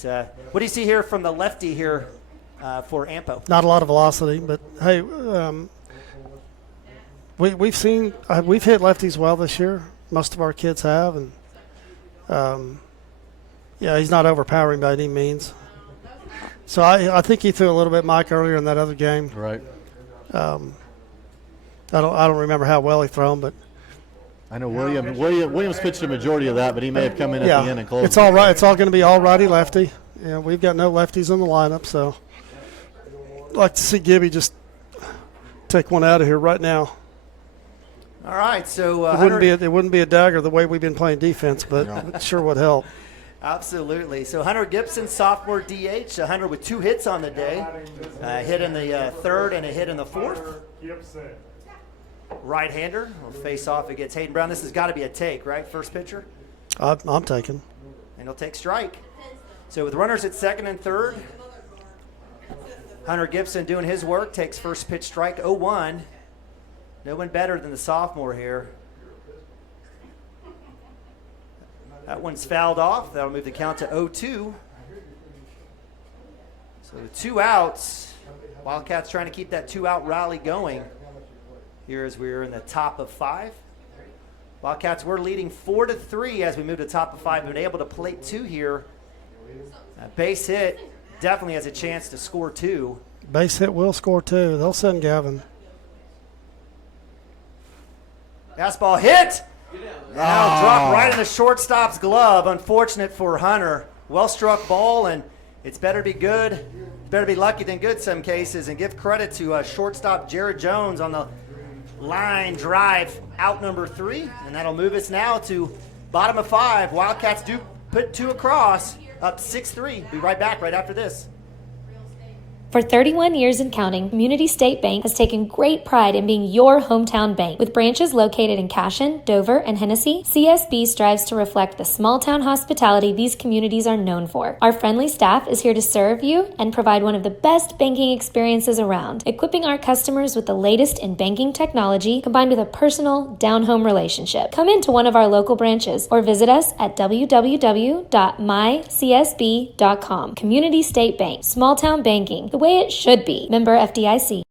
what do you see here from the lefty here for Ampo? not a lot of velocity, but hey, we've hit lefties well this year. Most of our kids have, and he's not overpowering by any means. So I think he threw a little bit, Mike, earlier in that other game. Right. I don't remember how well he thrown, but I know Williams pitched a majority of that, but he may have come in at the end and closed. It's all right. It's all going to be all righty lefty. Yeah, we've got no lefties in the lineup, so I'd like to see Gibby just take one out of here right now. All right, so it wouldn't be a dagger the way we've been playing defense, but it sure would help. Absolutely. So Hunter Gibson, sophomore DH. Hunter with 2 hits on the day, a hit in the third and a hit in the fourth. Right-hander will face off against Hayden Brown. This has got to be a take, right? First pitcher? I'm taking. And he'll take strike. So with runners at second and third, Hunter Gibson doing his work, takes first pitch strike, 0-1. No one better than the sophomore here. That one's fouled off. That'll move the count to 0-2. So 2 outs. Wildcats trying to keep that 2-out rally going here as we're in the top of 5. Wildcats were leading 4-3 as we move to the top of 5. Been able to plate 2 here. Base hit definitely has a chance to score 2. Base hit will score 2. They'll send Gavin. Fastball hit. Now dropped right in the shortstop's glove. Unfortunate for Hunter. well-struck ball, and it's better to be good. It's better to be lucky than good some cases, and give credit to shortstop Jared Jones on the line drive out number 3, and that'll move us now to bottom of 5. Wildcats do put 2 across, up 6-3. Be right back right after this. For 31 years and counting, Community State Bank has taken great pride in being your hometown bank. With branches located in Cashion, Dover, and Hennessy, CSB strives to reflect the small-town hospitality these communities are known for. Our friendly staff is here to serve you and provide one of the best banking experiences around, equipping our customers with the latest in banking technology combined with a personal, down-home relationship. Come into one of our local branches or visit us at www.mycsb.com. Community State Bank, small-town banking, the way it should be. Member FDIC.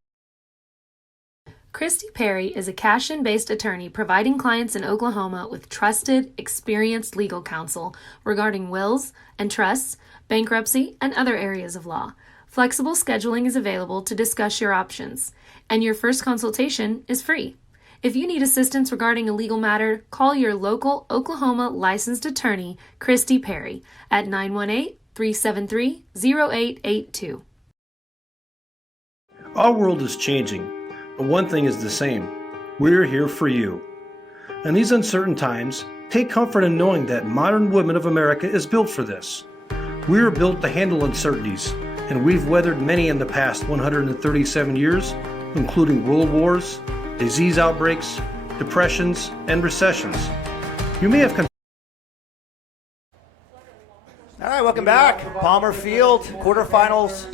Christy Perry is a Cashion-based attorney providing clients in Oklahoma with trusted, experienced legal counsel regarding wills and trusts, bankruptcy, and other areas of law. Flexible scheduling is available to discuss your options, and your first consultation is free. If you need assistance regarding a legal matter, call your local Oklahoma licensed attorney, Christy Perry, at 918-373-0882. Our world is changing, but one thing is the same. We're here for you. In these uncertain times, take comfort in knowing that modern women of America is built for this. We are built to handle uncertainties, and we've weathered many in the past 137 years, including world wars, disease outbreaks, depressions, and recessions. You may have All right, welcome back. Palmer Field, quarterfinals,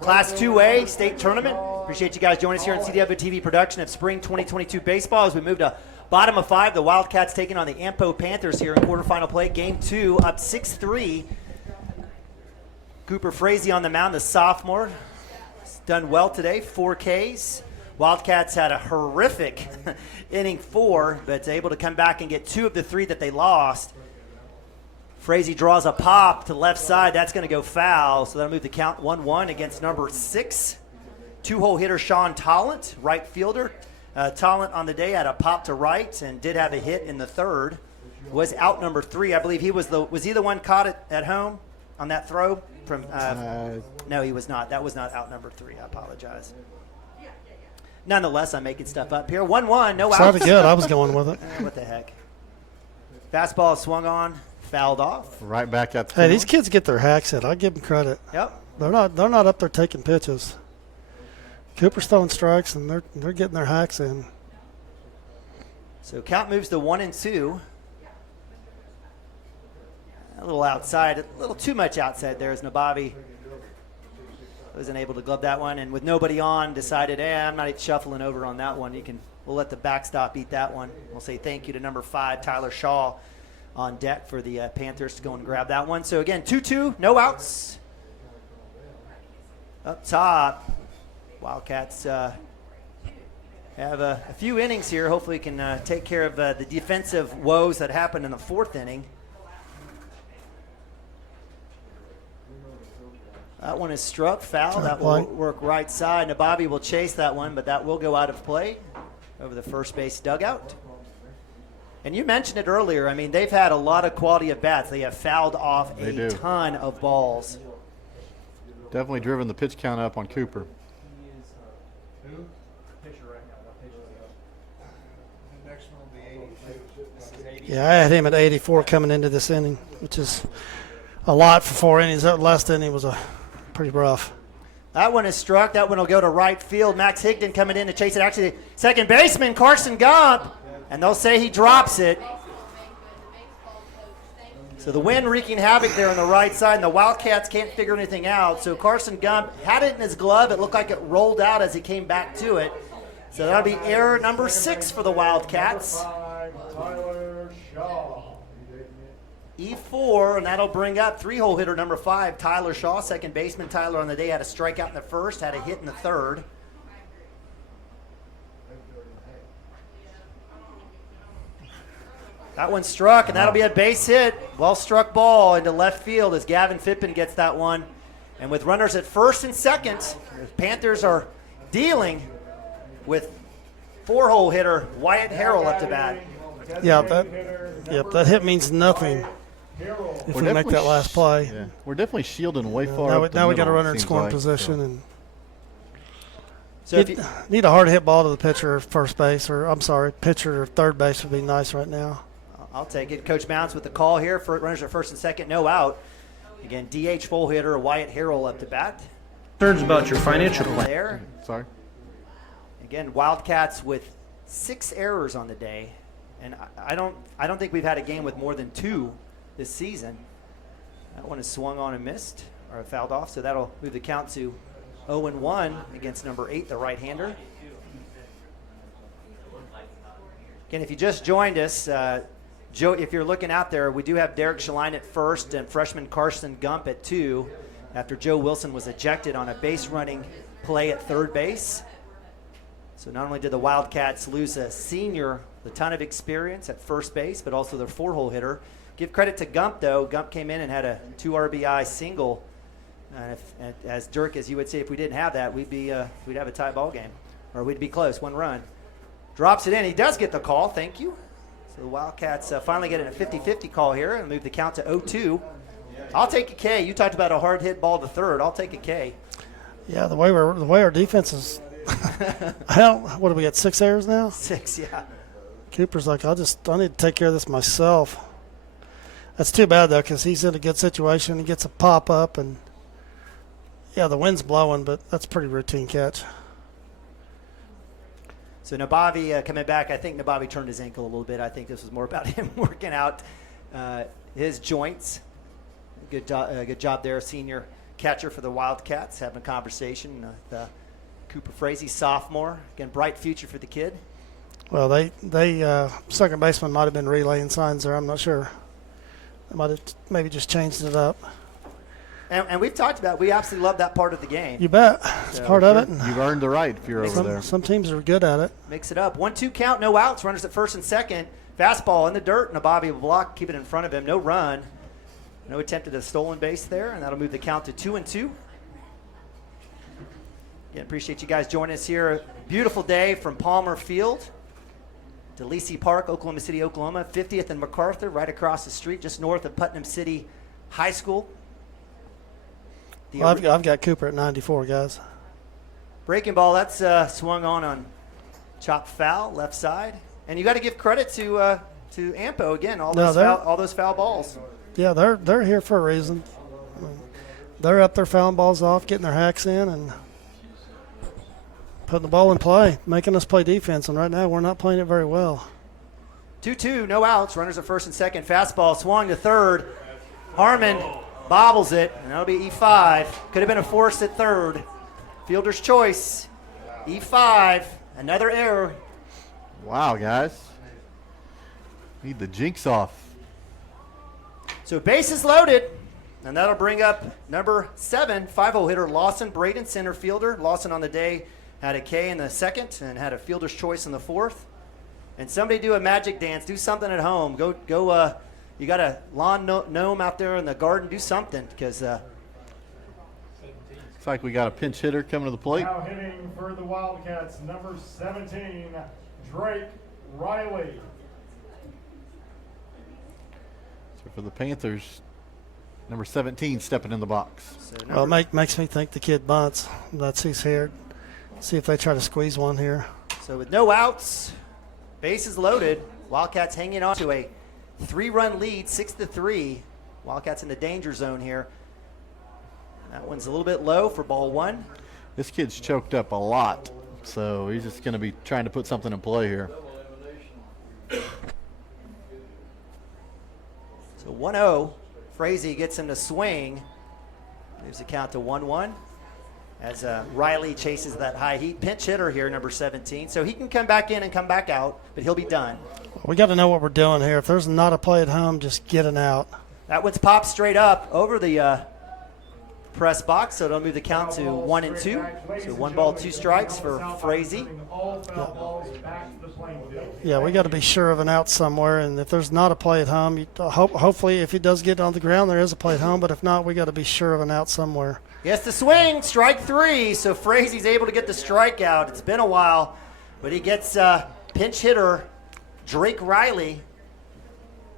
Class 2A state tournament. Appreciate you guys joining us here on CWTV production of Spring 2022 baseball as we move to bottom of 5. The Wildcats taking on the Ampo Panthers here in quarterfinal play. Game 2 up 6-3. Cooper Frazee on the mound, the sophomore. He's done well today, 4 Ks. Wildcats had a horrific inning 4, but able to come back and get 2 of the 3 that they lost. Frazee draws a pop to left side. That's going to go foul, so that'll move the count 1-1 against number 6. 2-hole hitter Sean Tallant, right fielder. Tallant on the day had a pop to right and did have a hit in the 3rd. Was out number 3. I believe he was he the one caught it at home on that throw? No, he was not. That was not out number 3. I apologize. Nonetheless, I'm making stuff up here. 1-1, no outs. Sounded good. I was going with it. What the heck? Fastball swung on. Fouled off. Right back at the Hey, these kids get their hacks in. I give them credit. Yep. They're not up there taking pitches. Cooper's throwing strikes and they're getting their hacks in. So count moves to 1-2. A little outside, a little too much outside there as Nabavi wasn't able to glove that one, and with nobody on, decided, I'm not shuffling over on that one. We'll let the backstop eat that one. We'll say thank you to number 5, Tyler Shaw, on deck for the Panthers to go and grab that one. So again, 2-2, no outs. Up top, Wildcats have a few innings here. Hopefully can take care of the defensive woes that happened in the 4th inning. That one is struck, foul. That will work right side. Nabavi will chase that one, but that will go out of play over the first base dugout. And you mentioned it earlier. I mean, they've had a lot of quality at bats. They have fouled off a ton of balls. Definitely driven the pitch count up on Cooper. Yeah, I had him at 84 coming into this inning, which is a lot for 4 innings. That last inning was pretty rough. That one is struck. That one will go to right field. Max Higdon coming in to chase it. Actually, second baseman Carson Gump. And they'll say he drops it. So the wind wreaking havoc there on the right side, and the Wildcats can't figure anything out. So Carson Gump had it in his glove. It looked like it rolled out as he came back to it. So that'll be error number 6 for the Wildcats. E4, and that'll bring up 3-hole hitter number 5, Tyler Shaw. Second baseman Tyler on the day had a strikeout in the 1st, had a hit in the 3rd. That one struck, and that'll be a base hit. Well-struck ball into left field as Gavin Phippen gets that one. And with runners at 1st and 2nd, the Panthers are dealing with 4-hole hitter Wyatt Harrell up to bat. Yeah, that hit means nothing if we make that last play. Yeah, we're definitely shielding way far Now, up the now we middle, got a runner it in seems scoring like, position, so. and So if you, need a hard hit ball to the pitcher or first base, or I'm sorry, pitcher or third base would be nice right now. I'll take it. Coach Mounts with the call here for runners at first and second, no out. Again, DH full hitter Wyatt Harrell up to bat. Concerns about your financial plan. There. Sorry. Again, Wildcats with 6 errors on the day, and I don't think we've had a game with more than 2 this season. That one is swung on and missed, or fouled off, so that'll move the count to 0-1 against number 8, the right-hander. Again, if you just joined us, Joe, if you're looking out there, we do have Derek Shaline at first and freshman Carson Gump at 2 after Joe Wilson was ejected on a base running play at third base. So not only did the Wildcats lose a senior with a ton of experience at first base, but also their 4-hole hitter. Give credit to Gump, though. Gump came in and had a 2 RBI single. And as Dirk, as you would say, if we didn't have that, we'd have a tie ball game, or we'd be close, 1 run. Drops it in. He does get the call. Thank you. So the Wildcats finally get a 50-50 call here and move the count to 0-2. I'll take a K. You talked about a hard hit ball to third. I'll take a K. Yeah, the way our defense is. What do we got? 6 errors now? 6, yeah. Cooper's like, I need to take care of this myself. That's too bad though, because he's in a good situation. He gets a pop up, and yeah, the wind's blowing, but that's a pretty routine catch. So Nabavi coming back. I think Nabavi turned his ankle a little bit. I think this was more about him working out his joints. Good job there, senior catcher for the Wildcats, having a conversation with Cooper Frazee, sophomore. Again, bright future for the kid. Well, they second baseman might have been relaying signs there. I'm not sure. They might have maybe just changed it up. And we've talked about, we absolutely love that part of the game. You bet. It's part of it. You've earned the right if you're over there. Some teams are good at it. Mix it up. 1-2 count, no outs. Runners at first and second. Fastball in the dirt, and Nabavi will block, keep it in front of him. No run. No attempt at a stolen base there, and that'll move the count to 2-2. Again, appreciate you guys joining us here. Beautiful day from Palmer Field to Lacey Park, Oklahoma City, Oklahoma. 50th and MacArthur, right across the street, just north of Putnam City High School. Well, I've got Cooper at 94, guys. Breaking ball, that's swung on chop foul, left side. And you got to give credit to Ampo again. All those foul balls. Yeah, they're here for a reason. They're up there fouling balls off, getting their hacks in, and putting the ball in play, making us play defense. And right now, we're not playing it very well. 2-2, no outs. Runners at first and second. Fastball swung to third. Harmon bobbles it, and that'll be E5. Could have been a force at third. Fielder's choice. E5, another error. Wow, guys. Need the jinx off. So bases loaded, and that'll bring up number 7, 5-hole hitter Lawson Braden, center fielder. Lawson on the day had a K in the second and had a fielder's choice in the fourth. And somebody do a magic dance. Do something at home. Go. You got a lawn gnome out there in the garden. Do something, because looks like we got a pinch hitter coming to the plate. Now hitting for the Wildcats, number 17, Drake Riley. So for the Panthers, number 17 stepping in the box. Well, it makes me think the kid bunts. That's he's here. See if they try to squeeze one here. So with no outs, bases loaded, Wildcats hanging on to a 3-run lead, 6-3. Wildcats in the danger zone here. That one's a little bit low for ball 1. This kid's choked up a lot, so he's just going to be trying to put something in play here. So 1-0. Frazee gets him to swing. Moves the count to 1-1. As Riley chases that high heat. Pinch hitter here, number 17. So he can come back in and come back out, but he'll be done. We got to know what we're doing here. If there's not a play at home, just get it out. That one's popped straight up over the press box, so it'll move the count to 1-2. So 1 ball, 2 strikes for Frazee. Yeah, we got to be sure of an out somewhere, and if there's not a play at home, hopefully if he does get on the ground, there is a play at home, but if not, we got to be sure of an out somewhere. Yes, the swing, strike 3, so Frazee's able to get the strikeout. It's been a while, but he gets pinch hitter Drake Riley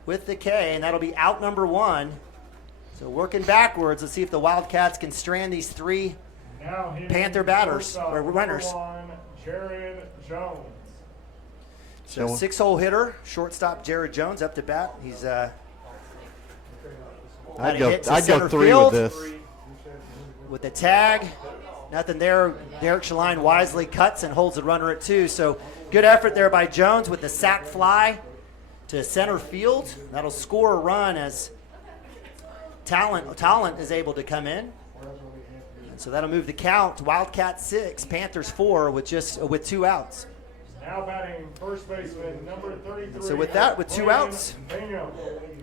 with the K, and that'll be out number 1. So working backwards, let's see if the Wildcats can strand these 3 Panther batters or runners. Jared Jones. So 6-hole hitter, shortstop Jared Jones up to bat. He's I'd go 3 with this. With the tag, nothing there. Derek Shaline wisely cuts and holds the runner at 2. So good effort there by Jones with the sac fly to center field. That'll score a run as Talent is able to come in. And so that'll move the count. Wildcats 6, Panthers 4 with 2 outs. Now batting first baseman number 33. So with that, with 2 outs,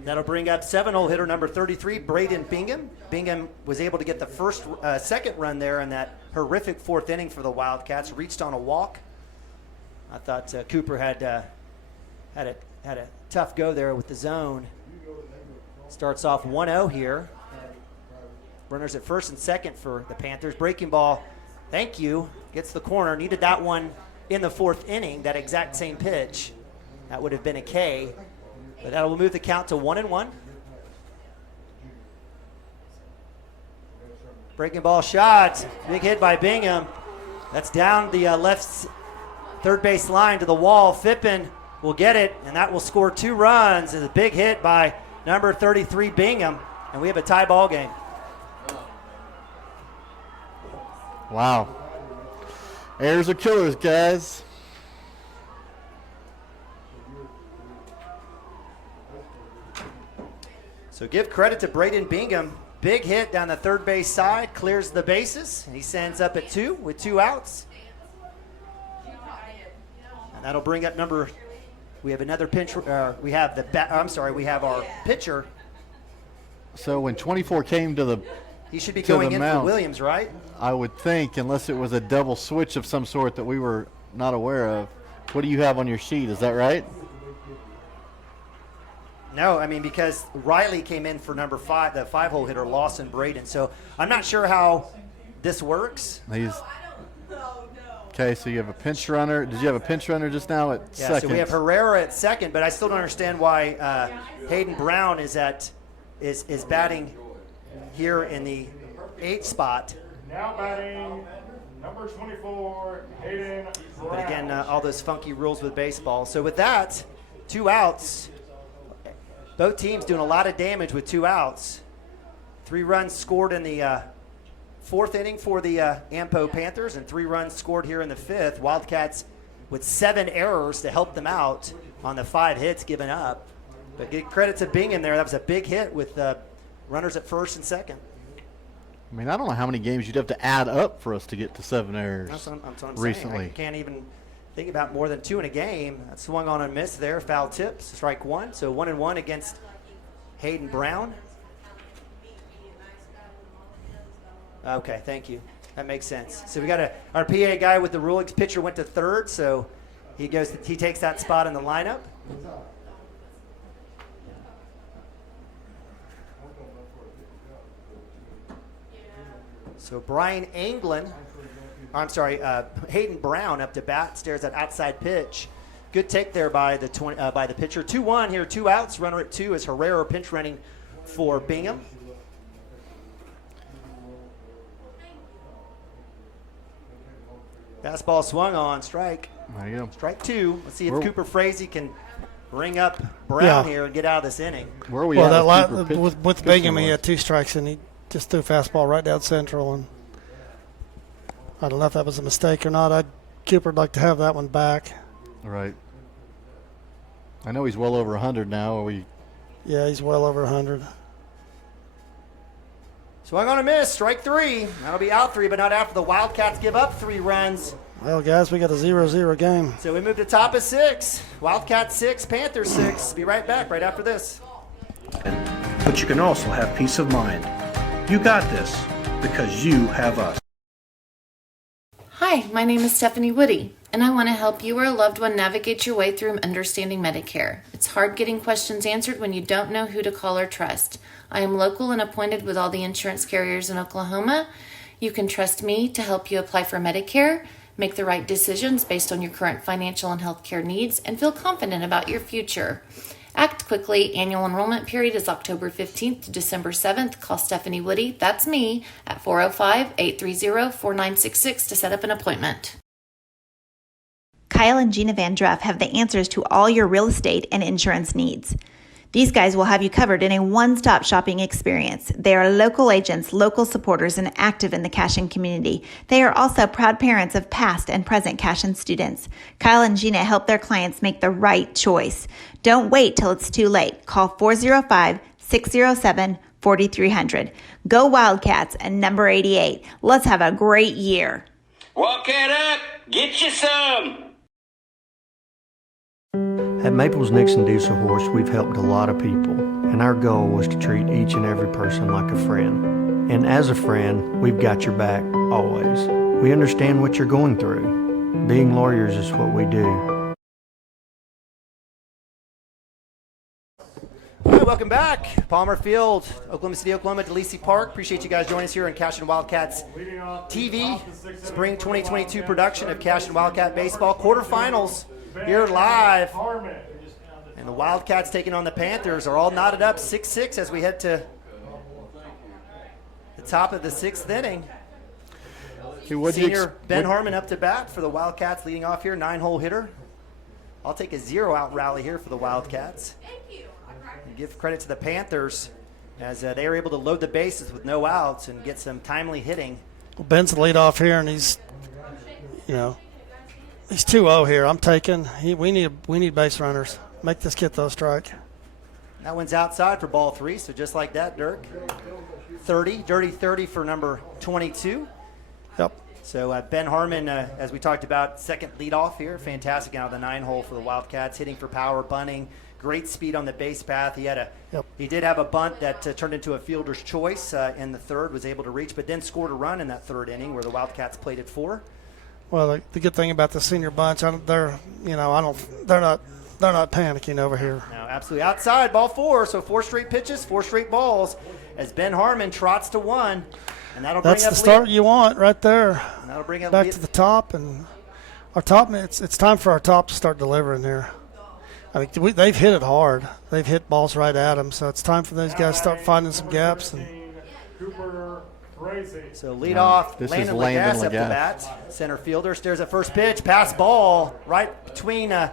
that'll bring up 7-hole hitter number 33, Braden Bingham. Bingham was able to get the second run there in that horrific 4th inning for the Wildcats. Reached on a walk. I thought Cooper had a tough go there with the zone. Starts off 1-0 here. Runners at first and second for the Panthers. Breaking ball, thank you, gets the corner. Needed that one in the 4th inning, that exact same pitch. That would have been a K. But that will move the count to 1-1. Breaking ball shot. Big hit by Bingham. That's down the left third base line to the wall. Phippen will get it, and that will score 2 runs. And a big hit by number 33, Bingham. And we have a tie ball game. Wow. Errors are killers, guys. So give credit to Braden Bingham. Big hit down the third base side, clears the bases, and he stands up at 2 with 2 outs. And that'll bring up we have another pinch. We have our pitcher. So when 24 came to the he should be going in mound, for Williams, right? I would think, unless it was a double switch of some sort that we were not aware of. What do you have on your sheet? Is that right? No, I mean, because Riley came in for number 5, the 5-hole hitter, Lawson Braden. So I'm not sure how this works. Okay, so you have a pinch runner. Did you have a pinch runner just now at second? So we have Herrera at second, but I still don't understand why Hayden Brown is batting here in the 8th spot. Now batting number 24, Hayden Brown. But again, all those funky rules with baseball. So with that, 2 outs. Both teams doing a lot of damage with 2 outs. 3 runs scored in the 4th inning for the Ampo Panthers, and 3 runs scored here in the 5th. Wildcats with 7 errors to help them out on the 5 hits given up. But give credit to Bingham there. That was a big hit with runners at first and second. I mean, I don't know how many games you'd have to add up for us to get to 7 errors. That's what I'm recently. saying. I can't even think about more than 2 in a game. That swung on a miss there. Foul tips. Strike 1. So 1-1 against Hayden Brown. Okay, thank you. That makes sense. So we got our PA guy with the rulings. Pitcher went to third, so he takes that spot in the lineup. So Hayden Brown up to bat, stares that outside pitch. Good take there by the pitcher. 2-1 here, 2 outs. Runner at 2 is Herrera pinch running for Bingham. Fastball swung on, strike. There you go. Strike 2. Let's see if Cooper Frazee can ring up Brown here and get out of this inning. Where are we with Bingham, he had 2 strikes and he just threw a fastball right down central, and I don't know if that was a mistake or not. Cooper'd like to have that one back. Right. I know he's well over 100 now. Yeah, he's well over 100. Swung on a miss, strike 3. That'll be out 3, but not after the Wildcats give up 3 runs. Well, guys, we got a 0-0 game. So we move to top of 6. Wildcats 6, Panthers 6. Be right back right after this. But you can also have peace of mind. You got this because you have us. Hi, my name is Stephanie Woody, and I want to help you or a loved one navigate your way through understanding Medicare. It's hard getting questions answered when you don't know who to call or trust. I am local and appointed with all the insurance carriers in Oklahoma. You can trust me to help you apply for Medicare, make the right decisions based on your current financial and healthcare needs, and feel confident about your future. Act quickly. Annual enrollment period is October 15th to December 7th. Call Stephanie Woody, that's me, at 405-830-4966 to set up an appointment. Kyle and Gina Van Druff have the answers to all your real estate and insurance needs. These guys will have you covered in a one-stop shopping experience. They are local agents, local supporters, and active in the Cashion community. They are also proud parents of past and present Cashion students. Kyle and Gina help their clients make the right choice. Don't wait till it's too late. Call 405-607-4300. Go Wildcats and number 88. Let's have a great year. Walk it up. Get you some. At Maples Nixon Diesel Horse, we've helped a lot of people, and our goal was to treat each and every person like a friend. And as a friend, we've got your back, always. We understand what you're going through. Being lawyers is what we do. All right, welcome back. Palmer Field, Oklahoma City, Oklahoma, DeLacy Park. Appreciate you guys joining us here on Cashion Wildcats TV, Spring 2022 production of Cashion Wildcat Baseball. Quarterfinals here live. And the Wildcats taking on the Panthers are all knotted up 6-6 as we head to the top of the sixth inning. Senior Ben Harmon up to bat for the Wildcats, leading off here, 9-hole hitter. I'll take a 0-out rally here for the Wildcats. And give credit to the Panthers as they were able to load the bases with no outs and get some timely hitting. Well, Ben's the lead off here, and he's 2-0 here. I'm taking. We need base runners. Make this kid throw a strike. That one's outside for ball 3, so just like that, Dirk. 30, dirty 30 for number 22. Yep. So Ben Harmon, as we talked about, second leadoff here. Fantastic out of the 9-hole for the Wildcats, hitting for power, bunting, great speed on the base path. He did have a bunt that turned into a fielder's choice in the third, was able to reach, but then scored a run in that third inning where the Wildcats played it 4. Well, the good thing about the senior bunch, they're not panicking over here. No, absolutely. Outside, ball 4. So 4 straight pitches, 4 straight balls as Ben Harmon trots to 1. And That's the start you want right there. And that'll bring up back to the top, and our top. It's time for our top to start delivering here. I mean, they've hit it hard. They've hit balls right at them, so it's time for those guys to start finding some gaps. And so lead off, Landon Lagasse up to bat. Center fielder stares at first pitch, pass ball right between the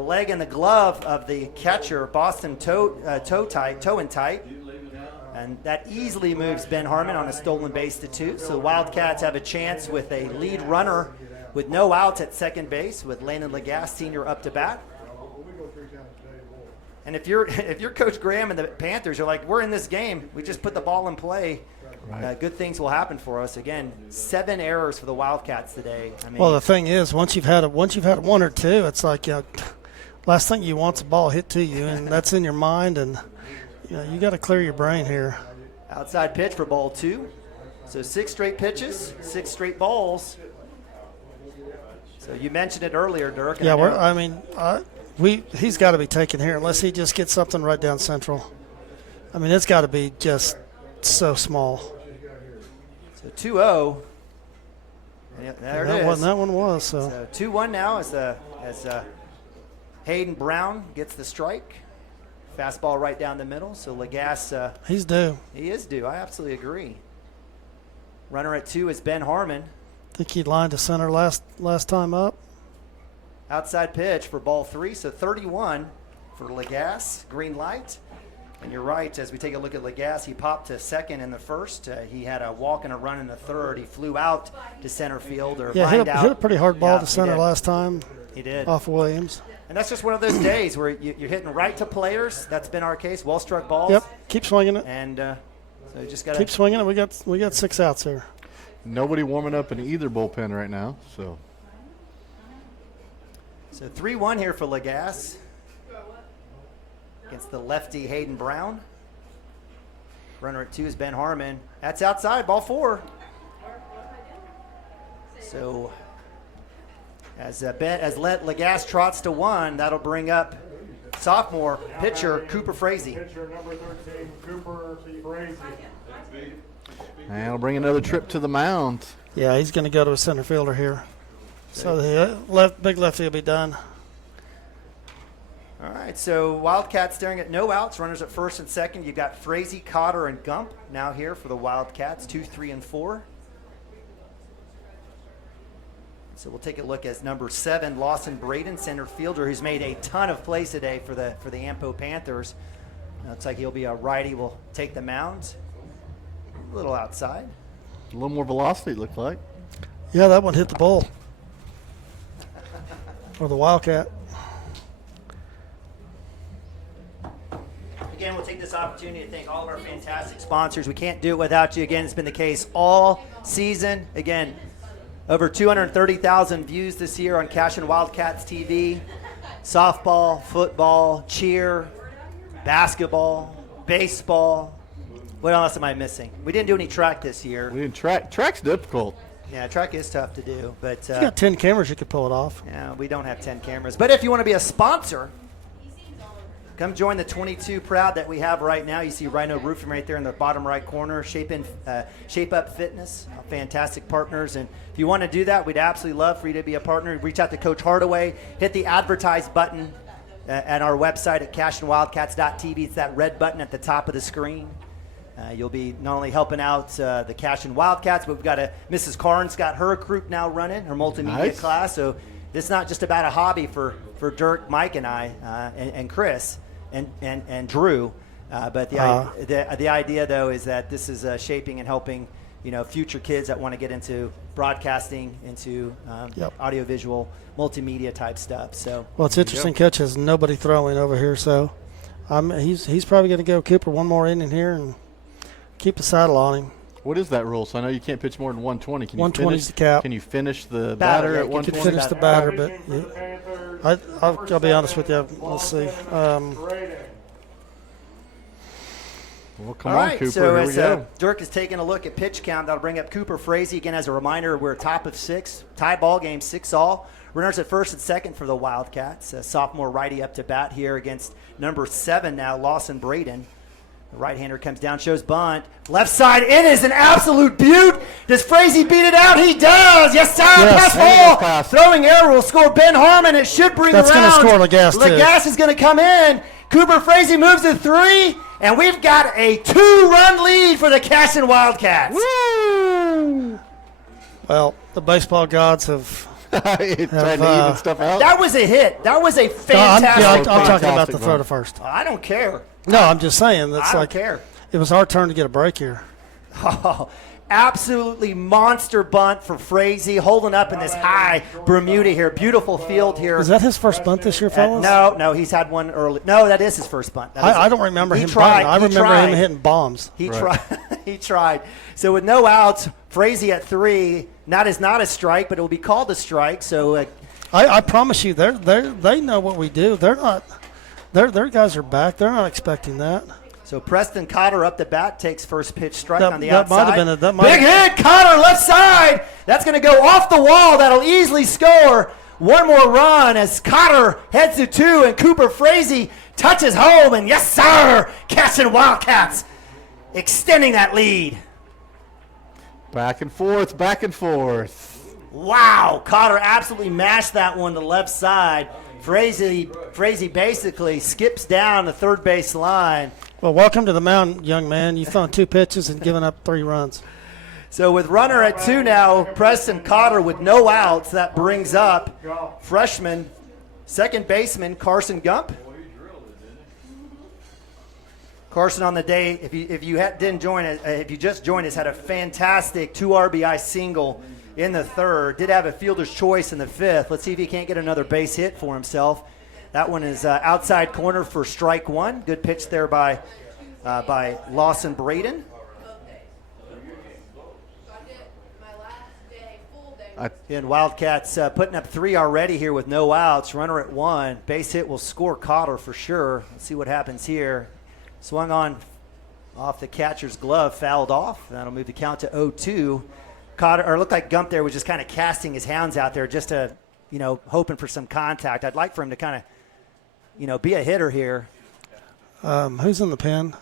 leg and the glove of the catcher, Boston toe and tight. And that easily moves Ben Harmon on a stolen base to 2. So the Wildcats have a chance with a lead runner with no outs at second base with Landon Lagasse, senior, up to bat. And if you're Coach Graham and the Panthers, you're like, we're in this game. We just put the ball in play. Right. Good things will happen for us. Again, 7 errors for the Wildcats today. Well, the thing is, once you've had 1 or 2, it's like last thing you want's a ball hit to you, and that's in your mind, and you got to clear your brain here. Outside pitch for ball 2. So 6 straight pitches, 6 straight balls. So you mentioned it earlier, Dirk. Yeah, he's got to be taken here unless he just gets something right down central. I mean, it's got to be just so small. So 2-0. There it is. That one was. So 2-1 now as Hayden Brown gets the strike. Fastball right down the middle. So Lagasse. He's due. He is due. I absolutely agree. Runner at 2 is Ben Harmon. I think he lined to center last time up. Outside pitch for ball 3. So 31 for Lagasse. Green light. And you're right, as we take a look at Lagasse, he popped to second in the first. He had a walk and a run in the third. He flew out to center field. Hit a pretty hard ball to center last time. He did. Off Williams. And that's just one of those days where you're hitting right to players. That's been our case. Well-struck balls. Yep, keep swinging it. And so you just got to keep swinging it. We got 6 outs here. Nobody warming up in either bullpen right now. So 3-1 here for Lagasse against the lefty Hayden Brown. Runner at 2 is Ben Harmon. That's outside, ball 4. So as Lagasse trots to 1, that'll bring up sophomore pitcher Cooper Frazee. Pitcher number 13, Cooper Frazee. And it'll bring another trip to the mound. Yeah, he's going to go to a center fielder here. So the big lefty will be done. All right, so Wildcats staring at no outs, runners at first and second. You've got Frazee, Cotter, and Gump now here for the Wildcats, 2, 3, and 4. So we'll take a look as number 7, Lawson Braden, center fielder, who's made a ton of plays today for the Ampo Panthers. Looks like he'll be a righty. Will take the mound. A little outside. A little more velocity, it looked like. Yeah, that one hit the ball. Or the Wildcat. Again, we'll take this opportunity to thank all of our fantastic sponsors. We can't do it without you. Again, it's been the case all season. Again, over 230,000 views this year on Cashion Wildcats TV. Softball, football, cheer, basketball, baseball. What else am I missing? We didn't do any track this year. We didn't track. Track's difficult. Yeah, track is tough to do. But you got 10 cameras, you could pull it off. Yeah, we don't have 10 cameras. But if you want to be a sponsor, come join the 22 Proud that we have right now. You see Rhino Roofing right there in the bottom right corner. Shape Up Fitness, fantastic partners. And if you want to do that, we'd absolutely love for you to be a partner. Reach out to Coach Hardaway. Hit the advertise button at our website at CashionWildcats.tv. It's that red button at the top of the screen. You'll be not only helping out the Cashion Wildcats, but we've got Mrs. Karn's got her group now running, her multimedia class. So this is not just about a hobby for Dirk, Mike, and I, and Chris, and Drew. But the idea, though, is that this is shaping and helping, future kids that want to get into broadcasting, into audiovisual, multimedia type stuff. So well, it's interesting. Catch has nobody throwing over here, so he's probably going to go Cooper one more inning here and keep the saddle on him. What is that rule? So I know you can't pitch more than 120. Can you 120 is the cap. Can you finish the batter at 120? You can finish the batter, but yeah. I'll be honest with you. Let's see. Well, come on, Cooper. So here we go. Dirk is taking a look at pitch count. That'll bring up Cooper Frazee. Again, as a reminder, we're top of 6. Tie ball game, 6-all. Runners at first and second for the Wildcats. Sophomore righty up to bat here against number 7 now, Lawson Braden. The right-hander comes down, shows bunt. Left side, it is an absolute beaut. Does Frazee beat it out? He does. Yes, sir. Pass ball. Throwing error will score Ben Harmon. It should bring That's around. That's going to score Legas, too. Legas is going to come in. Cooper Frazee moves to 3, and we've got a 2-run lead for the Cashion Wildcats. Woo! Well, the baseball gods have trying to even stuff out. That was a hit. That was a fantastic. I'm talking about the throw to first. I don't care. No, I'm just saying. That's I don't care. It was our turn to get a break here. Oh, absolutely monster bunt for Frazee, holding up in this high Bermuda here. Beautiful field here. Is that his first bunt this year, fellas? No, he's had one early. No, that is his first bunt. I don't remember him bunting. I remember him hitting bombs. He tried. He tried. So with no outs, Frazee at 3. Not a strike, but it will be called a strike. So I promise you, they know what we do. They're not. Their guys are back. They're not expecting that. So Preston Cotter up the bat, takes first pitch strike on the outside. Might have been Big hit, Cotter left side. That's going to go off the wall. That'll easily score one more run as Cotter heads to 2 and Cooper Frazee touches home. And yes, sir, Cashion Wildcats extending that lead. Back and forth, back and forth. Wow, Cotter absolutely mashed that one to the left side. Frazee basically skips down the third base line. Well, welcome to the mound, young man. You've thrown 2 pitches and given up 3 runs. So with runner at 2 now, Preston Cotter with no outs. That brings up freshman second baseman Carson Gump. Carson on the day, if you just joined us, had a fantastic 2 RBI single in the 3rd. Did have a fielder's choice in the 5th. Let's see if he can't get another base hit for himself. That one is outside corner for strike 1. Good pitch there by Lawson Braden. And Wildcats putting up 3 already here with no outs. Runner at 1. Base hit will score Cotter for sure. Let's see what happens here. Swung on off the catcher's glove, fouled off. That'll move the count to 0-2. Cotter, or it looked like Gump there was just kind of casting his hounds out there just to, hoping for some contact. I'd like for him to kind of, be a hitter here. Who's in the pen?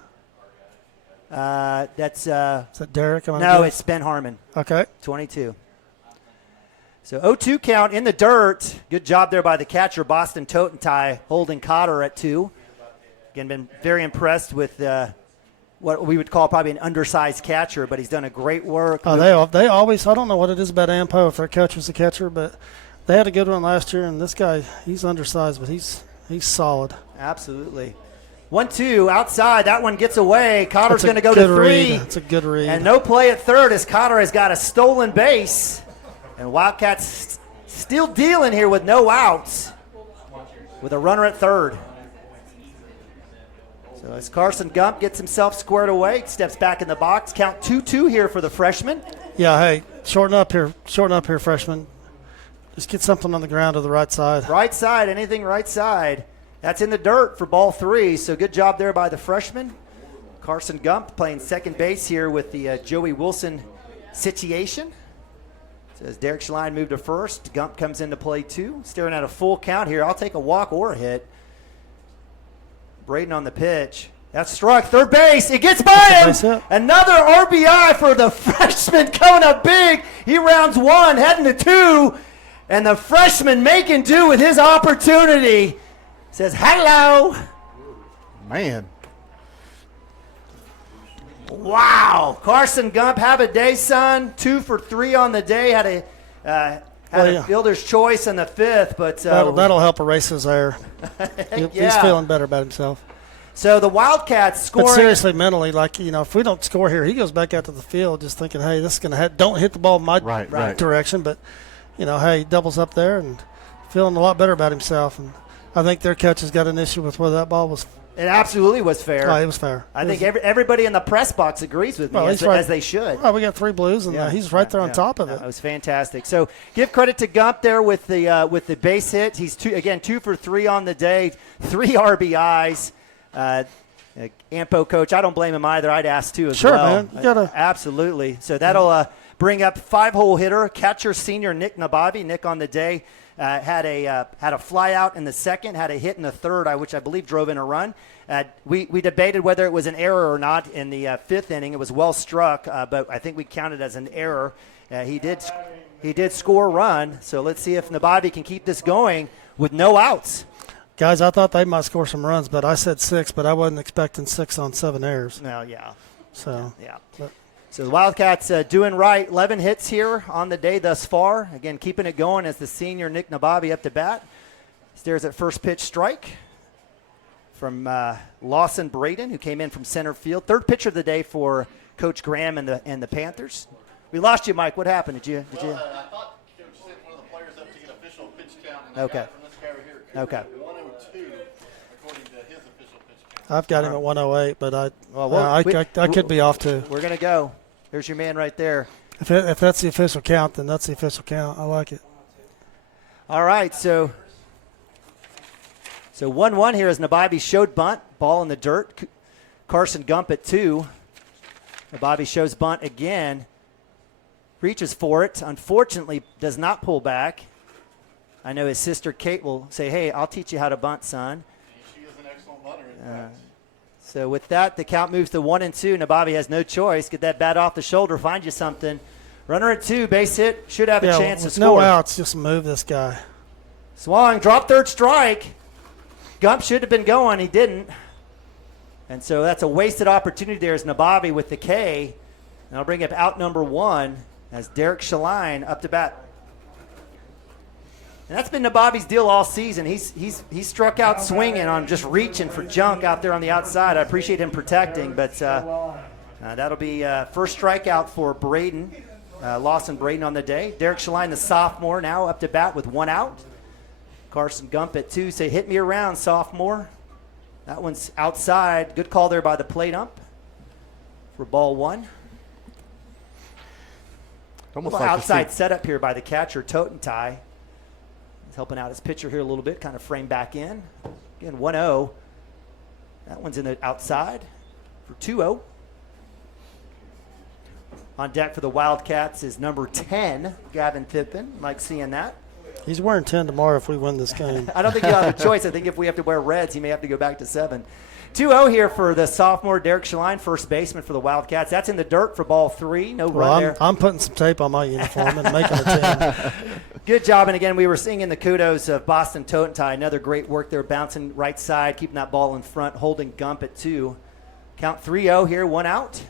That's is that Derek? No, it's Ben Harmon. Okay. 22. So 0-2 count in the dirt. Good job there by the catcher, Boston Totentai, holding Cotter at 2. Again, been very impressed with what we would call probably an undersized catcher, but he's done a great work. They always, I don't know what it is about Ampo if their catcher's a catcher, but they had a good one last year, and this guy, he's undersized, but he's solid. Absolutely. 1-2 outside. That one gets away. Cotter's going to go to 3. That's a good read. And no play at third as Cotter has got a stolen base. And Wildcats still dealing here with no outs with a runner at third. So as Carson Gump gets himself squared away, steps back in the box. Count 2-2 here for the freshman. Yeah, hey, shorten up here, freshman. Just get something on the ground to the right side. Right side, anything right side. That's in the dirt for ball 3, so good job there by the freshman. Carson Gump playing second base here with the Joey Wilson situation. So as Derek Schlein moved to first, Gump comes into play 2. Staring at a full count here. I'll take a walk or a hit. Braden on the pitch. That's struck. Third base. It gets by him. Another RBI for the freshman coming up big. He rounds 1, heading to 2. And the freshman making do with his opportunity. Says, hello. Man. Wow. Carson Gump, have a day, son. 2 for 3 on the day. Had a fielder's choice in the 5th, but that'll help erase his error. He's feeling better about himself. So the Wildcats scoring. But seriously, mentally, if we don't score here, he goes back out to the field just thinking, hey, this is going to don't hit the ball in my direction. But, hey, he doubles up there and feeling a lot better about himself. And I think their coach has got an issue with whether that ball was. It absolutely was fair. Oh, it was fair. I think everybody in the press box agrees with me, as they should. Well, we got 3 blues, and he's right there on top of it. It was fantastic. So give credit to Gump there with the base hit. He's 2 for 3 on the day, 3 RBIs. Ampo coach, I don't blame him either. I'd ask too as well. Sure, man. You gotta. Absolutely. So that'll bring up 5-hole hitter, catcher senior Nick Nabavi. Nick on the day. Had a fly out in the second, had a hit in the third, which I believe drove in a run. We debated whether it was an error or not in the 5th inning. It was well struck, but I think we counted as an error. He did score a run, so let's see if Nabavi can keep this going with no outs. Guys, I thought they might score some runs, but I said 6, but I wasn't expecting 6 on 7 errors. No, yeah. So yeah. So the Wildcats doing right. 11 hits here on the day thus far. Again, keeping it going as the senior Nick Nabavi up to bat. Stares at first pitch strike from Lawson Braden, who came in from center field. Third pitcher of the day for Coach Graham and the Panthers. We lost you, Mike. What happened? Did you? I thought Coach sent one of the players up to get official pitch count. And Okay. From this guy right here. Okay. 102, according to his official pitch count. I've got him at 108, but I could be off too. We're going to go. There's your man right there. If that's the official count, then that's the official count. I like it. All right, so 1-1 here as Nabavi showed bunt. Ball in the dirt. Carson Gump at 2. Nabavi shows bunt again. Reaches for it. Unfortunately, does not pull back. I know his sister Kate will say, hey, I'll teach you how to bunt, son. She is an excellent bunter. So with that, the count moves to 1-2. Nabavi has no choice. Get that bat off the shoulder, find you something. Runner at 2, base hit. Should have a chance to score. No outs, just move this guy. Swung, drop third strike. Gump should have been going. He didn't. And so that's a wasted opportunity there as Nabavi with the K. And I'll bring up out number 1 as Derek Schlein up to bat. And that's been Nabavi's deal all season. He's struck out swinging on just reaching for junk out there on the outside. I appreciate him protecting, but that'll be first strikeout for Braden, Lawson Braden on the day. Derek Schlein, the sophomore, now up to bat with 1 out. Carson Gump at 2. Say, hit me around, sophomore. That one's outside. Good call there by the plate ump for ball 1. Almost like outside a setup here by the catcher, Totentai. Helping out his pitcher here a little bit, kind of framed back in. Again, 1-0. That one's in the outside for 2-0. On deck for the Wildcats is number 10, Gavin Thippen. Like seeing that. He's wearing 10 tomorrow if we win this game. I don't think you have a choice. I think if we have to wear reds, he may have to go back to 7. 2-0 here for the sophomore, Derek Shaline, first baseman for the Wildcats. That's in the dirt for ball 3. No run there. I'm putting some tape on my uniform and making a 10. Good job. And again, we were singing the kudos of Boston Totentai. Another great work there, bouncing right side, keeping that ball in front, holding Gump at 2. Count 3-0 here, 1 out.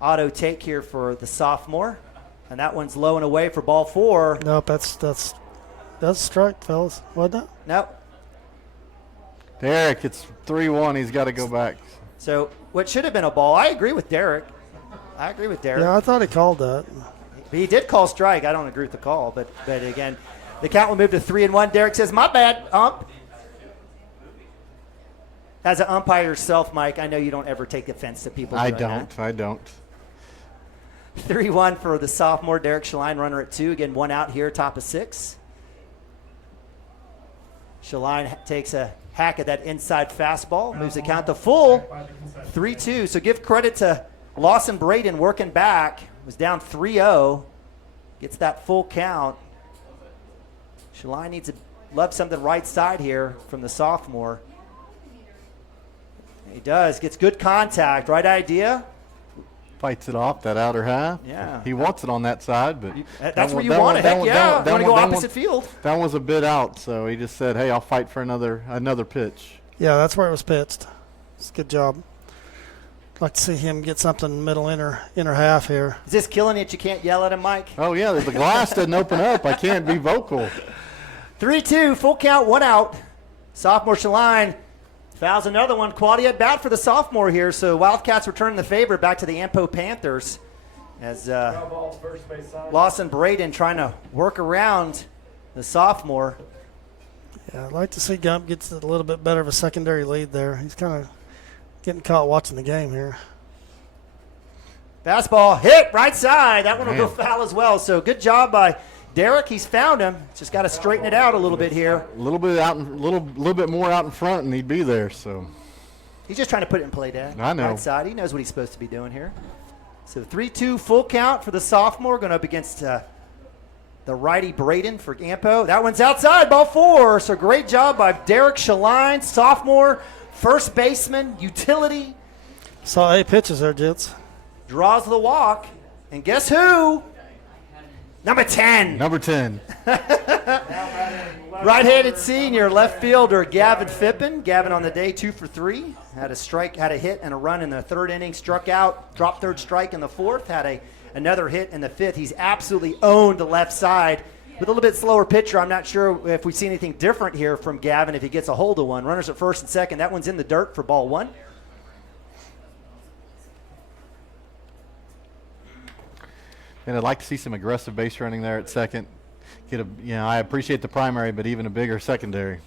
Auto take here for the sophomore. And that one's low and away for ball 4. Nope, that's a strike, fellas. Wasn't it? Nope. Derek, it's 3-1. He's got to go back. So what should have been a ball, I agree with Derek. Yeah, I thought he called that. He did call strike. I don't agree with the call, but again, the count will move to 3-1. Derek says, my bad, ump. As an umpire yourself, Mike, I know you don't ever take offense to people doing that. I don't. 3-1 for the sophomore, Derek Shaline, runner at 2. Again, 1 out here, top of 6. Shaline takes a hack at that inside fastball, moves the count to full, 3-2. So give credit to Lawson Braden working back. Was down 3-0, gets that full count. Shaline needs to love something right side here from the sophomore. He does, gets good contact, right idea. Fights it off that outer half. Yeah. He wants it on that side, but that's where you want it. Heck yeah. You want to go opposite field. That one was a bit out, so he just said, hey, I'll fight for another pitch. Yeah, that's where it was pitched. It's a good job. Like to see him get something middle inner half here. Is this killing it? You can't yell at him, Mike? Oh, yeah, the glass doesn't open up. I can't be vocal. 3-2, full count, 1 out. Sophomore Shaline fouls another one. Quality at bat for the sophomore here. So Wildcats return the favor back to the Ampo Panthers as Lawson Braden trying to work around the sophomore. Yeah, I'd like to see Gump gets a little bit better of a secondary lead there. He's kind of getting caught watching the game here. Fastball hit right side. That one will go foul as well. So good job by Derek. He's found him. Just got to straighten it out a little bit here. A little bit more out in front, and he'd be there. So he's just trying to put it in play, Dad. I know. Right side. He knows what he's supposed to be doing here. So 3-2 full count for the sophomore, going up against the righty Braden for Ampo. That one's outside, ball 4. So great job by Derek Shaline, sophomore, first baseman, utility. Saw 8 pitches there, gents. Draws the walk, and guess who? Number 10. Number 10. Right-handed senior left fielder Gavin Phippen. Gavin on the day 2 for 3. Had a hit and a run in the 3rd inning. Struck out, dropped 3rd strike in the 4th. Had another hit in the 5th. He's absolutely owned the left side. With a little bit slower pitcher, I'm not sure if we see anything different here from Gavin if he gets a hold of one. Runners at 1st and 2nd. That one's in the dirt for ball 1. And I'd like to see some aggressive base running there at 2nd. I appreciate the primary, but even a bigger secondary.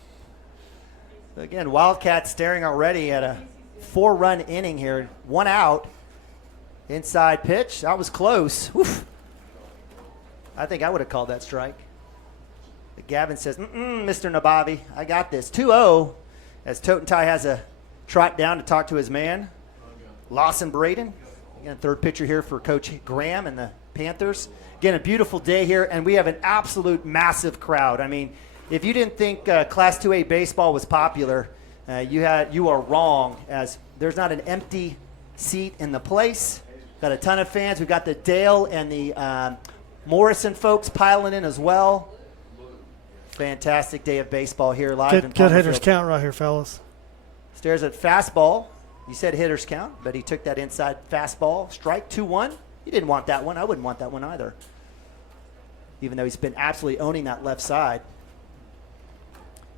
Again, Wildcats staring already at a 4-run inning here. 1 out. Inside pitch. That was close. Oof. I think I would have called that strike. But Gavin says, Mr. Nabavi, I got this. 2-0 as Totentai has a trot down to talk to his man. Lawson Braden. Again, 3rd pitcher here for Coach Graham and the Panthers. Again, a beautiful day here, and we have an absolute massive crowd. I mean, if you didn't think Class 2A baseball was popular, you are wrong, as there's not an empty seat in the place. Got a ton of fans. We've got the Dale and the Morrison folks piling in as well. Fantastic day of baseball here live in Good hitters count right here, fellas. Stares at fastball. You said hitters count, but he took that inside fastball. Strike 2-1. He didn't want that one. I wouldn't want that one either, even though he's been absolutely owning that left side.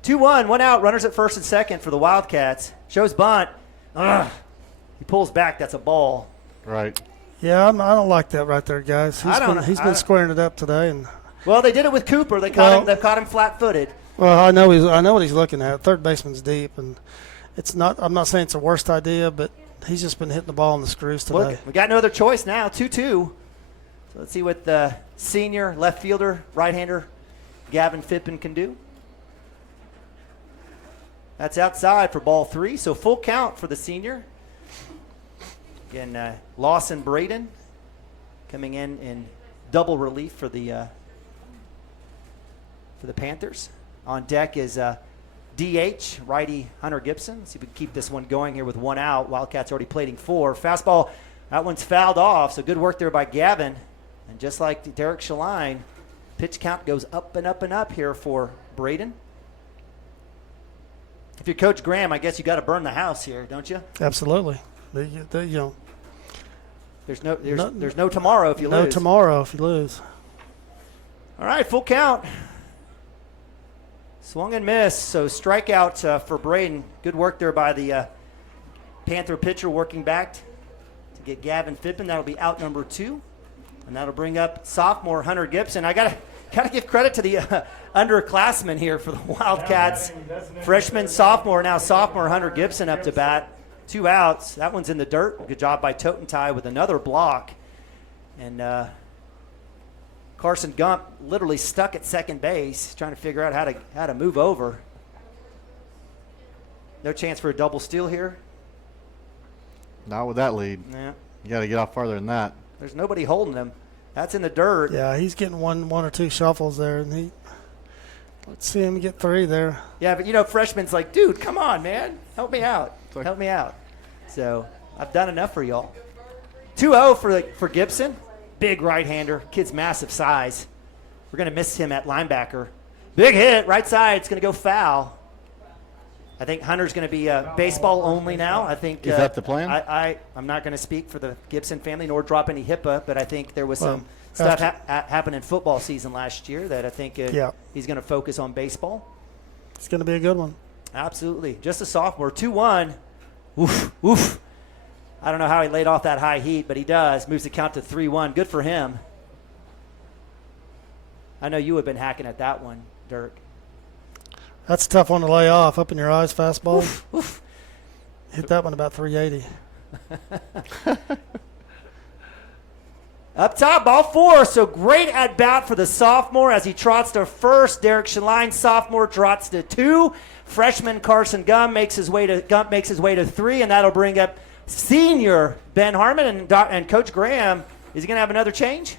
2-1, 1 out, runners at 1st and 2nd for the Wildcats. Shows bunt. He pulls back. That's a ball. Right. Yeah, I don't like that right there, guys. He's been squaring it up today, and well, they did it with Cooper. They caught him flat-footed. Well, I know what he's looking at. 3rd baseman's deep, and it's not. I'm not saying it's the worst idea, but he's just been hitting the ball in the screws today. Look, we got no other choice now. 2-2. So let's see what the senior left fielder, right-hander Gavin Phippen can do. That's outside for ball 3. So full count for the senior. Again, Lawson Braden coming in double relief for the for the Panthers. On deck is DH, righty Hunter Gibson. See if we can keep this one going here with one out. Wildcats already plating 4. Fastball, that one's fouled off, so good work there by Gavin. And just like Derek Shaline, pitch count goes up and up and up here for Braden. If you're Coach Graham, I guess you got to burn the house here, don't you? Absolutely. There's no tomorrow if you lose. No tomorrow if you lose. All right, full count. Swung and missed, so strikeout for Braden. Good work there by the Panther pitcher working back to get Gavin Fippen. That'll be out number 2, and that'll bring up sophomore Hunter Gibson. I gotta give credit to the underclassmen here for the Wildcats. Freshman, sophomore, now sophomore Hunter Gibson up to bat. 2 outs. That one's in the dirt. Good job by Totentai with another block. And Carson Gump literally stuck at second base, trying to figure out how to move over. No chance for a double steal here. Not with that lead. Yeah. You got to get off farther than that. There's nobody holding him. That's in the dirt. Yeah, he's getting one or two shuffles there, and let's see him get 3 there. Yeah, but freshman's like, dude, come on, man, help me out, help me out. So I've done enough for y'all. 2-0 for Gibson. Big right-hander. Kid's massive size. We're going to miss him at linebacker. Big hit. Right side. It's going to go foul. I think Hunter's going to be baseball only now. I think. Is that the plan? I'm not going to speak for the Gibson family nor drop any HIPAA, but I think there was some stuff happened in football season last year that I think he's going to focus on baseball. It's going to be a good one. Absolutely. Just a sophomore. 2-1. Oof, oof. I don't know how he laid off that high heat, but he does. Moves the count to 3-1. Good for him. I know you have been hacking at that one, Dirk. That's a tough one to lay off. Up in your eyes fastball. Oof, oof. Hit that one about 380. Up top, ball 4. So great at bat for the sophomore as he trots to first. Derek Shaline, sophomore, trots to 2. Freshman Carson Gump makes his way to 3, and that'll bring up senior Ben Harmon. And Coach Graham, is he going to have another change?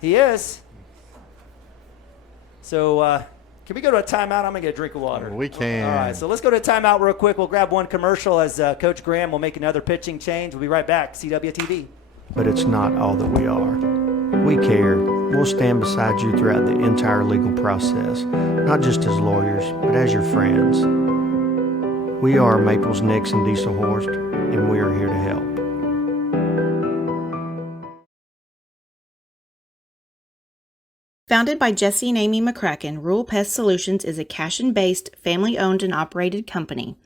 He is. So can we go to a timeout? I'm going to get a drink of water. We can. All right, so let's go to a timeout real quick. We'll grab one commercial as Coach Graham will make another pitching change. We'll be right back. CWTV. But it's not all that we are. We care. We'll stand beside you throughout the entire legal process, not just as lawyers, but as your friends. We are Maples, Nix, and Dieselhorst, and we are here to help. Founded by Jesse and Amy McCracken, Rural Pest Solutions is a Cashion-based, family-owned and operated company.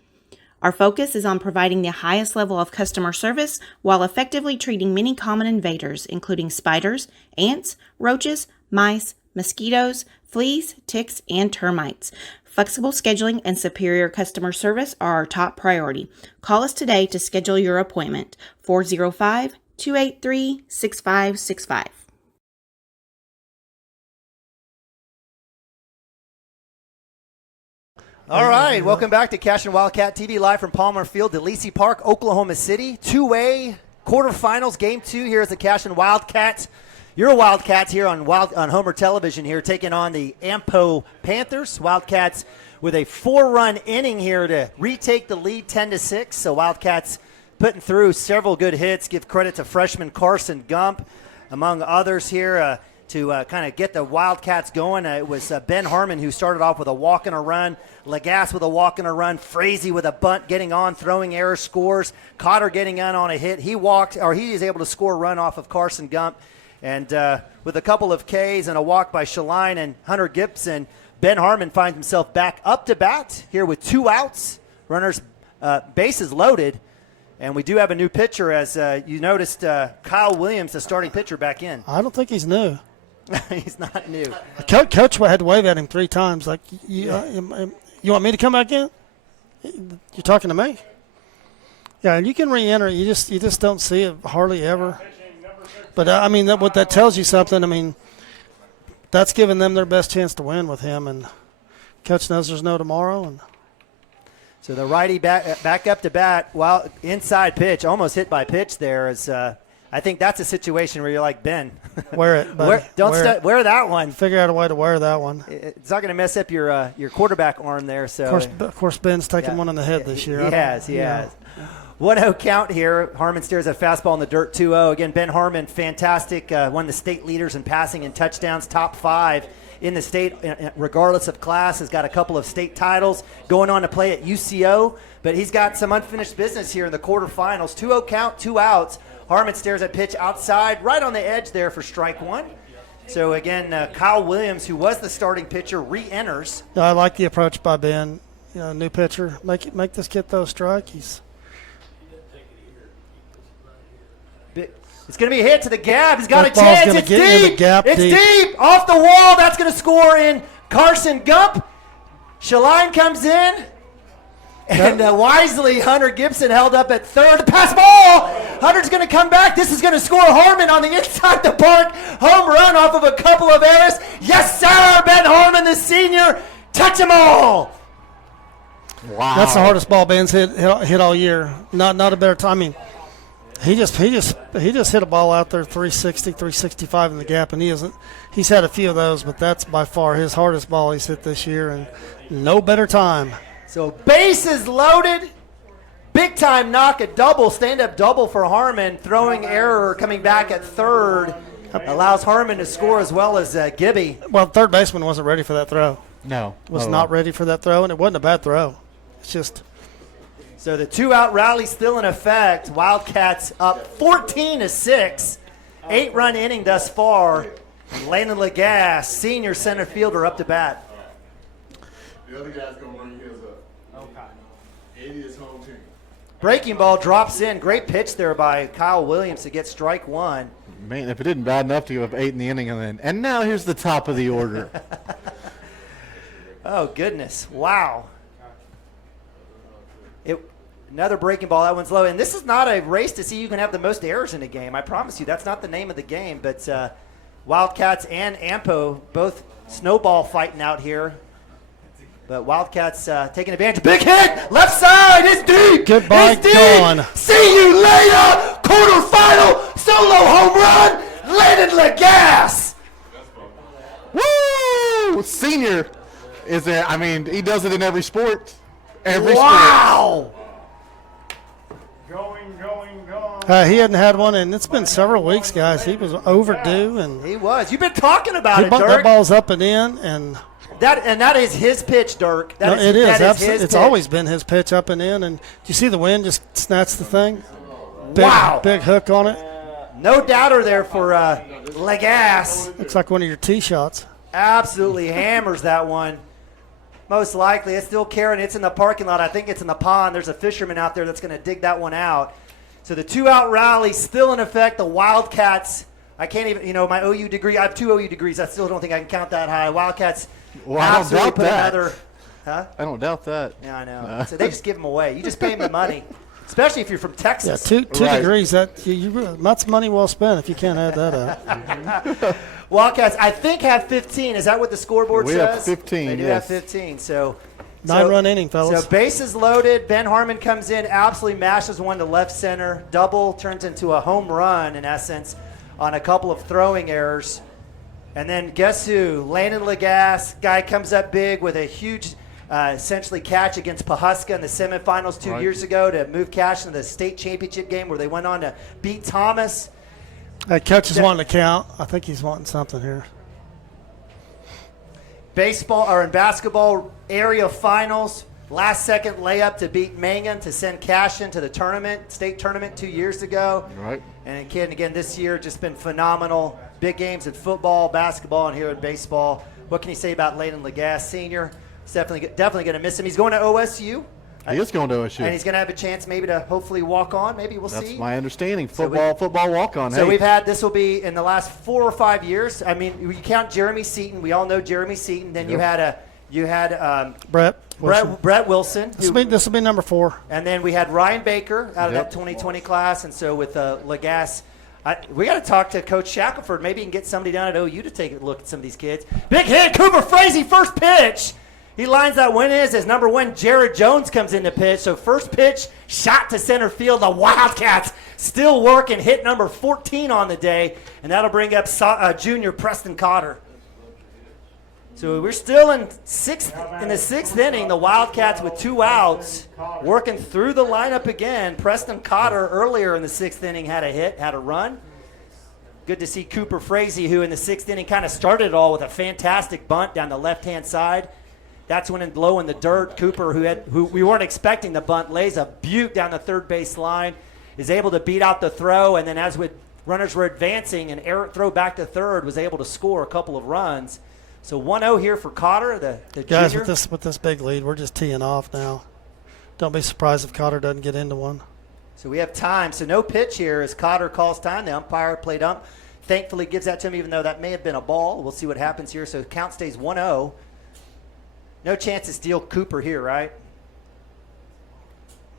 Our focus is on providing the highest level of customer service while effectively treating many common invaders, including spiders, ants, roaches, mice, mosquitoes, fleas, ticks, and termites. Flexible scheduling and superior customer service are our top priority. Call us today to schedule your appointment. 405-283-6565. All right, welcome back to Cashion Wildcat TV, live from Palmer Field, DeLisi Park, Oklahoma City. 2A quarterfinals, game 2 here is the Cashion Wildcats. Your Wildcats here on Homer Television here, taking on the Ampo Panthers. Wildcats with a 4-run inning here to retake the lead 10-6. So Wildcats putting through several good hits. Give credit to freshman Carson Gump, among others here, to kind of get the Wildcats going. It was Ben Harmon who started off with a walk and a run, Lagasse with a walk and a run, Frazee with a bunt, getting on, throwing error, scores, Cotter getting on a hit. He is able to score a run off of Carson Gump. And with a couple of Ks and a walk by Shaline and Hunter Gibson, Ben Harmon finds himself back up to bat here with 2 outs. Runners, bases loaded. And we do have a new pitcher, as you noticed, Kyle Williams, the starting pitcher, back in. I don't think he's new. He's not new. Coach had to wave at him 3 times. Like, you want me to come back in? You're talking to me? Yeah, you can re-enter. You just don't see it hardly ever. But, I mean, what that tells you something. I mean, that's giving them their best chance to win with him. And Coach knows there's no tomorrow. And so the righty back up to bat. Well, inside pitch, almost hit by pitch there as I think that's a situation where you're like, Ben. Wear it, buddy. Wear that one. Figure out a way to wear that one. It's not going to mess up your quarterback arm there. So of course, Ben's taken one on the head this year. He has. 1-0 count here. Harmon stares at fastball in the dirt, 2-0. Again, Ben Harmon, fantastic. One of the state leaders in passing and touchdowns, top 5 in the state, regardless of class. Has got a couple of state titles, going on to play at UCO. But he's got some unfinished business here in the quarterfinals. 2-0 count, 2 outs. Harmon stares at pitch outside, right on the edge there for strike 1. So, again, Kyle Williams, who was the starting pitcher, re-enters. I like the approach by Ben. New pitcher. Make this kid throw a strike. It's going to be a hit to the gap. He's got a chance. It's deep. It's deep. Off the wall. That's going to score in Carson Gump. Shaline comes in. And wisely, Hunter Gibson held up at third. The pass ball. Hunter's going to come back. This is going to score Harmon on the inside the park. Home run off of a couple of errors. Yes, sir. Ben Harmon, the senior. Touch them all. Wow. That's the hardest ball Ben's hit all year. Not a better time. I mean, he just hit a ball out there 360, 365 in the gap, and he's had a few of those, but that's by far his hardest ball he's hit this year, and no better time. So bases loaded, big time knock, a double, stand-up double for Harmon, throwing error coming back at third, allows Harmon to score as well as Gibby. Well, third baseman wasn't ready for that throw. No. Was not ready for that throw, and it wasn't a bad throw. It's just... So the 2-out rally still in effect. Wildcats up 14-6. 8-run inning thus far. Landon Lagasse, senior center fielder, up to bat. The other guy's going to bring his up. Okay. It is home team. Breaking ball drops in. Great pitch there by Kyle Williams to get strike 1. Man, if it didn't bad enough to give up 8 in the inning, and now here's the top of the order. Oh, goodness. Wow. Another breaking ball. That one's low. And this is not a race to see who can have the most errors in a game. I promise you, that's not the name of the game. But Wildcats and Ampo both snowball fighting out here. But Wildcats taking advantage. Big hit! Left side! It's deep! Goodbye, it's deep! gone. See you later! Quarterfinal! Solo home run! Landon Lagasse! Woo! Senior is there. I mean, he does it in every sport. Wow! He hadn't had one, and it's been several weeks, guys. He was overdue, and he was. You've been talking about it, Dirk. That ball's up and in, and that is his pitch, Dirk. It is. Absolutely. It's always been his pitch, up and in. And do you see the wind just snatched the thing? Wow! Big hook on it. No doubter there for Lagasse. Looks like one of your tee shots. Absolutely hammers that one. Most likely, it's still carrying. It's in the parking lot. I think it's in the pond. There's a fisherman out there that's going to dig that one out. So the 2-out rally still in effect. The Wildcats, I can't even, my OU degree, I have 2 OU degrees. I still don't think I can count that high. Wildcats absolutely put another. Huh? I don't doubt that. Yeah, I know. So they just give them away. You just pay them the money, especially if you're from Texas. Yeah, two degrees. That's money well spent if you can't add that up. Wildcats, I think, have 15. Is that what the scoreboard says? We have 15, They do have 15, so... 9-run inning, fellas. So bases loaded. Ben Harmon comes in, absolutely mashes one to left center. Double turns into a home run, in essence, on a couple of throwing errors. And then guess who? Landon Lagasse, guy comes up big with a huge, essentially, catch against Pocasset in the semifinals 2 years ago to move Cashion to the state championship game where they went on to beat Thomas. Coach is wanting to count. I think he's wanting something here. Basketball area finals, last second layup to beat Mangan to send Cashion to the state tournament 2 years ago. Right. And again this year just been phenomenal. Big games in football, basketball, and here in baseball. What can you say about Landon Lagasse, senior? He's definitely going to miss him. He's going to OSU. He is going to OSU. And he's going to have a chance maybe to hopefully walk on. Maybe we'll see. That's my understanding. Football walk on. So this will be in the last 4 or 5 years. I mean, you count Jeremy Seaton. We all know Jeremy Seaton. Then you had Brett Wilson. This will be number 4. And then we had Ryan Baker out of that 2020 class. And so with Lagasse, we got to talk to Coach Shackelford. Maybe he can get somebody down at OU to take a look at some of these kids. Big hit, Cooper Frazee, first pitch. He lines that one in as number 1, Jared Jones comes in to pitch. So first pitch, shot to center field. The Wildcats still working, hit number 14 on the day, and that'll bring up junior Preston Cotter. So we're still in the 6th inning. The Wildcats with 2 outs, working through the lineup again. Preston Cotter earlier in the 6th inning had a hit, had a run. Good to see Cooper Frazee, who in the 6th inning kind of started it all with a fantastic bunt down the left-hand side. That's when low in the dirt, Cooper, who we weren't expecting the bunt, lays a butte down the third base line, is able to beat out the throw, and then as runners were advancing, an errant throw back to third, was able to score a couple of runs. So 1-0 here for Cotter, the guys, junior. with this big lead, we're just teeing off now. Don't be surprised if Cotter doesn't get into one. So we have time. So no pitch here as Cotter calls time. The umpire played ump. Thankfully gives that to him, even though that may have been a ball. We'll see what happens here. So count stays 1-0. No chance to steal Cooper here, right?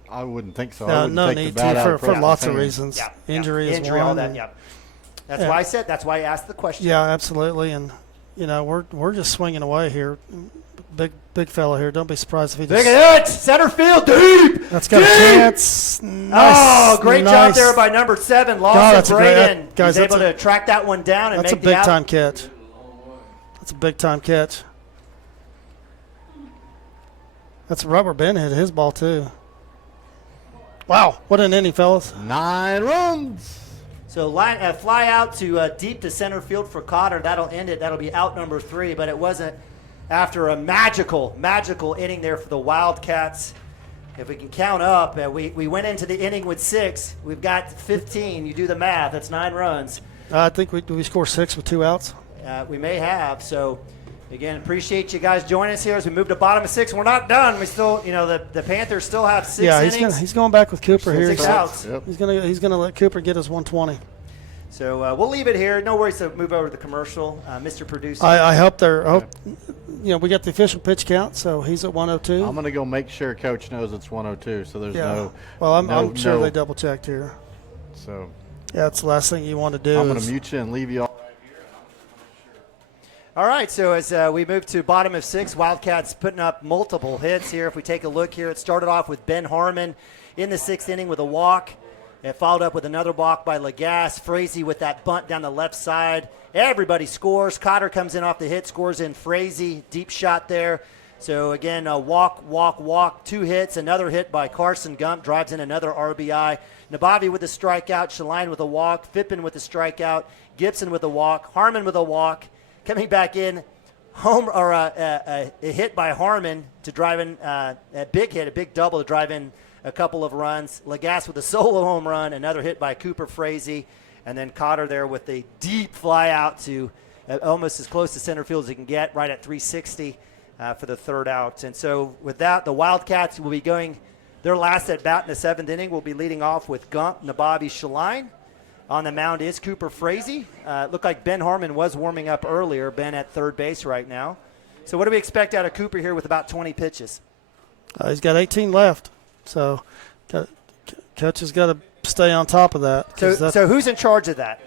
I wouldn't think so. No need to for lots of reasons. Yeah, Injury is injury, one. all that. Yeah. That's why I said. That's why I asked the question. Yeah, absolutely. And we're just swinging away here. Big fella here. Don't be surprised if he just. Big hit, center field, deep. That's got a chance. Nice, great job there by number 7, Lawson Braden. Guys, he's able to track that one down and that's make a big time catch. That's a big time catch. That's Rubber Ben hit his ball too. Wow, what an inning, fellas! 9 runs. So fly out to deep to center field for Cotter. That'll end it. That'll be out number 3. But it wasn't after a magical inning there for the Wildcats. If we can count up, we went into the inning with 6. We've got 15. You do the math. That's 9 runs. I think we score 6 with 2 outs. We may have. So, again, appreciate you guys joining us here as we move to bottom of 6. We're not done. We still, the Panthers still have 6 innings. He's going back with Cooper here. 6 outs. Yep. He's gonna let Cooper get his 120. So we'll leave it here. No worries to move over to the commercial, Mr. Producer. I hope we got the official pitch count, so he's at 102. I'm gonna go make sure Coach knows it's 102, so there's no. Well, I'm sure they double checked here. So. Yeah, that's the last thing you want to do. I'm gonna mute you and leave you all. All right, so as we move to bottom of 6, Wildcats putting up multiple hits here. If we take a look here, it started off with Ben Harmon in the 6th inning with a walk. It followed up with another walk by Lagasse. Frazee with that bunt down the left side. Everybody scores. Cotter comes in off the hit, scores in Frazee. Deep shot there. So, again, walk, 2 hits. Another hit by Carson Gump, drives in another RBI. Nabavi with a strikeout. Shaline with a walk. Fippen with a strikeout. Gibson with a walk. Harmon with a walk. Coming back in, a hit by Harmon to drive in a big hit, a big double to drive in a couple of runs. Lagasse with a solo home run, another hit by Cooper Frazee, and then Cotter there with a deep fly out to almost as close to center field as he can get, right at 360 for the 3rd out. And so with that, the Wildcats will be going their last at bat in the 7th inning. Will be leading off with Gump, Nabavi, Shaline. On the mound is Cooper Frazee. Looked like Ben Harmon was warming up earlier. Ben at 3rd base right now. So what do we expect out of Cooper here with about 20 pitches? He's got 18 left. So Coach has got to stay on top of that. So who's in charge of that?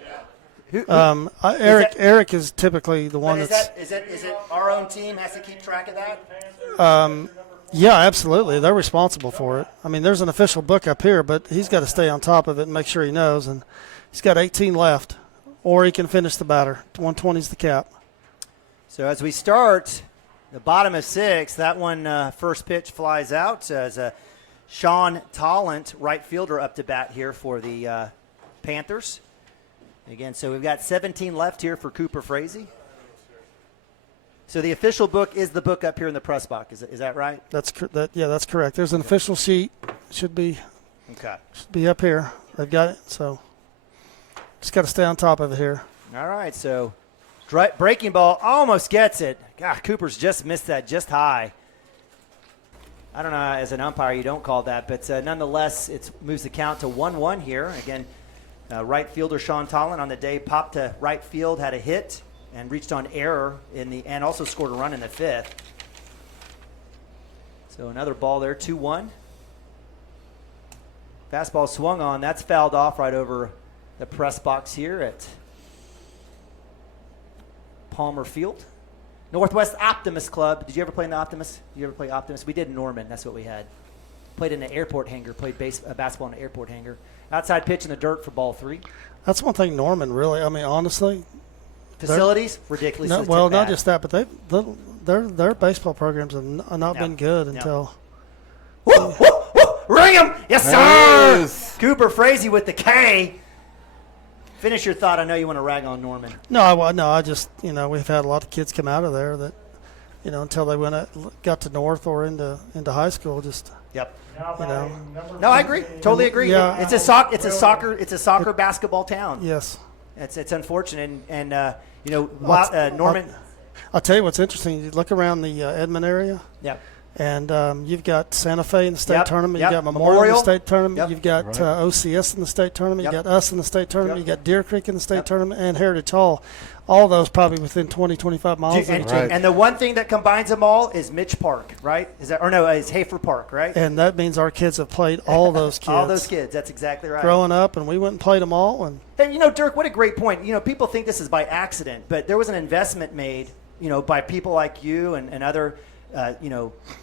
Eric is typically the one that's. Is it our own team has to keep track of that? Yeah, absolutely. They're responsible for it. I mean, there's an official book up here, but he's got to stay on top of it and make sure he knows. And he's got 18 left, or he can finish the batter. 120 is the cap. So as we start the bottom of 6, that one first pitch flies out as Sean Tallant, right fielder, up to bat here for the Panthers. Again, so we've got 17 left here for Cooper Frazee. So the official book is the book up here in the press box. Is that right? That's correct. There's an official sheet. Should be up here. They've got it. So just got to stay on top of it here. All right. So breaking ball almost gets it. God, Cooper's just missed that just high. I don't know, as an umpire, you don't call that, but nonetheless, it moves the count to 1-1 here. Again, right fielder Sean Tallant on the day popped to right field, had a hit, and reached on error and also scored a run in the 5th. So another ball there, 2-1. Fastball swung on. That's fouled off right over the press box here at Palmer Field. Northwest Optimist Club. Did you ever play in the Optimist? Did you ever play Optimist? We did in Norman. That's what we had. Played in an airport hangar. Played basketball in an airport hangar. Outside pitch in the dirt for ball 3. That's one thing Norman really. I mean, honestly, facilities ridiculous. Not just that, but their baseball programs have not been good until. Ring him, yes sir. Cooper Frazee with the K. Finish your thought. I know you want to rag on Norman. No, I just we've had a lot of kids come out of there that until they got to North or into high school, just. Yep. No, I agree. Totally agree. Yeah. It's a soccer basketball town. Yes. It's unfortunate, and Norman. I'll tell you what's interesting. You look around the Edmond area. Yep. And you've got Santa Fe in the state tournament. Yep. You've got Memorial in the state tournament. Yep. You've got OCS in the state tournament. You've got us in the state tournament. You've got Deer Creek in the state tournament and Heritage Hall. All those probably within 20, 25 miles. And the one thing that combines them all is Mitch Park, right? Is Hafer Park, right? And that means our kids have played all those kids. All those kids. That's exactly right. Growing up, and we went and played them all. And hey, Dirk, what a great point. People think this is by accident, but there was an investment made, by people like you and other –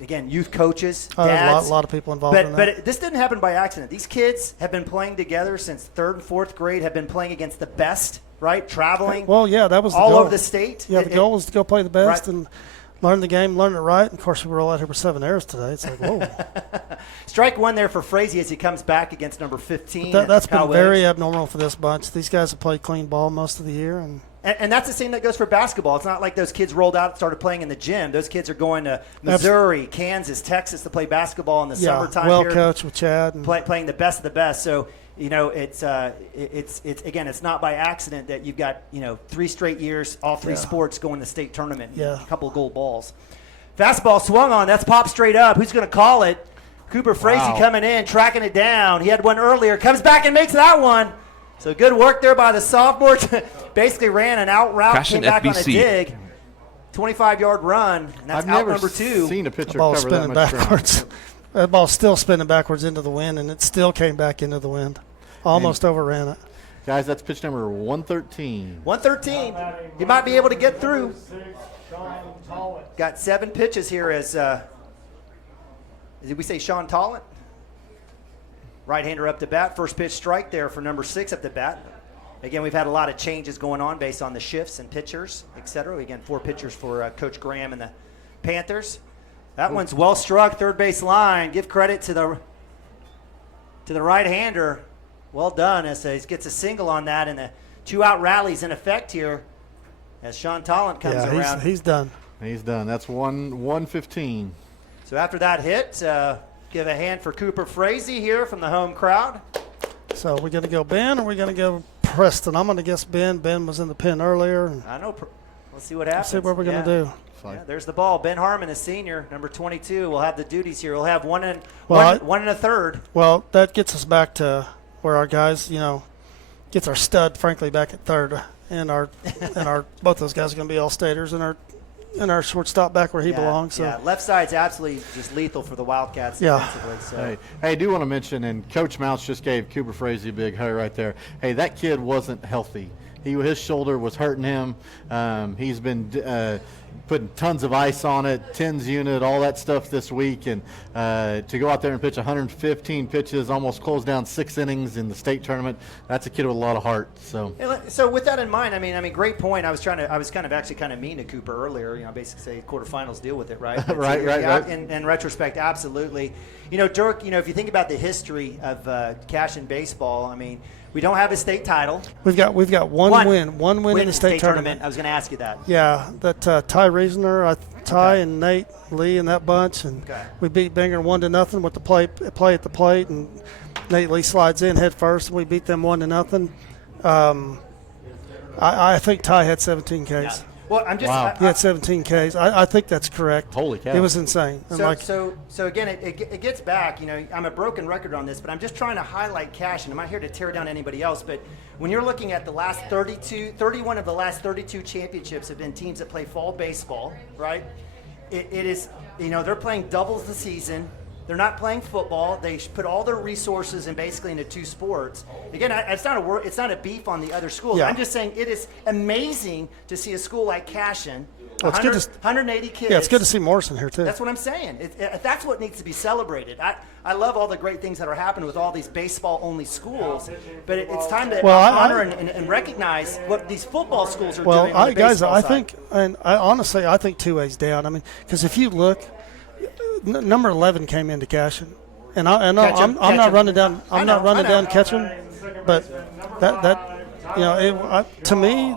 again, youth coaches, dads. A lot of people involved in that. But this didn't happen by accident. These kids have been playing together since 3rd and 4th grade, have been playing against the best, right? Traveling. Well, yeah, that was the all goal. over the state. Yeah, the goal was to go play the best right. and learn the game, learn it right. And, of course, we roll out here with 7 errors today. It's like, whoa. Strike one there for Frazee as he comes back against number 15. That's been very abnormal for this bunch. These guys have played clean ball most of the year. And that's the same that goes for basketball. It's not like those kids rolled out and started playing in the gym. Those kids are going to Missouri, Kansas, Texas to play basketball in the summertime. Well coached with Chad. Playing the best of the best. So, it's again, it's not by accident that you've got, 3 straight years, all 3 sports going to state tournament. Yeah. A couple of gold balls. Fastball swung on. That's popped straight up. Who's going to call it? Cooper Frazee coming in, tracking it down. He had one earlier. Comes back and makes that one. So good work there by the sophomore. Basically ran an out route, Cashion came back FBC. on a dig. 25-yard run, and that's out number 2. I've never seen a pitcher ball cover spinning that much backwards. ground. That ball's still spinning backwards into the wind, and it still came back into the wind. Almost overran it. Guys, that's pitch number 113. 113. He might be able to get through. Got 7 pitches here as, did we say Sean Tollant? Right-hander up to bat. First pitch strike there for number 6 up to bat. Again, we've had a lot of changes going on based on the shifts and pitchers, et cetera. Again, 4 pitchers for Coach Graham and the Panthers. That one's well struck, third base line. Give credit to the right-hander. Well done as he gets a single on that, and the 2-out rally's in effect here as Sean Tollant comes around. He's done. He's done. That's 115. So after that hit, give a hand for Cooper Frazee here from the home crowd. So we're going to go Ben or we're going to go Preston? I'm going to guess Ben. Ben was in the pen earlier. I know. Let's see what happens. Let's see what we're going to do. Yeah, there's the ball. Ben Harmon, a senior, number 22, will have the duties here. We'll have one and a third. Well, that gets us back to where our guys, gets our stud, frankly, back at third, and our both those guys are going to be all-staters, and our shortstop back where he belongs. So. Yeah, left side's absolutely just lethal for the Wildcats defensively. So. Hey, I do want to mention, and Coach Mounts just gave Cooper Frazee a big hug right there. Hey, that kid wasn't healthy. His shoulder was hurting him. He's been putting tons of ice on it, TENS unit, all that stuff this week. And to go out there and pitch 115 pitches, almost close down 6 innings in the state tournament, that's a kid with a lot of heart. So with that in mind, I mean, great point. I was kind of mean to Cooper earlier. Basically say quarterfinals deal with it, right? right. In retrospect, absolutely. Dirk, if you think about the history of Cashion baseball, I mean, we don't have a state title. We've got one win in the state tournament. I was going to ask you that. Yeah, that Ty Reasoner, and Nate Lee and that bunch, and we beat Binger 1-0 with the play at the plate, and Nate Lee slides in head first, and we beat them 1-0. I think Ty had 17 Ks. Yeah. Well, he had 17 Ks. I think that's correct. Holy cow! It was insane. So again, it gets back. I'm a broken record on this, but I'm just trying to highlight Cashion. I'm not here to tear down anybody else, but when you're looking at the last 31 of the last 32 championships have been teams that play fall baseball, right? It is, they're playing doubles the season. They're not playing football. They put all their resources basically into 2 sports. Again, it's not a beef on the other schools. Yeah. I'm just saying it is amazing to see a school like Cashion, Well, it's 180 kids. Yeah, it's good to see Morrison here too. That's what I'm saying. That's what needs to be celebrated. I love all the great things that are happening with all these baseball-only schools, but it's time to honor and recognize what these football schools are doing on the baseball side. I think, and honestly, I think 2A's down. I mean, because if you look, number 11 came into Cashion, and I'm not running down Ketchum, but to me,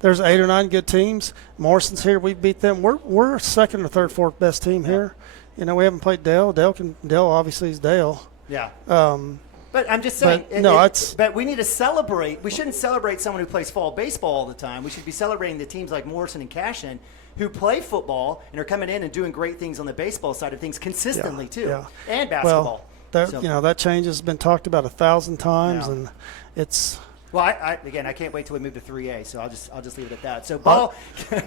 there's 8 or 9 good teams. Morrison's here. We beat them. We're second or third, fourth best team here. We haven't played Dale. Dale obviously is Dale. Yeah. But I'm just saying, but we need to celebrate. We shouldn't celebrate someone who plays fall baseball all the time. We should be celebrating the teams like Morrison and Cashion who play football and are coming in and doing great things on the baseball side of things consistently too, and basketball. Well, that change has been talked about 1,000 times, and it's. Well, I can't wait till we move to 3A, so I'll just leave it at that. So ball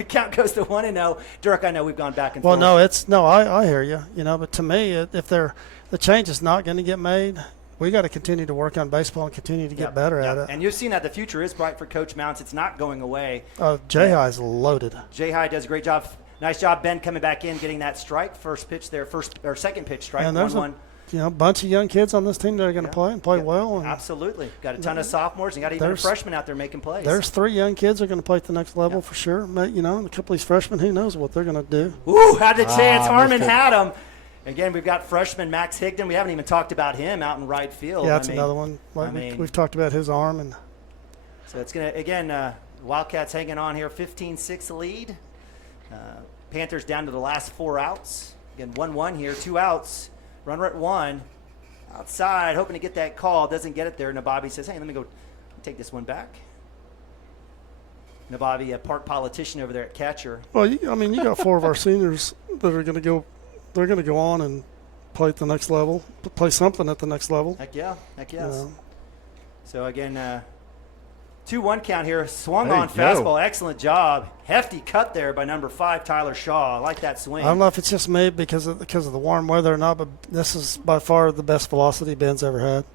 count goes to 1-0. Dirk, I know we've gone back and forth. Well, I hear you. But to me, if the change is not going to get made, we got to continue to work on baseball and continue to get better at it. And you've seen that the future is bright for Coach Mounts. It's not going away. J-High's loaded. J-High does a great job. Nice job, Ben, coming back in, getting that strike. Second pitch strike. And there's a bunch of young kids on this team that are going to play and play well. And absolutely. Got a ton of sophomores and got even a freshman out there making plays. There's 3 young kids that are going to play at the next level for sure. A couple of these freshmen, who knows what they're going to do. Ooh, had a chance. Harmon had him. Again, we've got freshman Max Higdon. We haven't even talked about him out in right field. Yeah, that's another one. We've talked about his arm. And so it's going to, again, Wildcats hanging on here, 15-6 lead. Panthers down to the last 4 outs. Again, 1-1 here, 2 outs. Runner at 1. Outside, hoping to get that call. Doesn't get it there. Nababi says, hey, let me go take this one back. Nababi, a part politician over there at catcher. Well, you got 4 of our seniors that are going to go. They're going to go on and play at the next level, play something at the next level. Heck yes. So, again, 2-1 count here. Swung on fastball. Excellent job. Hefty cut there by number 5, Tyler Shaw. I like that swing. I don't know if it's just me because of the warm weather or not, but this is by far the best velocity Ben's ever had.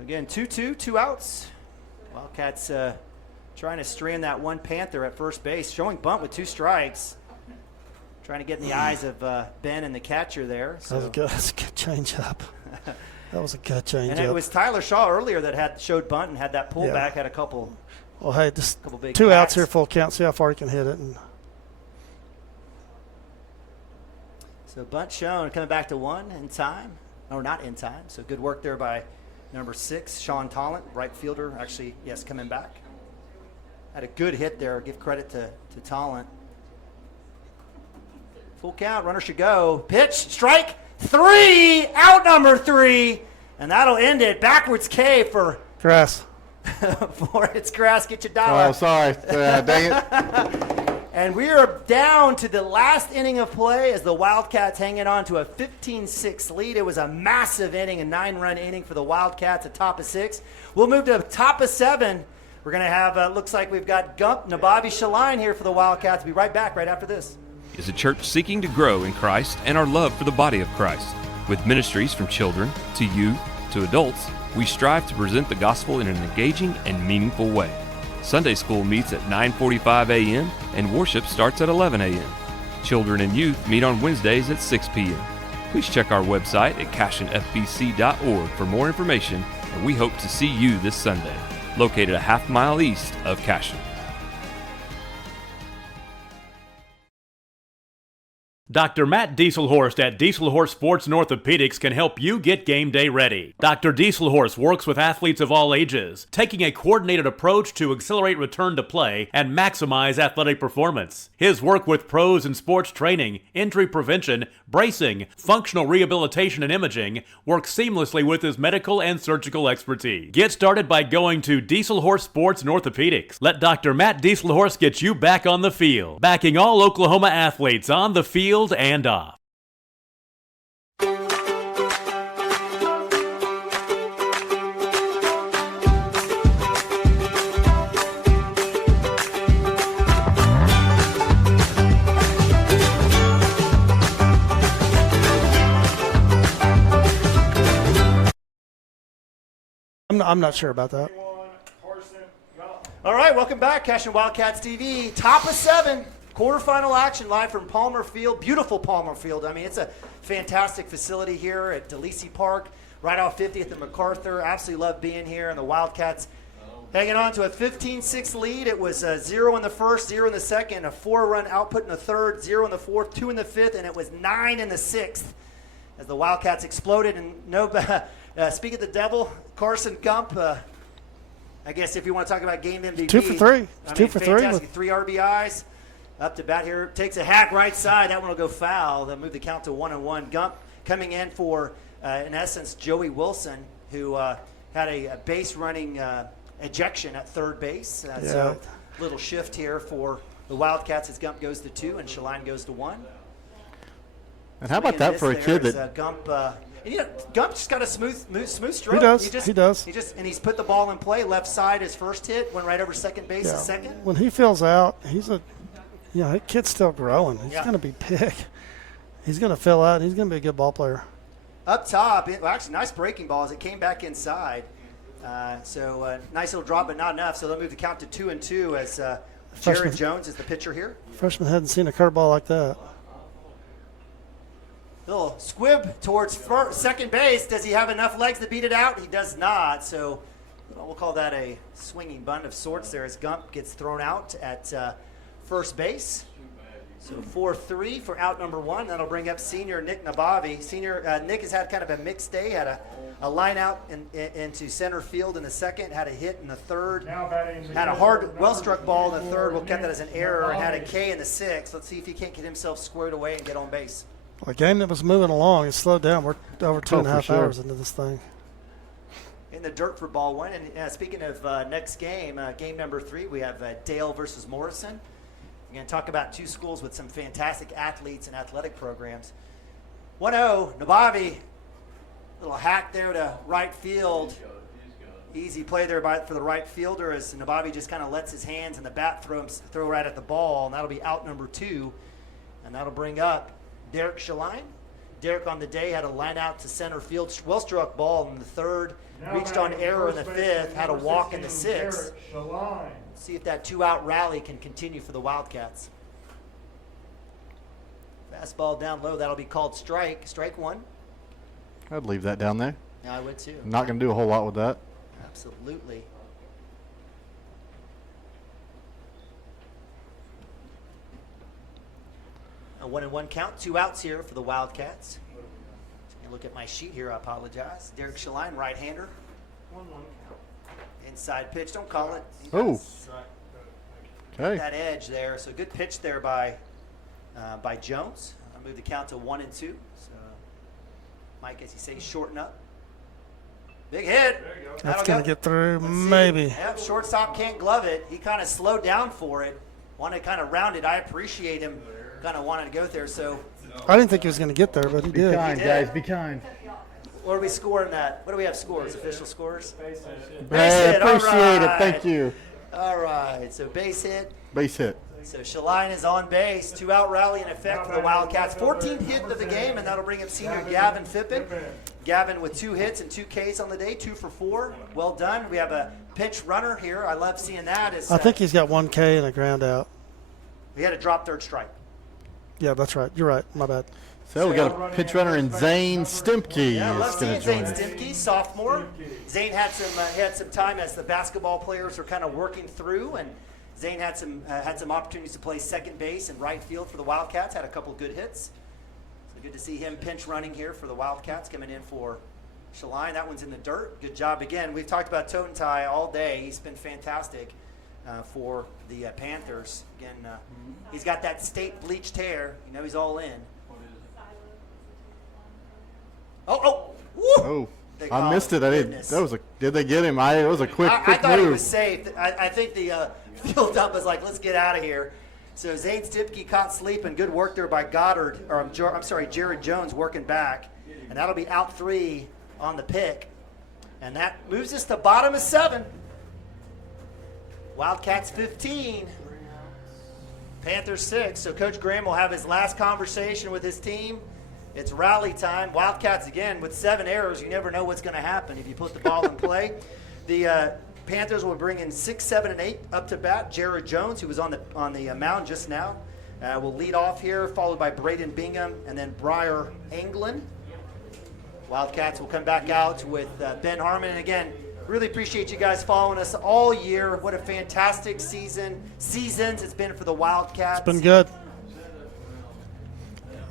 Again, 2-2, 2 outs. Wildcats trying to strand that one Panther at first base. Showing bunt with 2 strikes. Trying to get in the eyes of Ben and the catcher there. So. That's a good change-up. That was a good change-up. And it was Tyler Shaw earlier that showed bunt and had that pullback, had a couple. Well, hey, just couple big 2 outs bats. here, full count. See how far he can hit it. So bunt shown, coming back to 1 in time, or not in time. So good work there by number 6, Sean Talent, right fielder. Actually, yes, coming back. Had a good hit there. Give credit to Talent. Full count, runner should go. Pitch, strike, 3, out number 3, and that'll end it. Backwards K for Grass. For it's Grass, get your dollar. Oh, sorry. Dang it. And we are down to the last inning of play as the Wildcats hanging on to a 15-6 lead. It was a massive inning, a 9-run inning for the Wildcats at top of 6. We'll move to top of 7. We're going to have, looks like we've got Gump Nababi Shaline here for the Wildcats. We'll be right back right after this. Is a church seeking to grow in Christ and our love for the body of Christ. With ministries from children to youth to adults, we strive to present the gospel in an engaging and meaningful way. Sunday school meets at 9:45 a.m. and worship starts at 11 a.m. Children and youth meet on Wednesdays at 6 p.m. Please check our website at cashionfbc.org for more information, and we hope to see you this Sunday, located a half-mile east of Cashion. Dr. Matt Dieselhorst at Dieselhorst Sports and Orthopedics can help you get game day ready. Dr. Dieselhorst works with athletes of all ages, taking a coordinated approach to accelerate return to play and maximize athletic performance. His work with pros in sports training, injury prevention, bracing, functional rehabilitation, and imaging works seamlessly with his medical and surgical expertise. Get started by going to Dieselhorst Sports and Orthopedics. Let Dr. Matt Dieselhorst get you back on the field, backing all Oklahoma athletes on the field and off. I'm not sure about that. All right, welcome back, Cashion Wildcats TV. Top of 7, quarterfinal action live from Palmer Field. Beautiful Palmer Field. I mean, it's a fantastic facility here at DeLisi Park, right off 50th and MacArthur. Absolutely love being here, and the Wildcats hanging on to a 15-6 lead. It was 0 in the first, 0 in the second, a 4-run output in the third, 0 in the fourth, 2 in the fifth, and it was 9 in the sixth as the Wildcats exploded. And speak of the devil, Carson Gump. I guess if you want to talk about game MVP. 2 for 3. Two for 3. 3 RBIs. Up to bat here. Takes a hack right side. That one will go foul. They'll move the count to 1-1. Gump coming in for, in essence, Joey Wilson, who had a base running ejection at third base. So little shift here for the Wildcats as Gump goes to 2 and Shaline goes to 1. And how about that for a kid that Gump, and Gump just got a smooth stroke. He does. And he's put the ball in play. Left side, his first hit went right over second base. His second. When he fills out, that kid's still growing. He's going to be big. He's going to fill out. He's going to be a good ball player. Up top, actually nice breaking ball as it came back inside. Nice little drop, but not enough. So they'll move the count to 2-2 as Jared Jones is the pitcher here. Freshman hadn't seen a curveball like that. Little squib towards second base. Does he have enough legs to beat it out? He does not. So we'll call that a swinging bunt of sorts there as Gump gets thrown out at first base. So 4-3 for out number 1. That'll bring up senior Nick Nabavi. Senior Nick has had kind of a mixed day. Had a line out into center field in the second. Had a hit in the third. Had a hard, well-struck ball in the third. We'll count that as an error. And had a K in the sixth. Let's see if he can't get himself squared away and get on base. A game that was moving along, it slowed down. We're over 2.5 hours into this thing. In the dirt for ball 1. And speaking of next game, game number 3, we have Dale versus Morrison. We're going to talk about 2 schools with some fantastic athletes and athletic programs. 1-0, Nabavi, little hack there to right field. Easy play there for the right fielder as Nabavi just kind of lets his hands and the bat throw right at the ball, and that'll be out number 2. And that'll bring up Derek Shaline. Derek on the day had a line out to center field, well-struck ball in the third, reached on error in the fifth, had a walk in the sixth. See if that 2-out rally can continue for the Wildcats. Fastball down low, that'll be called strike. Strike 1. I'd leave that down there. Yeah, I would too. I'm not going to do a whole lot with that. Absolutely. A 1-1 count, 2 outs here for the Wildcats. Look at my sheet here, I apologize. Derek Shaline, right-hander. 1-1 count. Inside pitch, don't call it. Oh. Okay. That edge there, so good pitch there by Jones. I'll move the count to 1-2. So Mike, as you say, shorten up. Big hit. That's going to get through, maybe. Yep, shortstop can't glove it. He kind of slowed down for it. Wanted to kind of round it. I appreciate him kind of wanted to go there. So I didn't think he was going to get there, but he did. Be kind, guys. Be kind. What are we scoring that? What do we have scores? Official scores? Base hit. Appreciate it. Thank you. All right. So base hit. Base hit. So Shaline is on base. 2-out rally in effect for the Wildcats. 14th hit of the game, and that'll bring up senior Gavin Fippen. Gavin with 2 hits and 2 Ks on the day, 2 for 4. Well done. We have a pinch runner here. I love seeing that. I think he's got 1 K and a ground out. He had a drop third strike. Yeah, that's right. You're right. My bad. So we got a pitch runner in Zane Stimke. Yeah, love seeing Zane us. Stimke, sophomore. Zane had some time as the basketball players were kind of working through, and Zane had some opportunities to play second base and right field for the Wildcats. Had a couple good hits. So good to see him pinch running here for the Wildcats, coming in for Shaline. That one's in the dirt. Good job again. We've talked about Totentai all day. He's been fantastic for the Panthers. Again, he's got that state bleached hair. You know he's all in. Oh! Woo! Oh, I missed it. I didn't. Did they get him? It was a quick I thought move. he was safe. I think the field up was like, let's get out of here. So Zane Stipke caught sleeping. Good work there by Jared Jones working back. And that'll be out 3 on the pick. And that moves us to bottom of 7. Wildcats 15. Panthers 6. So Coach Graham will have his last conversation with his team. It's rally time. Wildcats, again, with 7 errors, you never know what's going to happen if you put the ball in play. The Panthers will bring in 6, 7, and 8 up to bat. Jared Jones, who was on the mound just now, will lead off here, followed by Braden Bingham and then Briar Anglin. Wildcats will come back out with Ben Harmon. And again, really appreciate you guys following us all year. What a fantastic seasons it's been for the Wildcats. It's been good.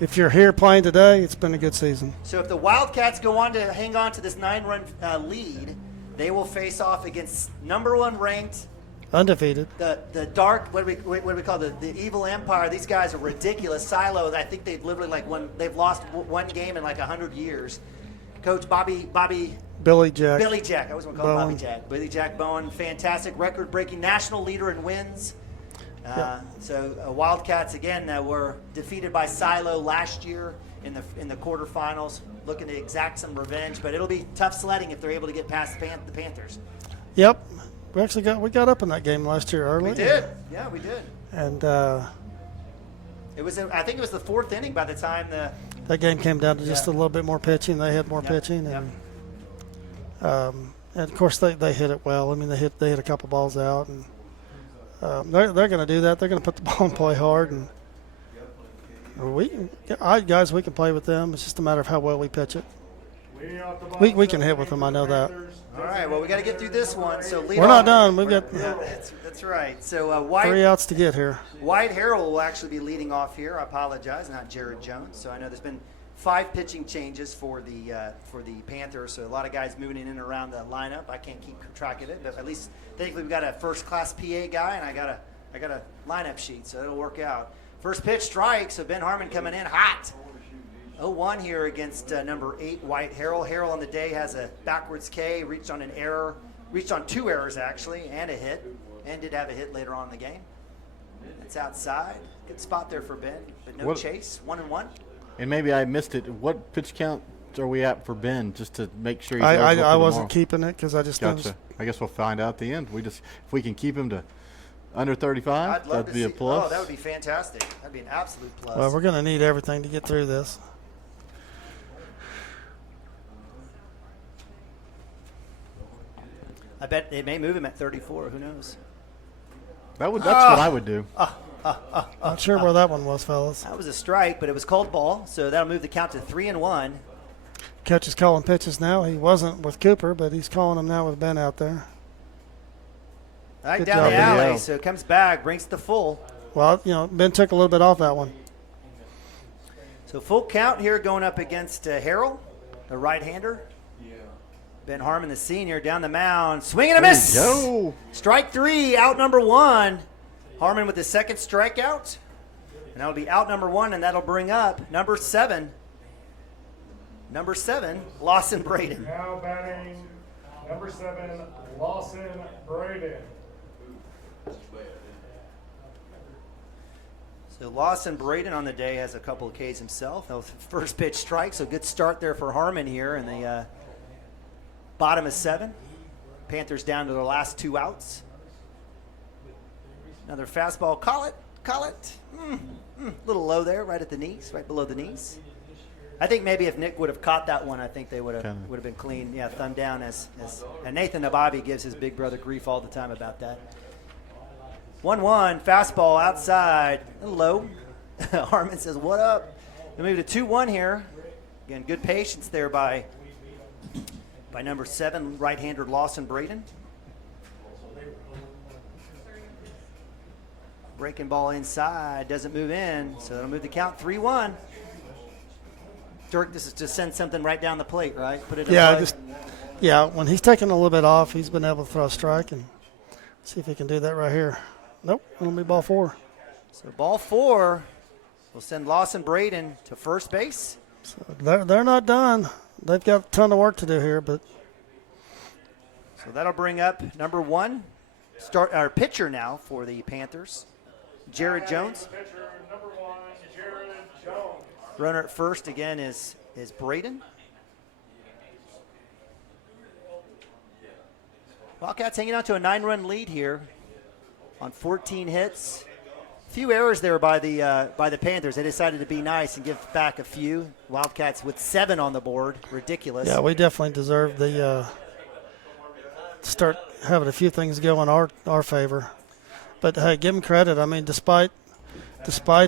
If you're here playing today, it's been a good season. So if the Wildcats go on to hang on to this 9-run lead, they will face off against number 1 ranked, undefeated, the dark, what do we call the evil empire. These guys are ridiculous. Silo, I think they've literally they've lost one game in 100 years. Coach Billy Jack. I always want to call him Bobby Jack. Billy Jack Bowen, fantastic record-breaking national leader in wins. So Wildcats again were defeated by Silo last year in the quarterfinals, looking to exact some revenge. But it'll be tough sledding if they're able to get past the Panthers. Yep, we actually got up in that game last year early. We did, yeah, we did. And it was I think it was the 4th inning by the time that game came down to just a little bit more pitching. They had more pitching, and of course they hit it well. I mean, they hit a couple balls out, and they're going to do that. They're going to put the ball and play hard, and we can play with them. It's just a matter of how well we pitch it. We can hit with them. I know that. All right. Well, we got to get through this one. So we're not done. We've got that's right. So 3 outs to get here. Wyatt Harrell will actually be leading off here. I apologize, not Jared Jones. So I know there's been 5 pitching changes for the Panthers. So a lot of guys moving in and around the lineup. I can't keep track of it, but at least thankfully we've got a first-class PA guy, and I got a lineup sheet, so it'll work out. First pitch strike. So Ben Harmon coming in hot. 0-1 here against number 8, Wyatt Harrell. Harrell on the day has a backwards K, reached on 2 errors actually, and a hit, and did have a hit later on in the game. It's outside. Good spot there for Ben, but no chase. 1-1. And maybe I missed it. What pitch count are we at for Ben, just to make sure he's I wasn't keeping it because I just gotcha. I guess we'll find out at the end. If we can keep him to under 35, that'd be a plus. Oh, that would be fantastic. That'd be an absolute plus. Well, we're going to need everything to get through this. I bet they may move him at 34. Who knows? That's what I would do. Not sure where that one was, fellas. That was a strike, but it was called ball, so that'll move the count to 3-1. Coach is calling pitches now. He wasn't with Cooper, but he's calling them now with Ben out there. Right down the alley, so it comes back, brings it to full. Well, Ben took a little bit off that one. So full count here going up against Harrell, the right-hander. Ben Harmon, the senior, down the mound. Swing and a miss. Go. Strike 3, out number 1. Harmon with the second strikeout. And that'll be out number 1, and that'll bring up number 7. Number 7, Lawson Braden. Now batting number 7, Lawson Braden. So Lawson Braden on the day has a couple of Ks himself. That was first pitch strike, so good start there for Harmon here in the bottom of 7. Panthers down to their last 2 outs. Another fastball. Call it. Little low there, right at the knees, right below the knees. I think maybe if Nick would have caught that one, I think they would have been clean. Yeah, thumb down and Nathan Nababi gives his big brother grief all the time about that. 1-1, fastball outside, a little low. Harmon says, "What up?" We move to 2-1 here. Again, good patience there by number 7, right-hander Lawson Braden. Breaking ball inside, doesn't move in, so that'll move the count 3-1. Dirk, this is to send something right down the plate, right? Put it in play. When he's taken a little bit off, he's been able to throw a strike, and see if he can do that right here. Nope, it'll be ball 4. So ball 4 will send Lawson Braden to first base. So they're not done. They've got a ton of work to do here, but so that'll bring up number 1, pitcher now for the Panthers, Jared Jones. Pitcher number 1, Jared Jones. Runner at first again is Braden. Wildcats hanging on to a 9-run lead here on 14 hits. Few errors there by the Panthers. They decided to be nice and give back a few. Wildcats with 7 on the board. Ridiculous. Yeah, we definitely deserve the start having a few things go in our favor. But hey, give them credit. I mean, despite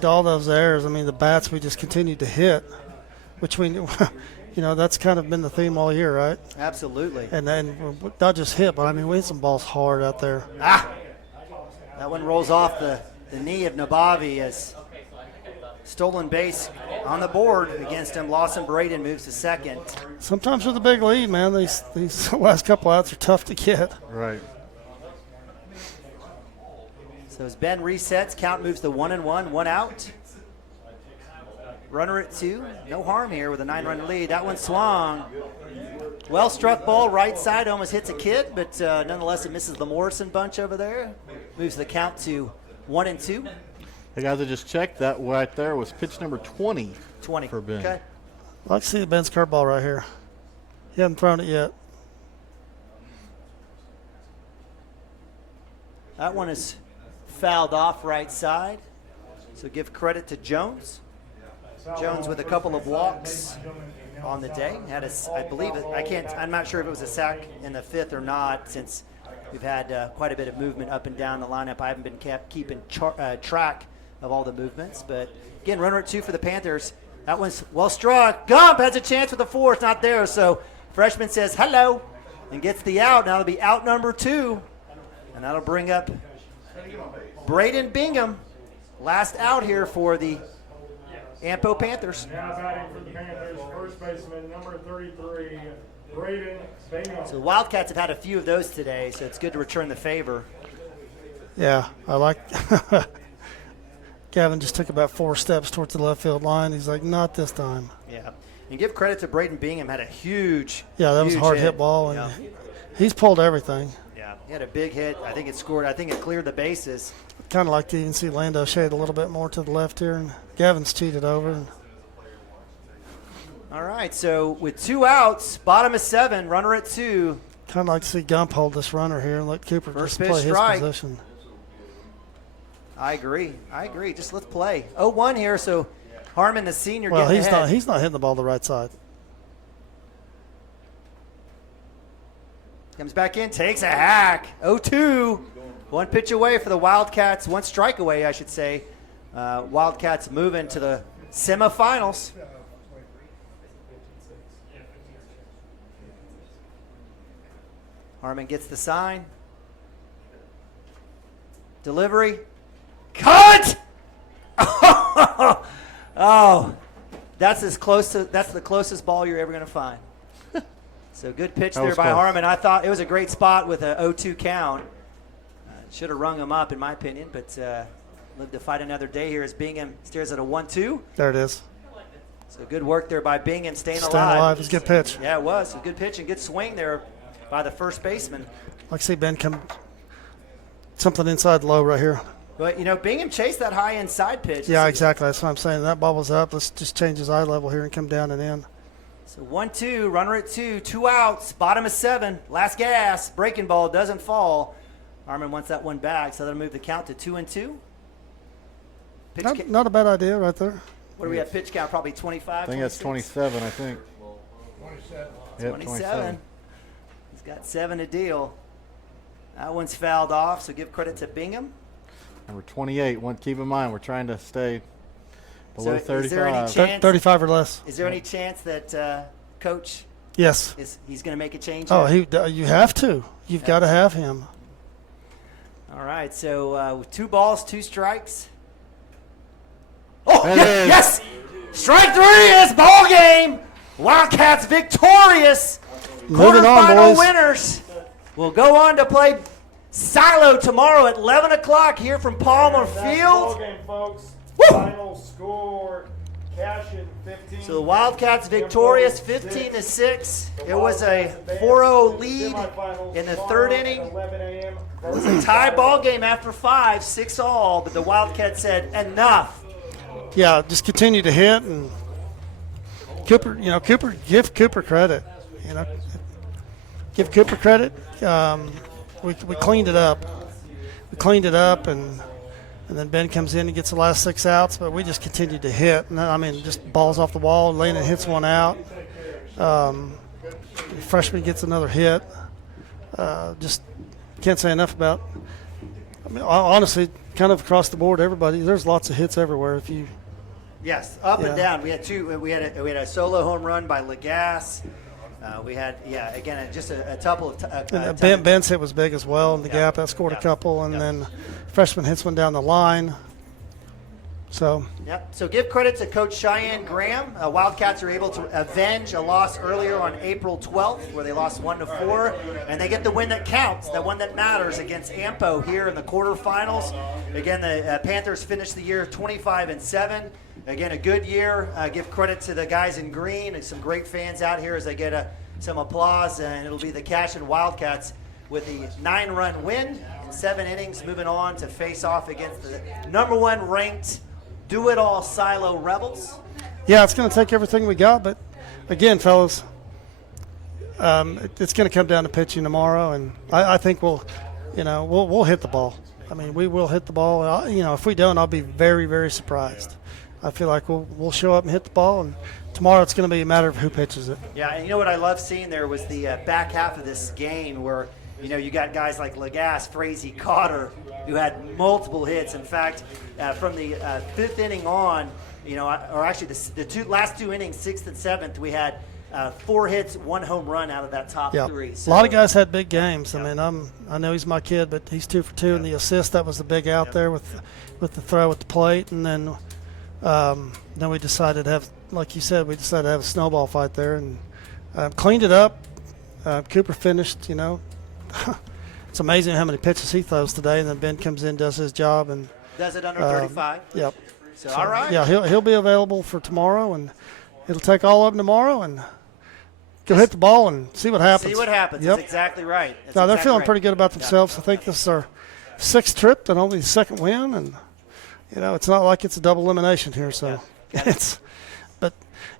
all those errors, I mean, the bats we just continued to hit, which we, that's kind of been the theme all year, right? Absolutely. And then not just hit, but I mean, we hit some balls hard out there. That one rolls off the knee of Nabavi as stolen base on the board against him. Lawson Braden moves to second. Sometimes with a big lead, man, these last couple outs are tough to get. Right. So as Ben resets, count moves to 1-1, 1 out. Runner at 2. No harm here with a 9-run lead. That one swung. Well struck ball, right side, almost hits a kid, but nonetheless it misses the Morrison bunch over there. Moves the count to 1-2. Hey guys, I just checked that right there was pitch number 20. 20 for Ben. Okay. I'd like to see Ben's curveball right here. He hasn't thrown it yet. That one is fouled off right side. So give credit to Jones. Jones with a couple of walks on the day. Had I'm not sure if it was a sack in the 5th or not, since we've had quite a bit of movement up and down the lineup. I haven't been keeping track of all the movements. But again, runner at 2 for the Panthers. That one's well struck. Gump has a chance with the 4. It's not there. So freshman says hello and gets the out. Now it'll be out number 2. And that'll bring up Braden Bingham. Last out here for the Ampo Panthers. Now batting for the Panthers, first baseman, number 33, Braden Bingham. So the Wildcats have had a few of those today, so it's good to return the favor. Yeah, I like Gavin just took about 4 steps towards the left field line. He's like, not this time. Yeah. And give credit to Braden Bingham, had a huge that was a hard hit ball, and he's pulled everything. Yeah, he had a big hit. I think it cleared the bases. Kind of like to even see Lando shade a little bit more to the left here, and Gavin's cheated over. All right, so with 2 outs, bottom of 7, runner at 2. Kind of like to see Gump hold this runner here and let Cooper First just play pitch strike. his position. I agree. Just let's play. 0-1 here, so Harmon, the senior, getting ahead. He's not hitting the ball the right side. Comes back in, takes a hack. 0-2. 1 pitch away for the Wildcats. 1 strike away, I should say. Wildcats moving to the semifinals. Harmon gets the sign. Delivery. Cut! Oh, that's the closest ball you're ever going to find. So good pitch there by Harmon. I thought it was a great spot with a 0-2 count. Should have rung him up, in my opinion, but live to fight another day here as Bingham stares at a 1-2. There it is. So good work there by Bingham, staying alive. Staying alive. It was a good pitch. Yeah, it was. A good pitch and good swing there by the first baseman. Like to see Ben come something inside low right here. But, Bingham chased that high inside pitch. Yeah, exactly. That's what I'm saying. That ball was up. Let's just change his eye level here and come down and in. So 1-2, runner at 2, 2 outs, bottom of 7, last gas, breaking ball doesn't fall. Harmon wants that one back, so that'll move the count to 2-2. Not a bad idea right there. What do we have pitch count? Probably 25, I think that's 27, I think. 27. Yep, 27. He's got 7 to deal. That one's fouled off, so give credit to Bingham. Number 28. Keep in mind, we're trying to stay below 35. Is there any chance, 35 or less. Is there any chance that Coach Yes. he's going to make a change? Oh, you have to. You've got to have him. All right, so with 2 balls, 2 strikes. Oh, yes! Strike 3 is ball game. Wildcats victorious. Moving on, Quarterfinal boys. winners will go on to play Silo tomorrow at 11 o'clock here from Palmer That's the Field. ball game, folks. Final score, Cashion 15. So the Wildcats victorious 15-6. It was a 4-0 lead in the 3rd inning. It was a tie ball game after 5, 6-all, but the Wildcats said enough. Yeah, just continue to hit, and Cooper, give Cooper credit. Give Cooper credit. We cleaned it up. And then Ben comes in and gets the last 6 outs, but we just continued to hit. And just balls off the wall. Landon hits one out. Freshman gets another hit. just can't say enough about. I mean, honestly, kind of across the board, everybody. There's lots of hits everywhere. If you Yes, up and down. We had two. We had a solo home run by Legas. We had again just a couple of. Ben's hit was big as well in the gap. That scored a couple, and then freshman hits one down the line. So. Yep. So give credit to Coach Cheyenne Graham. Wildcats are able to avenge a loss earlier on April 12th, where they lost 1-4, and they get the win that counts, the one that matters against Ampo here in the quarterfinals. Again, the Panthers finished the year 25-7. Again, a good year. Give credit to the guys in green and some great fans out here as they get some applause, and it'll be the Cashion Wildcats with the 9-run win in 7 innings, moving on to face off against the number 1 ranked Do-It-All Silo Rebels. Yeah, it's going to take everything we got, but again, fellas, it's going to come down to pitching tomorrow, and I think we'll hit the ball. I mean, we will hit the ball. If we don't, I'll be very, very surprised. I feel like we'll show up and hit the ball, and tomorrow it's going to be a matter of who pitches it. Yeah, and you know what I love seeing there was the back half of this game where, you got guys like Legas, Frazee, Cotter, who had multiple hits. In fact, from the 5th inning on, or actually the last two innings, 6th and 7th, we had 4 hits, 1 home run out of that top 3. So, a lot of guys had big games. I mean, I know he's my kid, but he's 2 for 2 in the assist. That was the big out there with the throw at the plate, and then we decided to have, like you said, a snowball fight there and cleaned it up. Cooper finished, It's amazing how many pitches he throws today, and then Ben comes in, does his job, and does it under 35. Yep. So all right. Yeah, he'll be available for tomorrow, and it'll take all of them tomorrow, and go hit the ball and see what happens. See what happens. Yep. That's exactly right. They're feeling pretty good about themselves. I think this is their 6th trip and only the 2nd win, and it's not like it's a double elimination here. So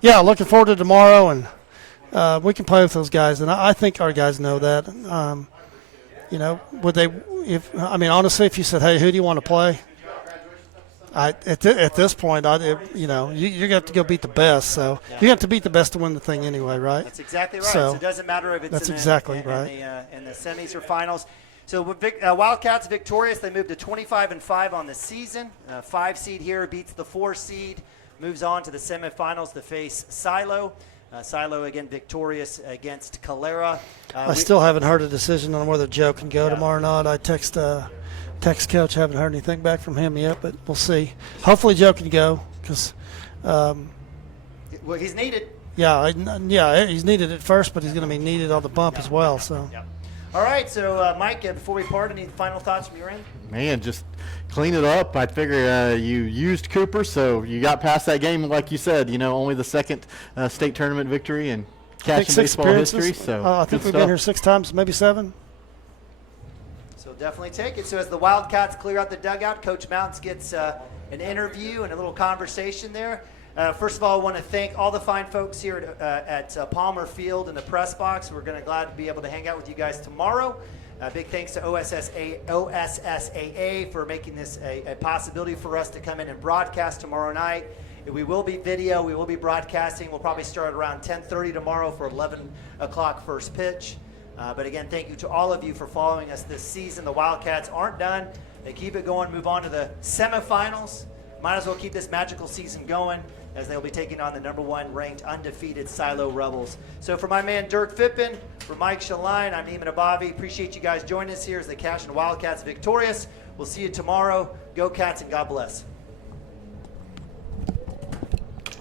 looking forward to tomorrow, and we can play with those guys, and I think our guys know that. Would they? Honestly, if you said, "Hey, who do you want to play?" At this point, you're gonna have to go beat the best. So you have to beat the best to win the thing anyway, right? That's exactly right. So it doesn't matter if it's in the semis or finals. So Wildcats victorious. They moved to 25-5 on the season. 5 seed here beats the 4 seed, moves on to the semifinals to face Silo. Silo again victorious against Calera. I still haven't heard a decision on whether Joe can go tomorrow or not. I text coach, haven't heard anything back from him yet, but we'll see. Hopefully Joe can go because he's needed. Yeah, he's needed at first, but he's going to be needed on the bump as well. So. Yep. All right, so Mike, before we part, any final thoughts from your end? Man, just clean it up. I figure you used Cooper, so you got past that game, like you said. Only the 2nd state tournament victory in Cashion baseball history. So I think we've been here 6 times, maybe 7. So definitely take it. So as the Wildcats clear out the dugout, Coach Mounts gets an interview and a little conversation there. First of all, I want to thank all the fine folks here at Palmer Field in the press box. We're glad to be able to hang out with you guys tomorrow. Big thanks to OSSAA for making this a possibility for us to come in and broadcast tomorrow night. We will be video. We will be broadcasting. We'll probably start around 10:30 tomorrow for 11 o'clock first pitch. But again, thank you to all of you for following us this season. The Wildcats aren't done. They keep it going, move on to the semifinals. Might as well keep this magical season going as they'll be taking on the number 1 ranked undefeated Silo Rebels. So for my man Dirk Fippen, for Mike Shaline, I'm Neiman Abavi. Appreciate you guys joining us here as the Cashion Wildcats victorious. We'll see you tomorrow. Go Cats and God bless.